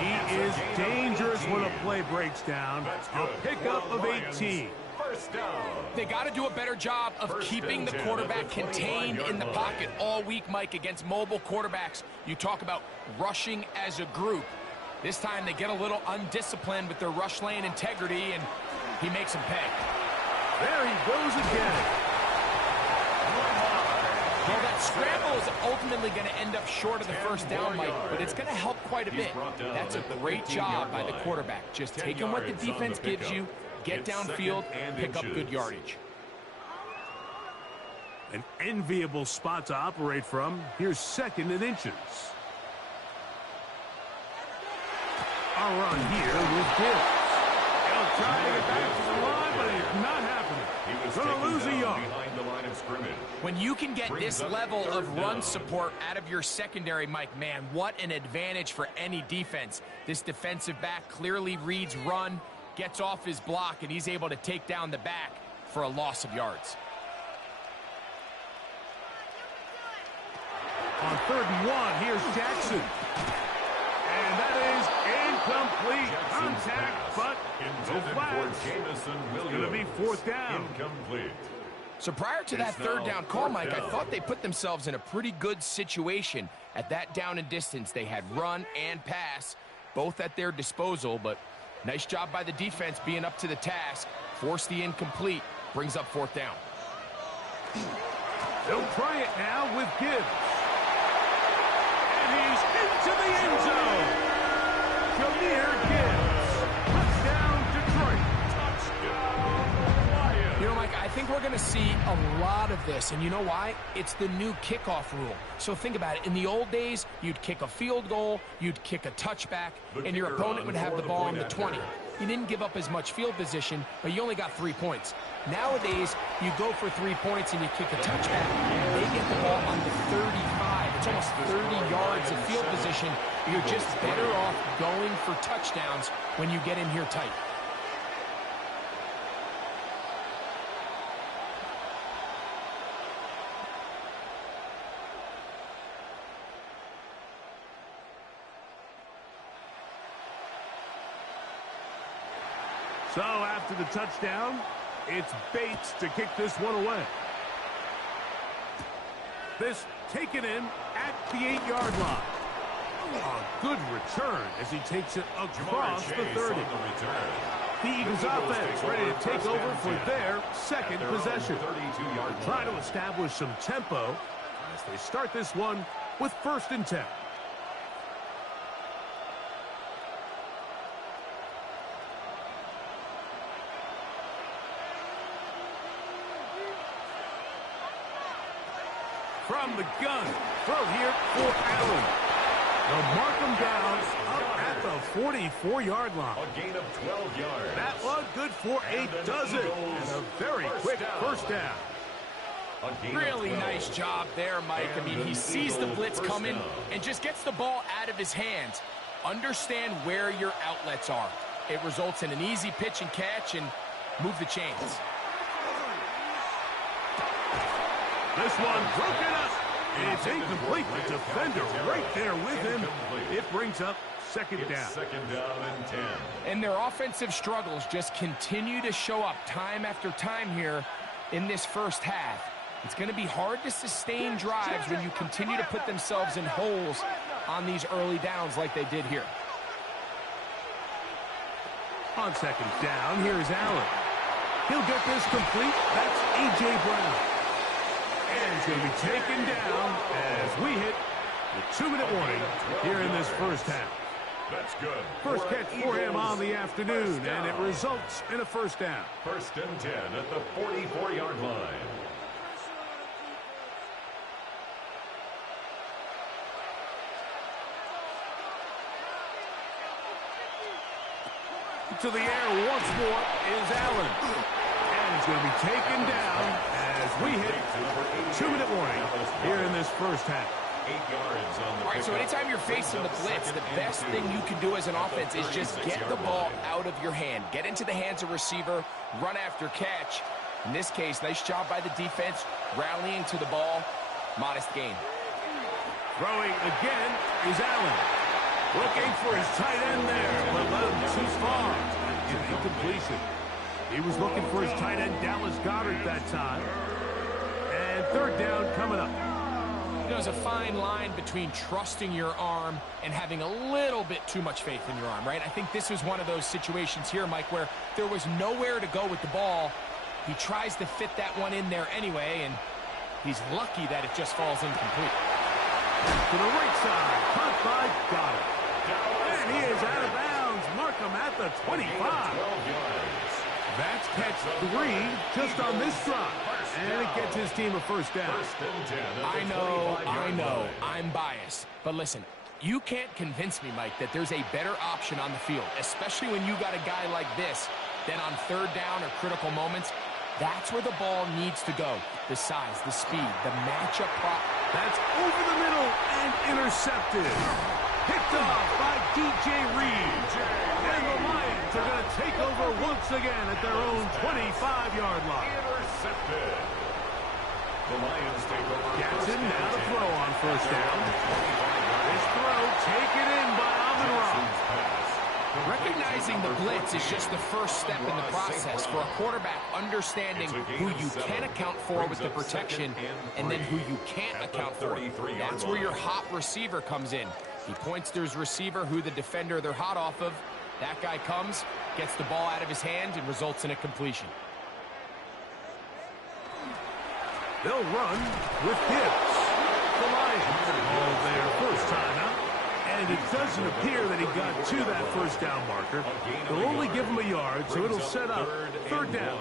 He is dangerous when a play breaks down. A pickup of 18. First down. They got to do a better job of keeping the quarterback contained in the pocket all week, Mike, against mobile quarterbacks. You talk about rushing as a group. This time they get a little undisciplined with their rush lane integrity, and he makes them pay. There he goes again. Well, that scramble is ultimately going to end up short of the first down, Mike, but it's going to help quite a bit. That's a great job by the quarterback. Just taking what the defense gives you, get downfield, pick up good yardage. An enviable spot to operate from. Here's 2nd and inches. A run here with Gibbs. He'll try to get back to the line, but it's not happening. Going to lose a yard. When you can get this level of run support out of your secondary, Mike, man, what an advantage for any defense. This defensive back clearly reads run, gets off his block, and he's able to take down the back for a loss of yards. On 3rd and 1, here's Jackson. And that is incomplete. Contact, but no flags. It's going to be 4th down. Incomplete. So prior to that 3rd down call, Mike, I thought they put themselves in a pretty good situation. At that down and distance, they had run and pass, both at their disposal, but nice job by the defense being up to the task. Force the incomplete, brings up 4th down. They'll try it now with Gibbs. And he's into the end zone. Jahmyr Gibbs. Touchdown, Detroit. Touchdown, Lions. You know, Mike, I think we're going to see a lot of this, and you know why? It's the new kickoff rule. So think about it. In the old days, you'd kick a field goal, you'd kick a touchback, and your opponent would have the ball on the 20. You didn't give up as much field position, but you only got 3 points. Nowadays, you go for 3 points and you kick a touchback. They get the ball on the 35. It's almost 30 yards of field position. You're just better off going for touchdowns when you get in here tight. So after the touchdown, it's Bates to kick this one away. This taken in at the 8-yard line. A good return as he takes it across the 30. The Eagles offense ready to take over for their 2nd possession. Try to establish some tempo as they start this one with 1st and 10. From the gun, throw here for Allen. They'll mark him down up at the 44-yard line. A gain of 12 yards. That one good for a dozen. And a very quick first down. Really nice job there, Mike. I mean, he sees the blitz coming and just gets the ball out of his hands. Understand where your outlets are. It results in an easy pitch and catch and move the chains. This one broken up. It's incomplete. The defender right there with him. It brings up second down. Second down and 10. And their offensive struggles just continue to show up time after time here in this first half. It's going to be hard to sustain drives when you continue to put themselves in holes on these early downs like they did here. On second down, here's Allen. He'll get this complete. That's A.J. Brown. And he's going to be taken down as we hit the 2-minute warning here in this first half. That's good. First catch for him on the afternoon, and it results in a first down. First and 10 at the 44-yard line. To the air once more is Allen. And he's going to be taken down as we hit the 2-minute warning here in this first half. 8 yards on the All right, so anytime you're facing the blitz, the best thing you can do as an offense is just get the ball out of your hand. Get into the hands of receiver, run after catch. In this case, nice job by the defense, rallying to the ball. Modest gain. Throwing again is Allen. Looking for his tight end there, but led him too far. An incompletion. He was looking for his tight end, Dallas Goedert, that time. And third down coming up. You know, there's a fine line between trusting your arm and having a little bit too much faith in your arm, right? I think this was one of those situations here, Mike, where there was nowhere to go with the ball. He tries to fit that one in there anyway, and he's lucky that it just falls incomplete. To the right side, caught by Goedert. And he is out of bounds. Mark him at the 25. That's catch 3 just on this drive. And it gets his team a first down. I know, I'm biased. But listen, you can't convince me, Mike, that there's a better option on the field, especially when you got a guy like this, that on third down or critical moments, that's where the ball needs to go. The size, the speed, the matchup prop. That's over the middle and intercepted. Picked off by DJ Reed. And the Lions are going to take over once again at their own 25-yard line. Intercepted. The Lions take over. Gadsden now to throw on first down. This throw taken in by Amon-Ra. Recognizing the blitz is just the first step in the process for a quarterback understanding who you can account for with the protection and then who you can't account for. That's where your hot receiver comes in. He points to his receiver, who the defender they're hot off of. That guy comes, gets the ball out of his hand, and results in a completion. They'll run with Gibbs. The Lions all their first time out. And it doesn't appear that he got to that first down marker. They'll only give him a yard, so it'll set up third down.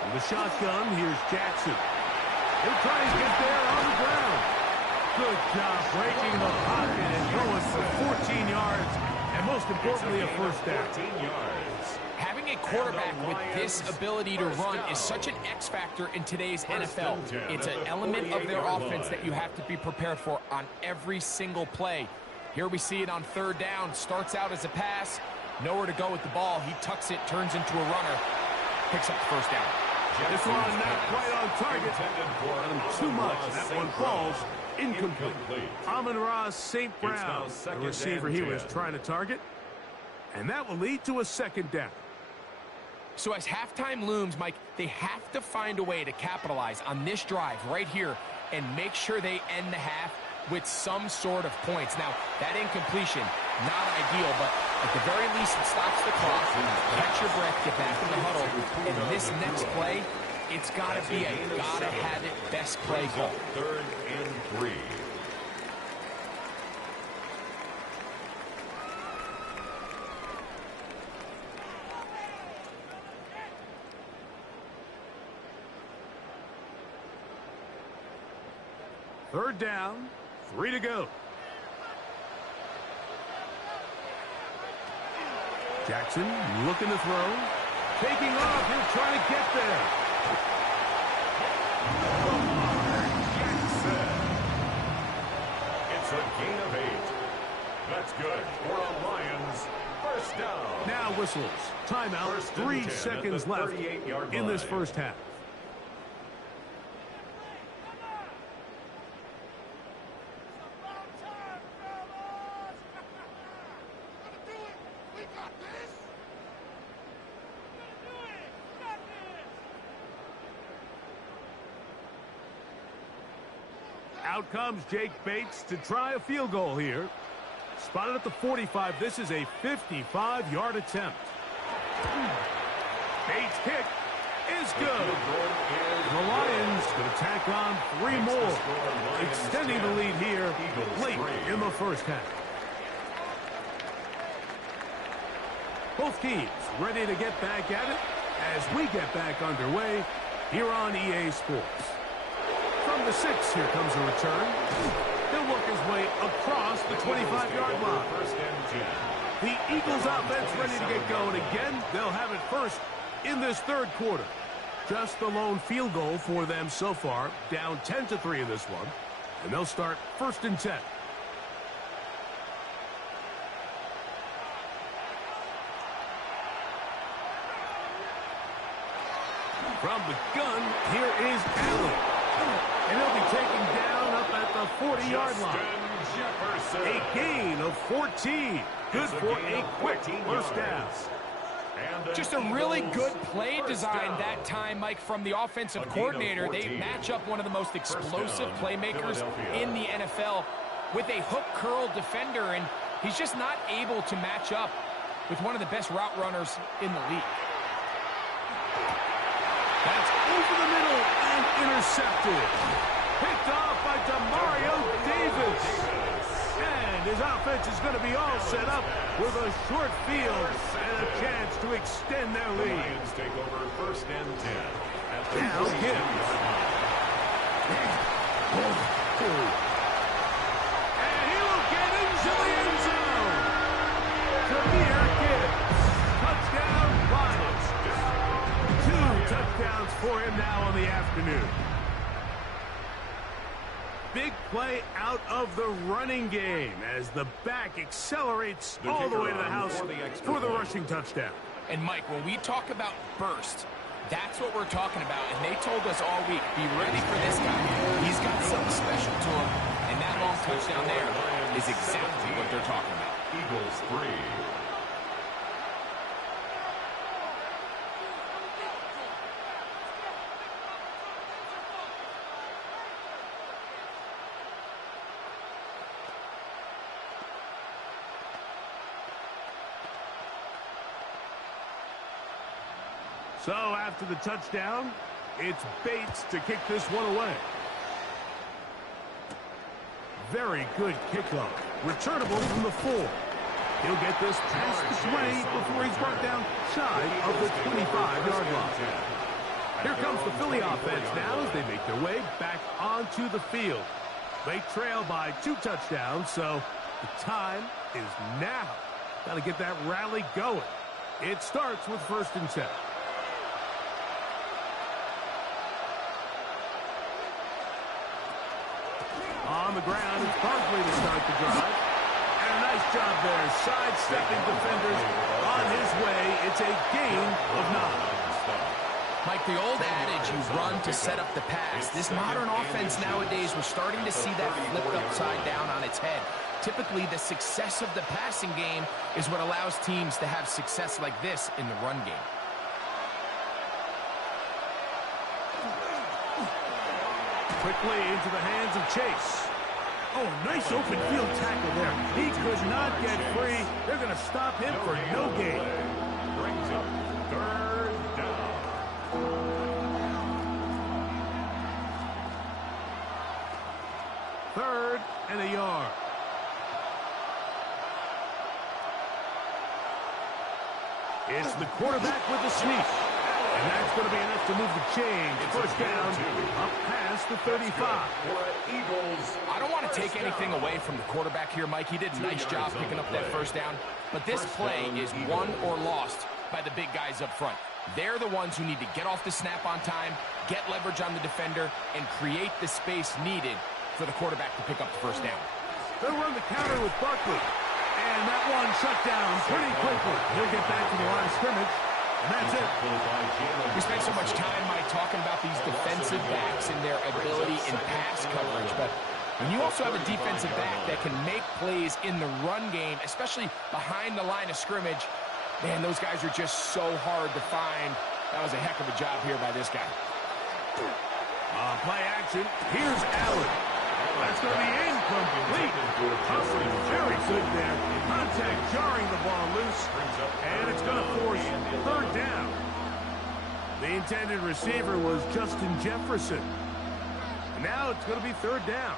From the shotgun, here's Jackson. He'll try and get there on the ground. Good job breaking the pocket and going for 14 yards. And most importantly, a first down. 14 yards. Having a quarterback with this ability to run is such an X factor in today's NFL. It's an element of their offense that you have to be prepared for on every single play. Here we see it on third down. Starts out as a pass. Nowhere to go with the ball. He tucks it, turns into a runner. Picks up the first down. This one not quite on target. Too much. That one falls incomplete. Amon-Ra St. Brown, the receiver he was trying to target. And that will lead to a second down. So as halftime looms, Mike, they have to find a way to capitalize on this drive right here and make sure they end the half with some sort of points. Now, that incompletion, not ideal, but at the very least, it stops the clock. Catch your breath, get back in the huddle. And this next play, it's got to be a gotta-have-it best play goal. 3rd and 3. Third down, 3 to go. Jackson looking to throw. Taking off. He'll try to get there. Jackson. It's a gain of 8. That's good for a Lions first down. Now whistles. Timeout. 3 seconds left in this first half. Out comes Jake Bates to try a field goal here. Spotted at the 45. This is a 55-yard attempt. Bates' kick is good. The Lions going to tack on 3 more, extending the lead here late in the first half. Both teams ready to get back at it as we get back underway here on EA Sports. From the 6, here comes a return. He'll work his way across the 25-yard line. The Eagles offense ready to get going again. They'll have it first in this third quarter. Just the lone field goal for them so far. Down 10-3 in this one. And they'll start 1st and 10. From the gun, here is Allen. And he'll be taken down up at the 40-yard line. A gain of 14. Good for a quick first down. Just a really good play design that time, Mike, from the offensive coordinator. They match up one of the most explosive playmakers in the NFL with a hook curl defender, and he's just not able to match up with one of the best route runners in the league. That's over the middle and intercepted. Picked off by Demario Davis. And his offense is going to be all set up with a short field and a chance to extend their lead. Lions take over 1st and 10. Now Gibbs. And he will get into the end zone. Jahmyr Gibbs. Touchdown, Lions. 2 touchdowns for him now on the afternoon. Big play out of the running game as the back accelerates all the way to the house for the rushing touchdown. And, Mike, when we talk about burst, that's what we're talking about. And they told us all week, be ready for this guy. He's got something special to him. And that long touchdown there is exactly what they're talking about. Eagles 3. So after the touchdown, it's Bates to kick this one away. Very good kickoff. Returnable from the 4. He'll get this past the 20 before he's brought down shy of the 25-yard line. Here comes the Philly offense now as they make their way back onto the field. They trail by 2 touchdowns, so the time is now. Got to get that rally going. It starts with 1st and 10. On the ground, it's Barkley to start the drive. And a nice job there, sidestepping defenders on his way. It's a gain of 9. Mike, the old adage, you run to set up the pass. This modern offense nowadays, we're starting to see that flipped upside down on its head. Typically, the success of the passing game is what allows teams to have success like this in the run game. Quickly into the hands of Chase. Oh, nice open field tackle there. He could not get free. They're going to stop him for no gain. Brings up 3rd down. Third and a yard. It's the quarterback with the sneak. And that's going to be enough to move the chains. First down, up past the 35. I don't want to take anything away from the quarterback here, Mike. He did a nice job picking up that first down. But this play is won or lost by the big guys up front. They're the ones who need to get off the snap on time, get leverage on the defender, and create the space needed for the quarterback to pick up the first down. They'll run the counter with Barkley. And that one shut down pretty quickly. He'll get back to the line of scrimmage. And that's it. We spent so much time, Mike, talking about these defensive backs and their ability in pass coverage. But when you also have a defensive back that can make plays in the run game, especially behind the line of scrimmage, man, those guys are just so hard to find. That was a heck of a job here by this guy. Play action. Here's Allen. That's going to be incomplete. Hustle very good there. Contact jarring the ball loose. And it's going to force third down. The intended receiver was Justin Jefferson. Now it's going to be third down.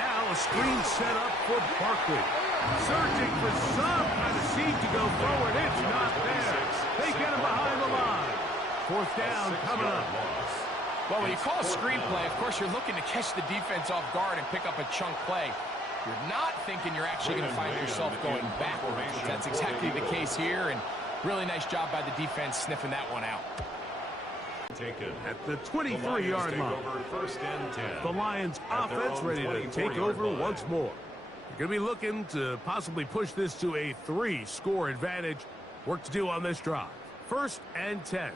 Now a screen set up for Barkley. Searching for some kind of seed to go forward. It's not there. They get him behind the line. Fourth down coming up. Well, when you call a screenplay, of course, you're looking to catch the defense off guard and pick up a chunk play. You're not thinking you're actually going to find yourself going backwards. That's exactly the case here, and really nice job by the defense sniffing that one out. At the 23-yard line, the Lions offense ready to take over once more. You're going to be looking to possibly push this to a 3-score advantage. Work to do on this drive. First and 10.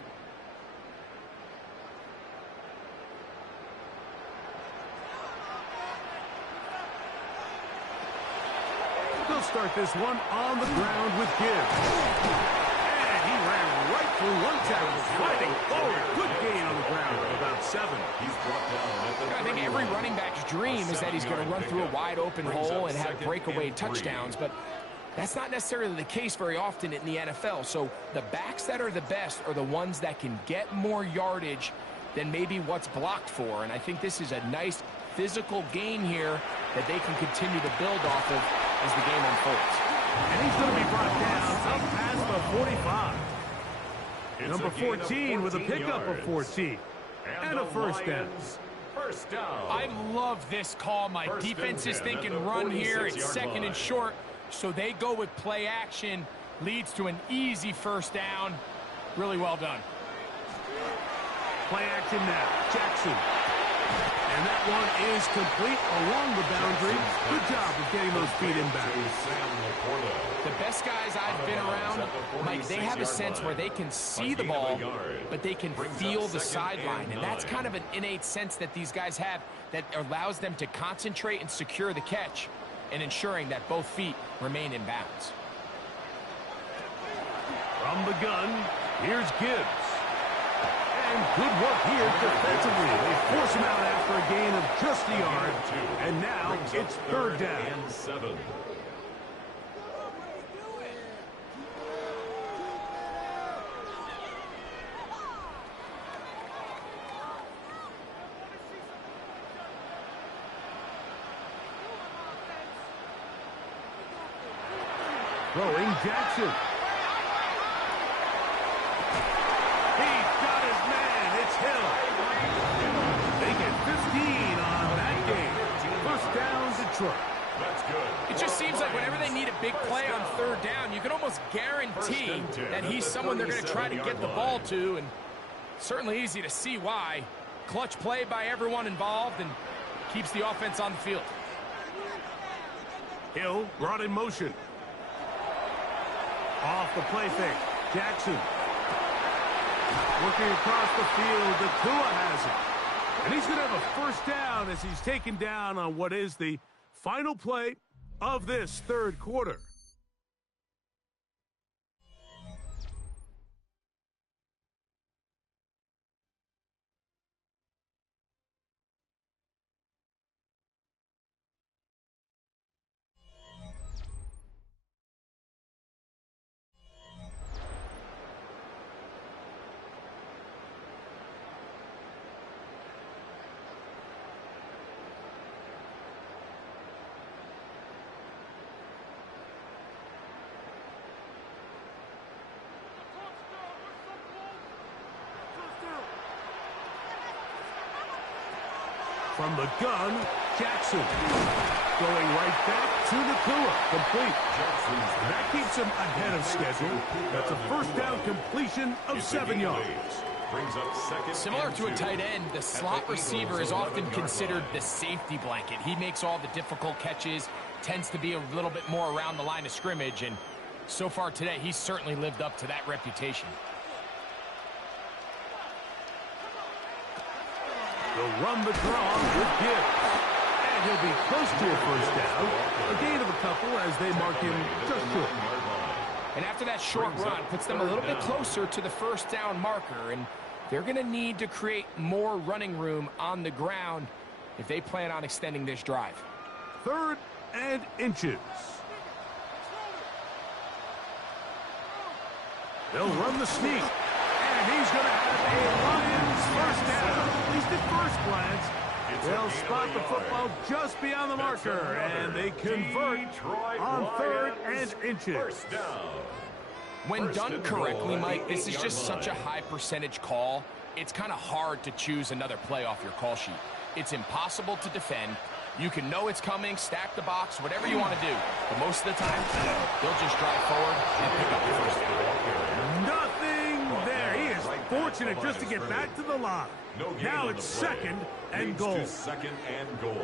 They'll start this one on the ground with Gibbs. And he ran right through one tackle, sliding forward. Good gain on the ground of about 7. I think every running back's dream is that he's going to run through a wide open hole and have breakaway touchdowns, but that's not necessarily the case very often in the NFL. So the backs that are the best are the ones that can get more yardage than maybe what's blocked for. And I think this is a nice physical gain here that they can continue to build off of as the game unfolds. And he's going to be brought down up past the 45. Number 14 with a pickup of 14. And a first down. I love this call, Mike. Defense is thinking run here. It's second and short. So they go with play action. Leads to an easy first down. Really well done. Play action now. Jackson. And that one is complete along the boundary. Good job of getting those feet in back. The best guys I've been around, Mike, they have a sense where they can see the ball, but they can feel the sideline. And that's kind of an innate sense that these guys have that allows them to concentrate and secure the catch and ensuring that both feet remain in bounds. From the gun, here's Gibbs. And good work here defensively. They force him out after a gain of just a yard. And now it's third down. Throwing Jackson. He's got his man. It's Hill. They get 15 on that game. First down, Detroit. That's good. It just seems like whenever they need a big play on third down, you can almost guarantee that he's someone they're going to try to get the ball to, and certainly easy to see why. Clutch play by everyone involved and keeps the offense on the field. Hill brought in motion. Off the play fake. Jackson. Working across the field. Nakua has it. And he's going to have a first down as he's taken down on what is the final play of this third quarter. From the gun, Jackson. Going right back to Nacua. Complete. That keeps him ahead of schedule. That's a first down completion of 7 yards. Similar to a tight end, the slot receiver is often considered the safety blanket. He makes all the difficult catches, tends to be a little bit more around the line of scrimmage, and so far today, he's certainly lived up to that reputation. They'll run the draw with Gibbs. And he'll be close to a first down. A gain of a couple as they mark him just short. And after that short run, puts them a little bit closer to the first down marker. And they're going to need to create more running room on the ground if they plan on extending this drive. 3rd and inches. They'll run the sneak. And he's going to have a Lions first down. At least at first glance. They'll spot the football just beyond the marker. And they convert on 3rd and inches. When done correctly, Mike, this is just such a high percentage call. It's kind of hard to choose another play off your call sheet. It's impossible to defend. You can know it's coming, stack the box, whatever you want to do. But most of the time, they'll just drive forward and pick up the first down. Nothing there. He is fortunate just to get back to the line. Now it's 2nd and goal.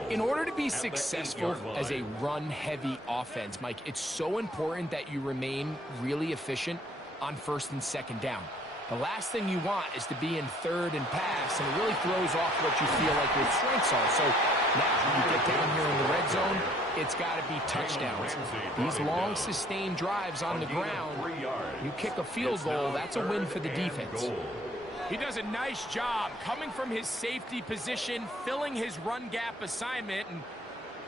In order to be successful as a run-heavy offense, Mike, it's so important that you remain really efficient on 1st and 2nd down. The last thing you want is to be in 3rd and pass, and it really throws off what you feel like your strengths are. So now when you get down here in the red zone, it's got to be touchdowns. These long, sustained drives on the ground, you kick a field goal, that's a win for the defense. He does a nice job coming from his safety position, filling his run gap assignment, and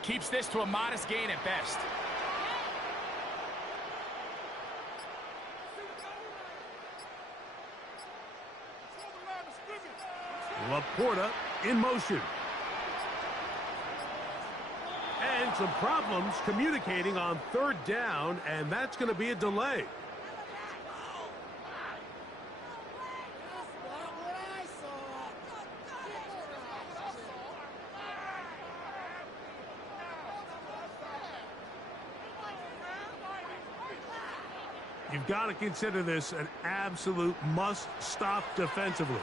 keeps this to a modest gain at best. Laporta in motion. And some problems communicating on 3rd down, and that's going to be a delay. You've got to consider this an absolute must-stop defensively.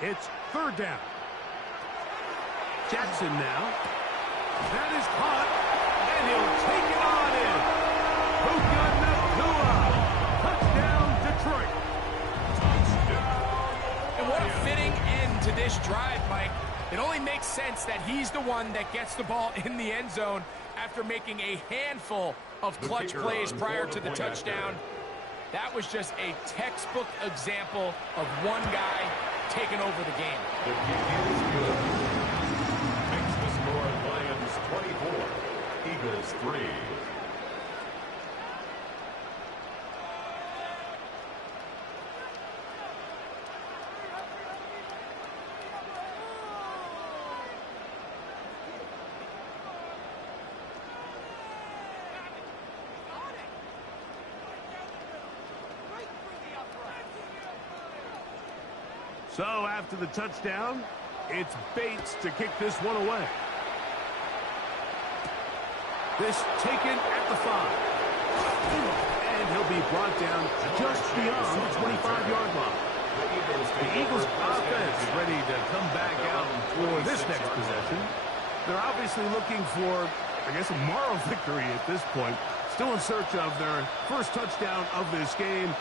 It's 3rd down. Jackson now. That is caught, and he'll take it on in. Puka Nacua. Touchdown, Detroit. And what a fitting end to this drive, Mike. It only makes sense that he's the one that gets the ball in the end zone after making a handful of clutch plays prior to the touchdown. That was just a textbook example of one guy taking over the game. The kick is good. Makes the score Lions 24, Eagles 3. So after the touchdown, it's Bates to kick this one away. This taken at the 5. And he'll be brought down just beyond the 25-yard line. The Eagles offense ready to come back out for this next possession. They're obviously looking for, I guess, a moral victory at this point. Still in search of their first touchdown of this game.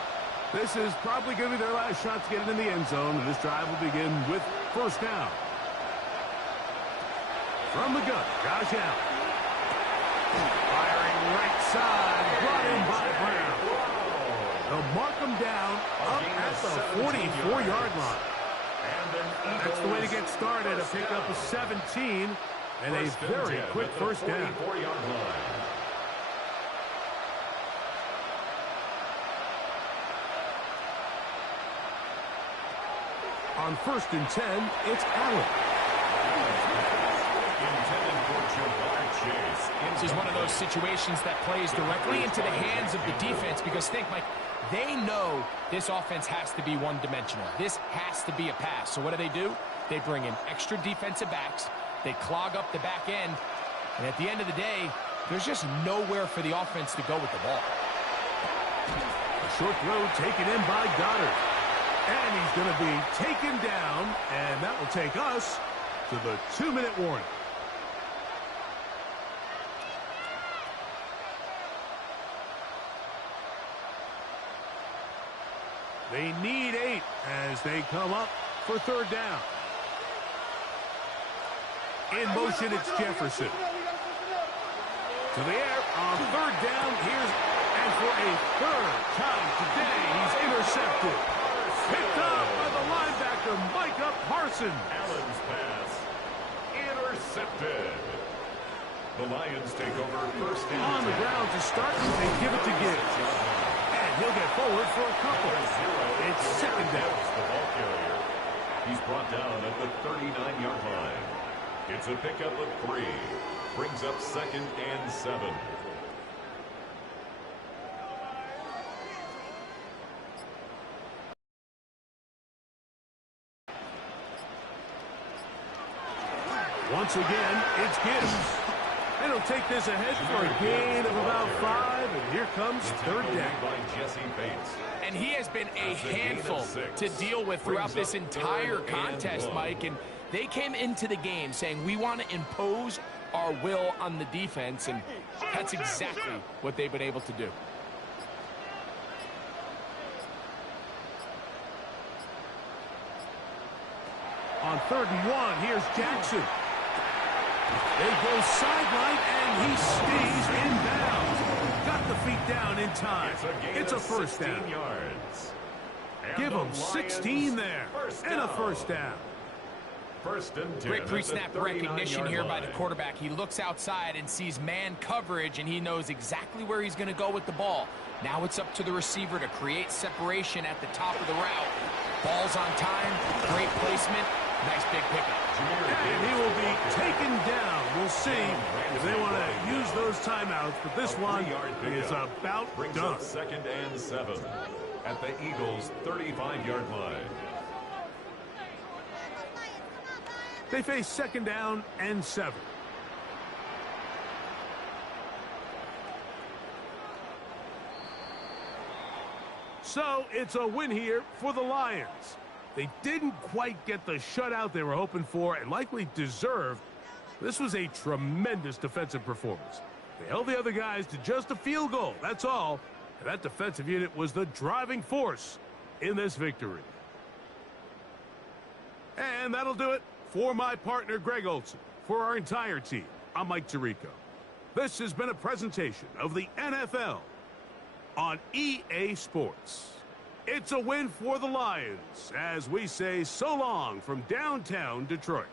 This is probably going to be their last shot to get it in the end zone, and this drive will begin with 1st down. From the gun, Josh Allen. Firing right side, brought in by Brown. They'll mark him down up at the 44-yard line. That's the way to get started, a pickup of 17, and a very quick first down. On 1st and 10, it's Allen. This is one of those situations that plays directly into the hands of the defense because think, Mike, they know this offense has to be one-dimensional. This has to be a pass. So what do? They bring in extra defensive backs. They clog up the back end. And at the end of the day, there's just nowhere for the offense to go with the ball. A short throw taken in by Goddard. And he's going to be taken down, and that will take us to the 2-minute warning. They need 8 as they come up for 3rd down. In motion, it's Jefferson. To the air on 3rd down. And for a 3rd time today, he's intercepted. Picked up by the linebacker, Micah Parsons. Allen's pass intercepted. The Lions take over 1st and 10. On the ground to start, they give it to Gibbs. And he'll get forward for a couple. It's 2nd down. The ball carrier. He's brought down at the 39-yard line. It's a pickup of 3. Brings up 2nd and 7. Once again, it's Gibbs. And he'll take this ahead for a gain of about 5, and here comes 3rd down. By Jesse Bates. And he has been a handful to deal with throughout this entire contest, Mike. And they came into the game saying, we want to impose our will on the defense, and that's exactly what they've been able to do. On 3rd and 1, here's Jackson. They go sideline, and he stays in bounds. Got the feet down in time. It's a 1st down. Yards. Give them 16 there. And a 1st down. 1st and 10. Great pre-snap recognition here by the quarterback. He looks outside and sees man coverage, and he knows exactly where he's going to go with the ball. Now it's up to the receiver to create separation at the top of the route. Ball's on time, great placement, nice big pickup. And he will be taken down. We'll see if they want to use those timeouts, but this one is about brings done. up 2nd and 7 at the Eagles' 35-yard line. They face 2nd down and 7. So it's a win here for the Lions. They didn't quite get the shutout they were hoping for and likely deserved. This was a tremendous defensive performance. They held the other guys to just a field goal, that's all. And that defensive unit was the driving force in this victory. And that'll do it for my partner, Greg Olson. For our entire team, I'm Mike Tirico. This has been a presentation of the NFL on EA Sports. It's a win for the Lions as we say so long from downtown Detroit.